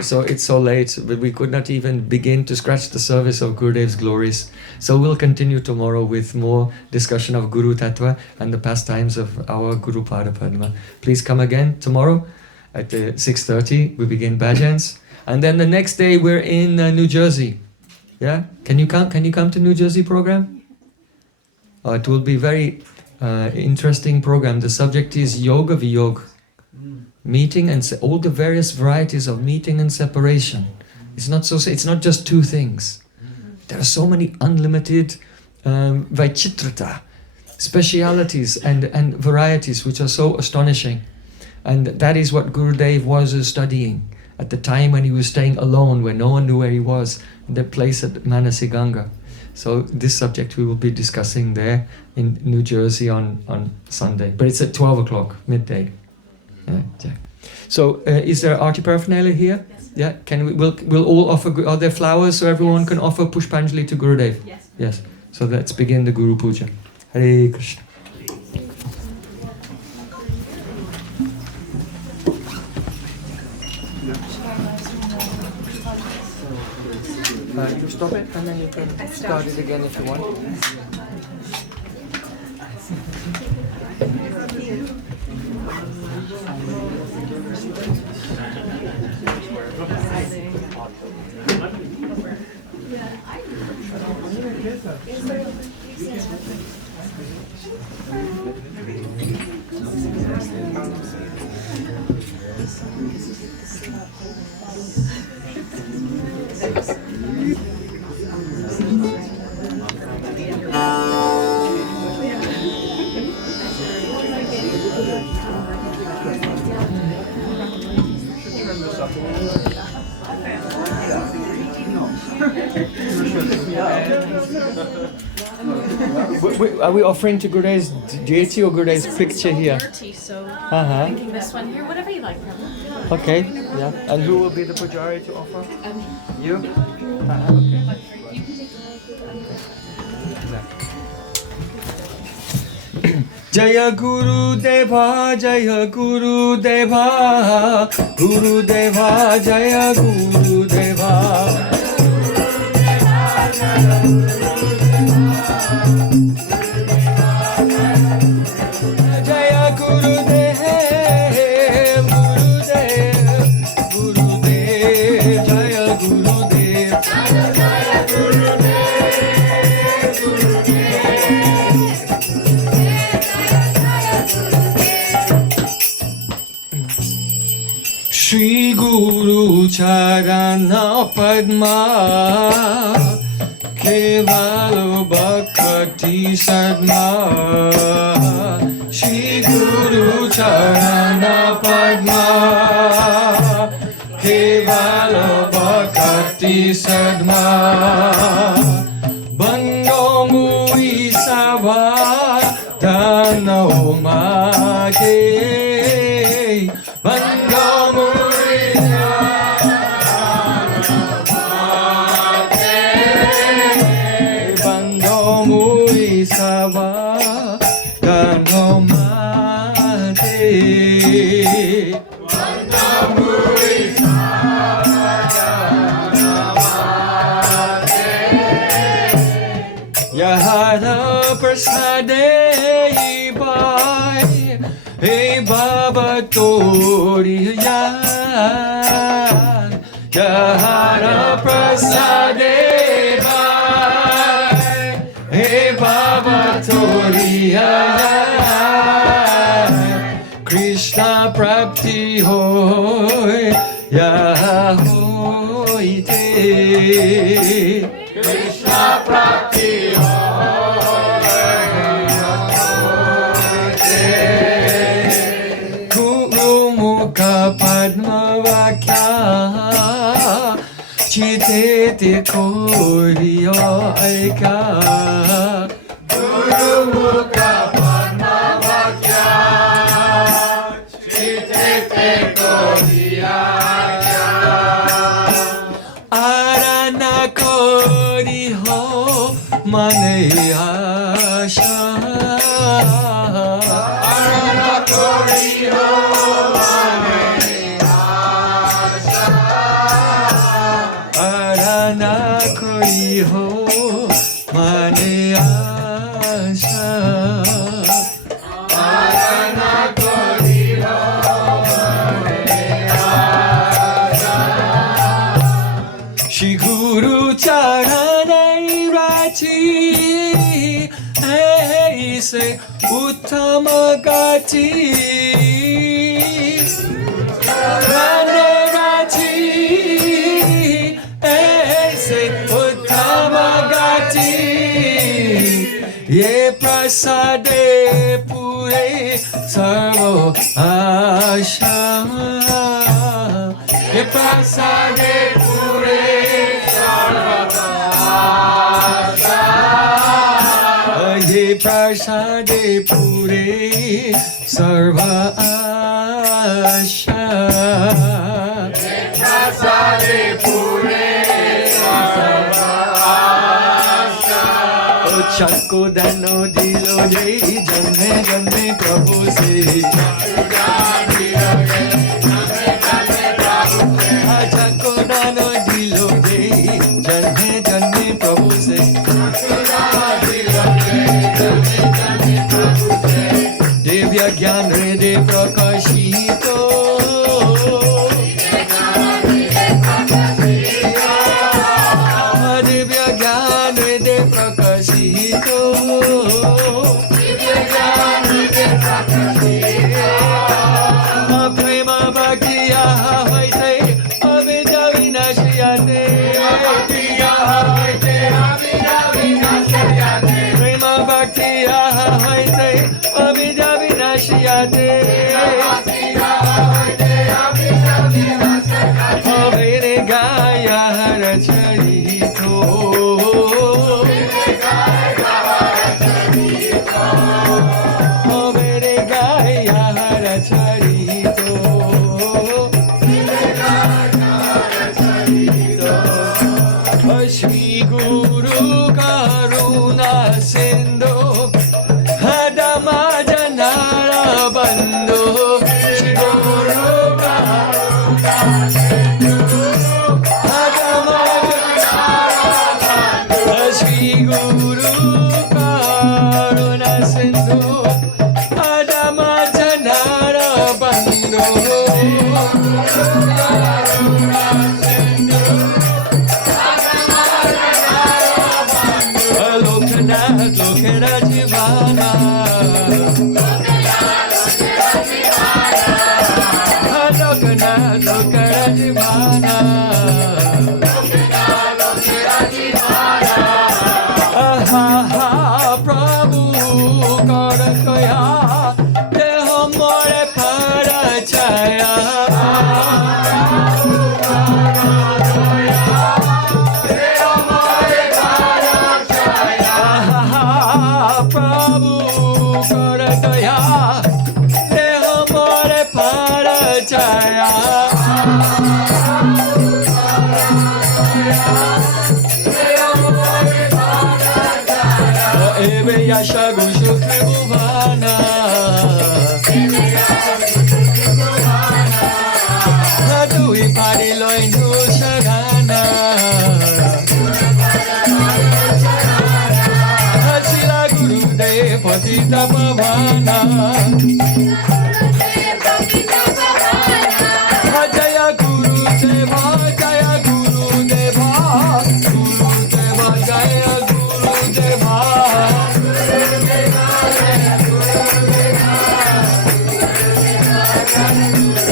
So it's so late, but we could not even begin to scratch the surface of Gurudev's glories. So we'll continue tomorrow with more discussion of Guru Tattva and the pastimes of our Guru Pada Padma. Please come again tomorrow at 6:30. We begin bhajans, and then the next day we're in New Jersey. Yeah, can you come? Can you come to New Jersey program? It will be very interesting program. The subject is Yoga Viyog. Meeting and all the various varieties of meeting and separation. It's not just two things. There are so many unlimited Vaichitrata, specialities and varieties which are so astonishing. And that is what Gurudev was studying at the time when he was staying alone, when no one knew where he was, in the place at Manasi Ganga. So this subject we will be discussing there in New Jersey on Sunday. But it's at 12 o'clock, midday. Yeah. So is there arti paraphernalia here? Yes. Yeah. Can we'll all offer? Are there flowers so everyone can offer Pushpanjali to Gurudev? Yes. Yes. So let's begin the Guru Puja. Hare Krishna. You stop it and then you can start it again if you want. Are we offering to Gurudev's deity or Gurudev's picture here? Dirty, so Uh-huh. thinking this one here, whatever you like. Okay, yeah. And who will be the pujari to offer? You? Okay. Jaya Guru Deva, Jaya Guru Deva, Guru Deva, Jaya Guru Deva. Jaya Guru Dev, Guru Dev, Guru Dev, Jaya Guru Dev. Jaya Guru Dev, Guru Dev. Shri Guru Charana Padma Kevalo Bhakti Sadma Shri Guru Charana Padma Kevalo Bhakti Sadma Bando Muri Sabha Dano Mage Bando Muri Bando Muri Sabha Dano Mage Bando Muri Yahara Prasade Bhai Hey Baba Tori Yan Yahara Prasade Bhai Hey Baba Tori Yan Krishna Prapti Hoy Yahoy Te Krishna Prapti Mukha Padma Vakya Chite Te Koriyo Aika Guru Mukha Padma Vakya Chite Te Koriyo Aika Arana Koriho Mane Asha Arana Koriho Arana koi ho mane asha Arana koi ho mane asha Shri Guru Charanai Rati Aise Uttama Gati Rane Rati Aise Uttama Gati Ye prasade pure sarvo asha. Ye prasade pure sarvo asha. Ye prasade pure sarva asha. Ye prasade pure चक्को दानो दिलो जे जन्मे जन्मे प्रभु से चक्को दानो दिलो जे जन्मे जन्मे प्रभु से दिव्य ज्ञान हृदय प्रकाशितो दिव्य ज्ञान हृदय प्रकाशितो प्रेम भक्तिया होइते अविद्या विनाशयाते प्रेम भक्तिया होइते अविद्या विनाशयाते अवेरे गाया रचयितो अवेरे गाया रचयितो श्री गुरु करुणा सिंधु धम्मा जनारा बंधु श्री गुरु करुणा सिंधु धम्मा जनारा श्री गुरु करुणा सिंधु धम्मा जनारा बंधु लोकनाथ जीवाना लोकनाथ जीवाना प्रभु कर कया देह मोरे पर छाया प्रभु कर दया देह मोरे पर छाया एवे यशा गुशु त्रिभुवना दुई पारी लोइनु शगाना शिला गुरुदेव पतित पवना जय गुरुदेव जय गुरुदेव गुरुदेव जय गुरुदेव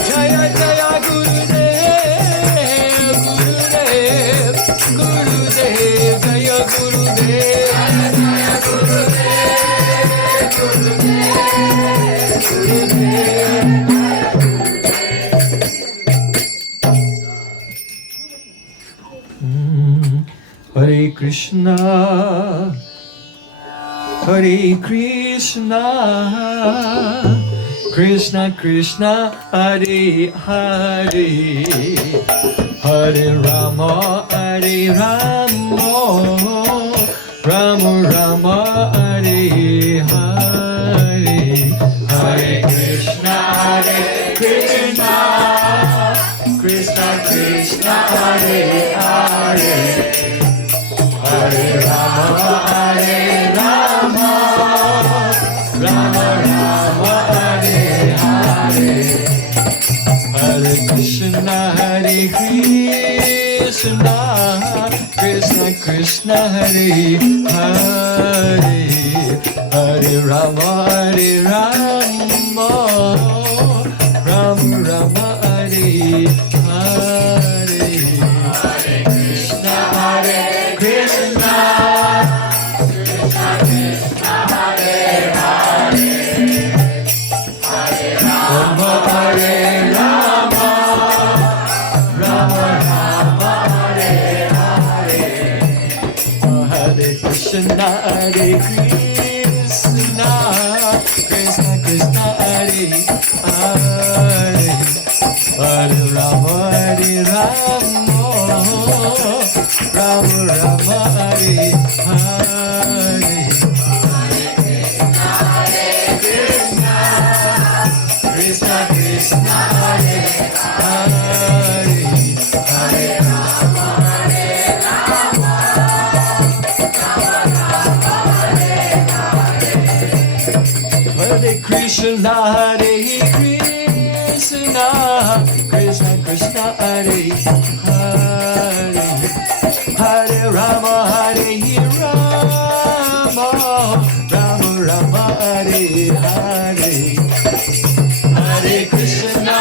जय जय गुरुदेव गुरुदेव गुरुदेव जय गुरुदेव Hare Krishna Hare Krishna Krishna Krishna Hare Hare Hare Rama Hare Rama Rama Rama Hare Hare Hare Krishna Hare Krishna Krishna Krishna Hare Hare Hare Rama Hare Rama Rama Rama Hare Hare Hare Krishna Hare Krishna Krishna Krishna Hare Hare Hare Rama Hare Rama Rama Rama Hare Hare Hare Krishna Hare Krishna Krishna Krishna Krishna, Hare Krishna, Krishna Krishna, Hare Hare, Hare Rama, Hare Rama, Rama Rama, Hare Hare. Krishna Krishna, Hare Hare, Hare Rama, Hare Rama, Hare Krishna, Hare Krishna, Krishna Krishna, Hare Hare, Hare Rama, Hare Rama, Rama Rama, Hare Hare. Hare Krishna,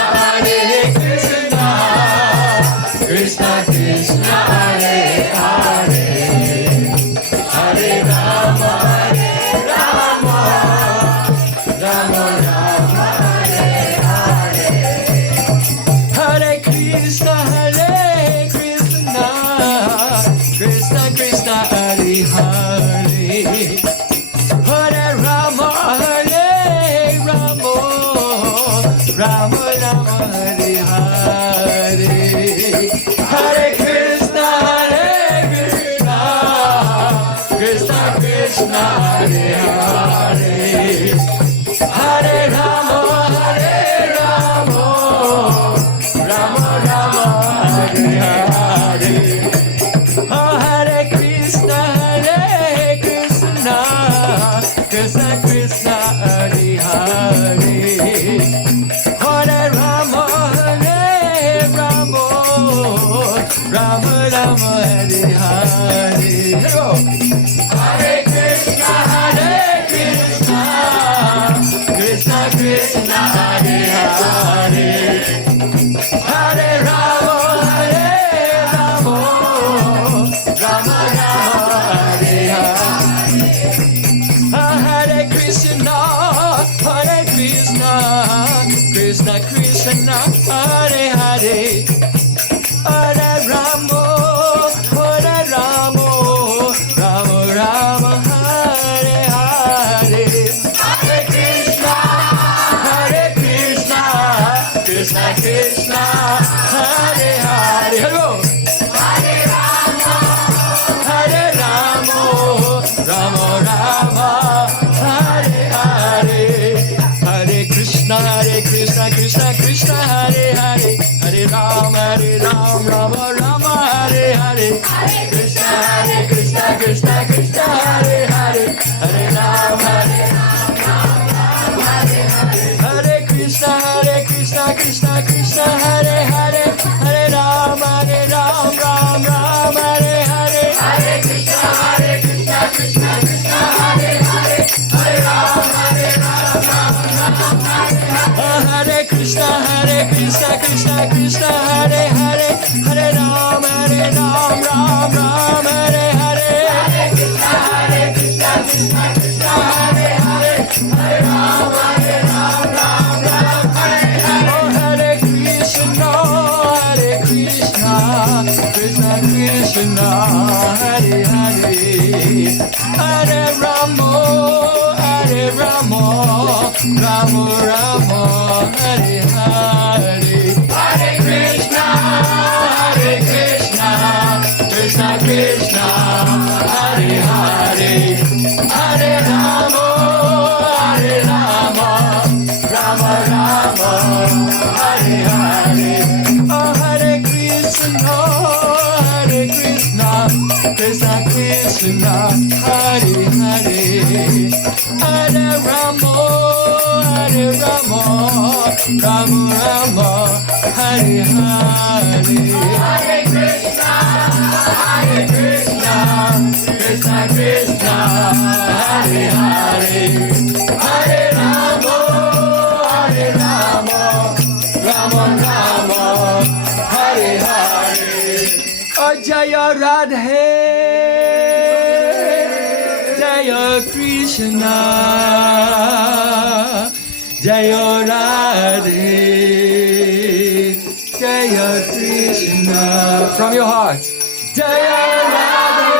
Krishna Krishna, Hare Hare, Hare Rama, Rama Rama, Hare Hare. Hare Krishna, Krishna Krishna, Hare Hare, Hare Rama, Rama Rama, Hare Hare, Hare Krishna, Krishna Krishna, Hare Hare, Hare Rama, Rama Rama, Hare Hare. Oh, Hare Krishna, Krishna Krishna, Hare Hare, Hare Rama, Rama Rama, Hare Hare. Hello. Hare Krishna, Krishna Krishna, Hare Hare, Hare Rama, Rama Rama, Hare Hare. Hare Krishna, Krishna Krishna, Hare Hare, Hare Rama, Rama Rama, Hare Hare. Hare Krishna, Krishna Krishna, Hare Hare. Hello. Hare Rama, Rama Rama, Hare Hare. Hare Krishna, Krishna Krishna, Hare Hare, Hare Rama, Rama Rama, Hare Hare. Hare Krishna, Krishna Krishna, Hare Hare, Hare Rama, Hare Krishna, Krishna Krishna, Hare Hare, Hare Rama, Rama, Hare Hare. Hare Krishna, Krishna Krishna, Hare Hare, Hare Rama, Hare Krishna, Krishna Krishna, Hare Hare, Hare Rama, Rama, Hare Hare. Hare Krishna, Krishna Krishna, Hare Hare, Hare Rama, Rama, Hare Hare. Oh, Hare Krishna, Krishna Krishna, Hare Hare, Hare Rama, Rama Rama, Hare Hare. Hare Krishna, Krishna Krishna, Hare Hare, Hare Rama, Rama Rama, Hare Hare. Oh, Hare Krishna, Krishna Krishna, Hare Hare, Hare Rama, Rama Rama, Hare Hare. Hare Krishna, Krishna Krishna, Hare Hare, Hare Rama, Rama Rama, Hare Hare. Oh, Jaya Radhe, Jaya Krishna, Jaya Radhe, Jaya Krishna. From your heart. Jaya Radhe,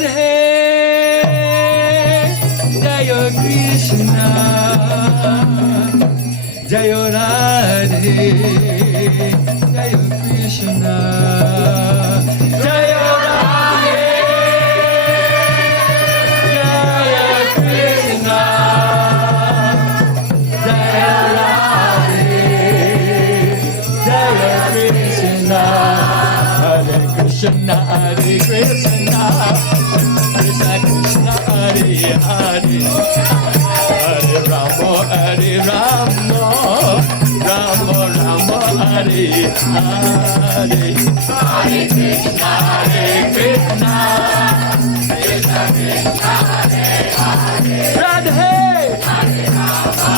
Radhe, Jaya Krishna, Jaya Radhe, Jaya Krishna, Jaya Radhe, Jaya Krishna, Jaya Radhe, Jaya Krishna, Hare Krishna, Hare Krishna, Krishna Krishna, Hare Hare, Hare Rama, Hare Rama, Rama Rama, Hare Hare, Hare Krishna, Krishna Krishna, Hare Hare, Radhe, Hare Rama,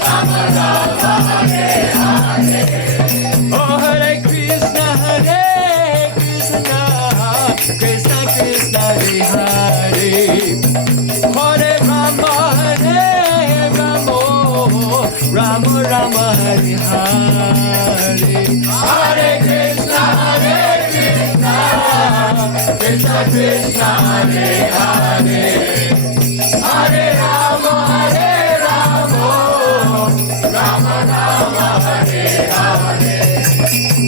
Rama Rama, Hare Hare. Oh, Hare Krishna, Krishna Krishna, Hare Hare, Hare Rama, Rama Rama, Hare Hare, Hare Krishna, Krishna Krishna, Hare Hare, Hare Rama, Rama Rama, Hare Hare.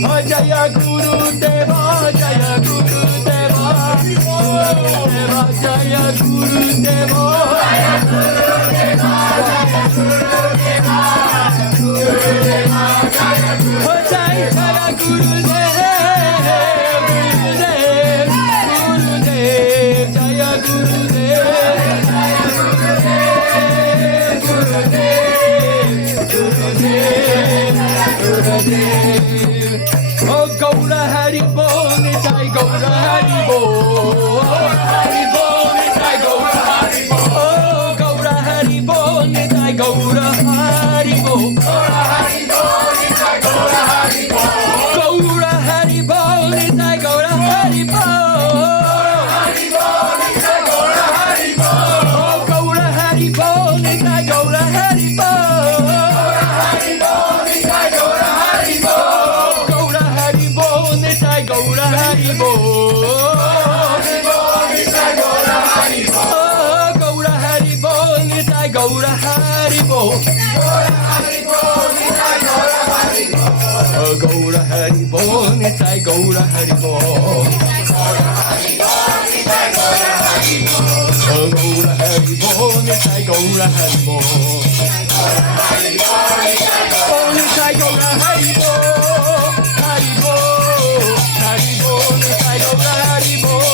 Oh, Jaya Guru Deva, Jaya Guru Deva, Jaya Guru Deva, Jaya Guru Deva, Jaya Guru Deva, Guru Deva, Jaya Guru Deva, Jaya Guru Deva, Guru Deva, Jaya Guru Deva, Guru Deva, Guru Deva, Guru Deva. Oh, Gaura Hari Bol, Nitai Gaura Hari Bol, Hari Bol, Nitai Gaura Hari Bol. Oh, Gaura Hari Bol, Nitai Gaura Hari Bol, Gaura Hari Bol, Nitai Gaura Hari Bol, Gaura Hari Bol, Nitai Gaura Hari Bol, Hari Bol, Nitai Gaura Hari Bol. Oh, Gaura Hari Bol, Nitai Gaura Hari Bol, Hari Bol, Nitai Gaura Hari Bol, Gaura Hari Bol, Nitai Gaura Hari Bol, Hari Bol, Nitai Gaura Hari Bol. Oh, Gaura Hari Bol, Nitai Gaura Hari Bol, Gaura Hari Bol, Nitai Gaura Hari Bol. Oh, Gaura Hari Bol, Nitai Gaura Hari Bol, Gaura Hari Bol, Nitai Gaura Hari Bol. Oh, Gaura Hari Bol, Nitai Gaura Hari Bol, Gaura Hari Bol, Nitai Gaura Hari Bol, Hari Bol, Hari Bol, Nitai Gaura Hari Bol, Nitai Gaura Hari Bol,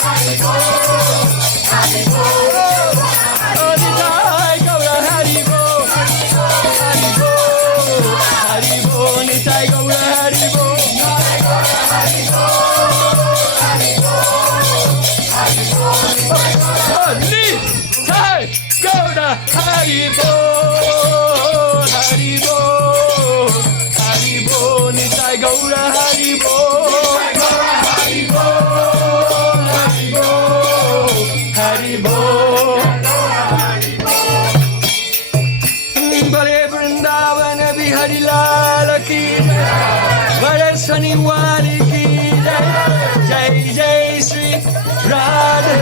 Hari Bol, Hari Bol, oh, Nitai Gaura Hari Bol, Hari Bol, Hari Bol, Nitai Gaura Hari Bol, Nitai Gaura Hari Bol, Hari Bol, Hari Bol, oh, Nitai Gaura Hari Bol, Hari Bol, Hari Bol, Nitai Gaura Hari Bol, Hari Bol, Hari Bol, Hari Bol. Bale Vrindavan Bihari Lal ki Bale Saniwari ki Jai Jai Sri Radhe.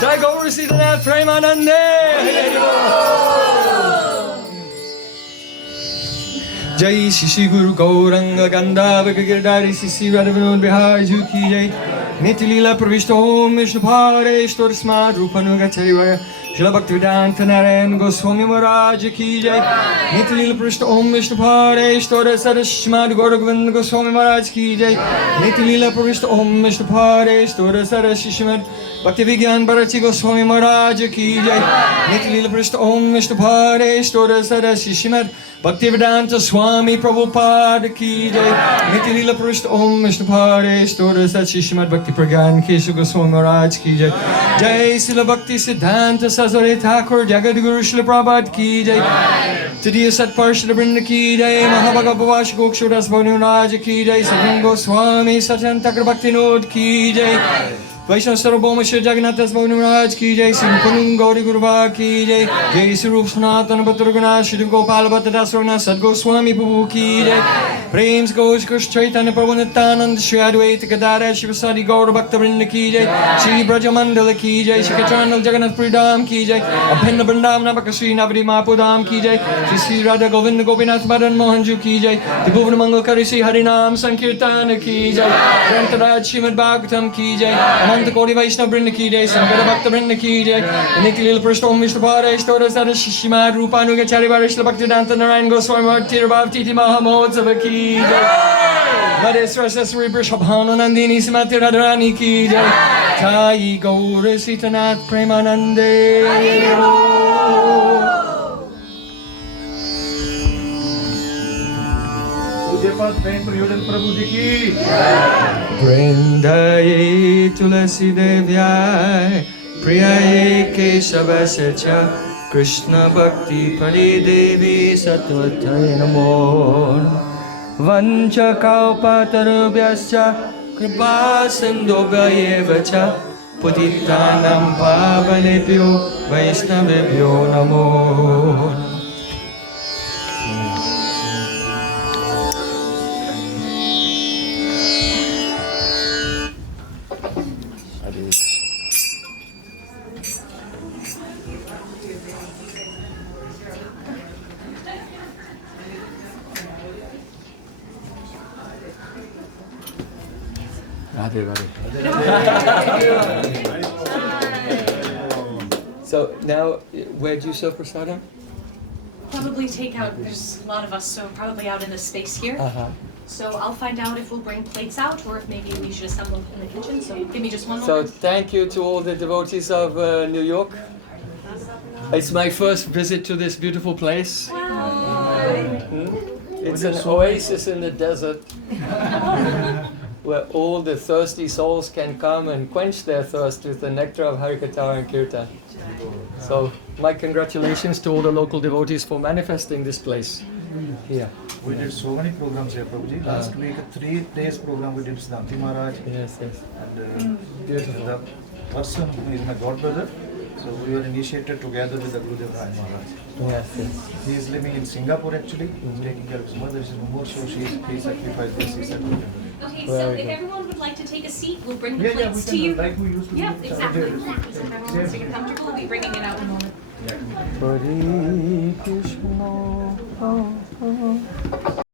Jai Gaur Sitanath Premanande. Jai Shishi Guru Gauranga Gandhava Girdhari Sisi Radhavinod Bihar Ju ki Jai. Nitya Leela Pravishta Om Vishnu Pareshwar Smad Rupanuga Charivaya Srila Bhaktivedanta Narayana Gosvami Maharaja ki Jai. Nitya Leela Pravishta Om Vishnu Pareshwar Smad Goragovinda Goswami Maharaj ki Jai. Nitya Leela Pravishta Om Vishnu Pareshwar Smad Bhaktivedanta Bharati Goswami Maharaja ki Jai. Nitya Leela Pravishta Om Vishnu Pareshwar Smad Bhaktivedanta Swami Prabhupada ki Jai. Nitya Leela Pravishta Om Vishnu Pareshwar Smad Bhakti Pragan Keshu Goswami Maharaj ki Jai. Jai Srila Bhakti Siddhanta Sasore Thakur Jagadguru Srila Prabhupada ki Jai. Tadiya Sat Parshada Brinda ki Jai. Mahabhagavash Gokshuras Bhanu Raja ki Jai. Sadhguru Goswami Satyan Takar Bhakti Nod ki Jai. Vaishnav Sarvabhauma Shri Jagannath Das Maharaj ki jai, Sri Punum Gauri Gurva ki jai, Jai Sri Rup Sanatana Bhattaragana Shri Gopal Bhatta Das Raghunath Sad Goswami Prabhu ki jai, Prems Ghosh Ghosh Chaitanya Prabhu Nityananda Shri Advaita Gadara Shiva Sadi Gaura Bhakta Vrinda ki jai, Shri Braja Mandala ki jai, Shri Kachandal Jagannath Pridam ki jai, Abhinna Vrindavana Bhakta Shri Navadi Mapudam ki jai, Shri Sri Radha Govinda Gopinath Madan Mohanju ki jai, Tribhuvan Mangal Kari Shri Harinam Sankirtana ki jai, Grantaraj Srimad Bhagavatam ki jai, Ananta Kodi Vaishnava Vrinda ki jai, Sankara Bhakta Vrinda ki jai, Niti Lila Prashtom Vishnu Paresh Tora Sada Shishimad Rupanuga Charivara Srila Bhaktivedanta Narayana Gosvami Bhakti Rabhav Titi Mahamodhava ki jai, Madheswara Sasri Brishabhanu Nandini Simati Radharani ki jai, Jai Gaura Sitanath Premanande. प्रेम प्रयोजन प्रभु जी की Vrindaye Tulasi Devyay Priyaye Keshavasya Cha Krishna Bhakti Pari Devi Sattvataya Namo Vancha Kalpatarubhyascha Kripa Sindhobhyayeva Cha Putitanam Pavanebhyo Vaishnavebhyo Namo. So now, where do you serve prasadam? Probably take out, there's a lot of us, so probably out in the space here. So I'll find out if we'll bring plates out or if maybe we should assemble them in the kitchen. So give me just one So moment. thank you to all the devotees of New York. It's my first visit to this beautiful place. It's an oasis in the desert where all the thirsty souls can come and quench their thirst with the nectar of Harikatha and Kirtan. So my congratulations to all the local devotees for manifesting this place here. We did so many programs here, Prabhuji. Last week, a 3 days program we did Siddhanti Maharaj. Yes, yes. And Beautiful. the person who is my god brother, so we were initiated together with the Gurudev Rai Maharaj. Yes, yes. He is living in Singapore actually. He's taking care of his mother. She's more so he sacrificed this, he sacrificed. Okay, so Very if good. everyone would like to take a seat, we'll bring the Yeah, plates we to you. can, like we used to Yeah, do. exactly. So if everyone wants to get comfortable, we'll be bringing it out in a moment. Hare Krishna.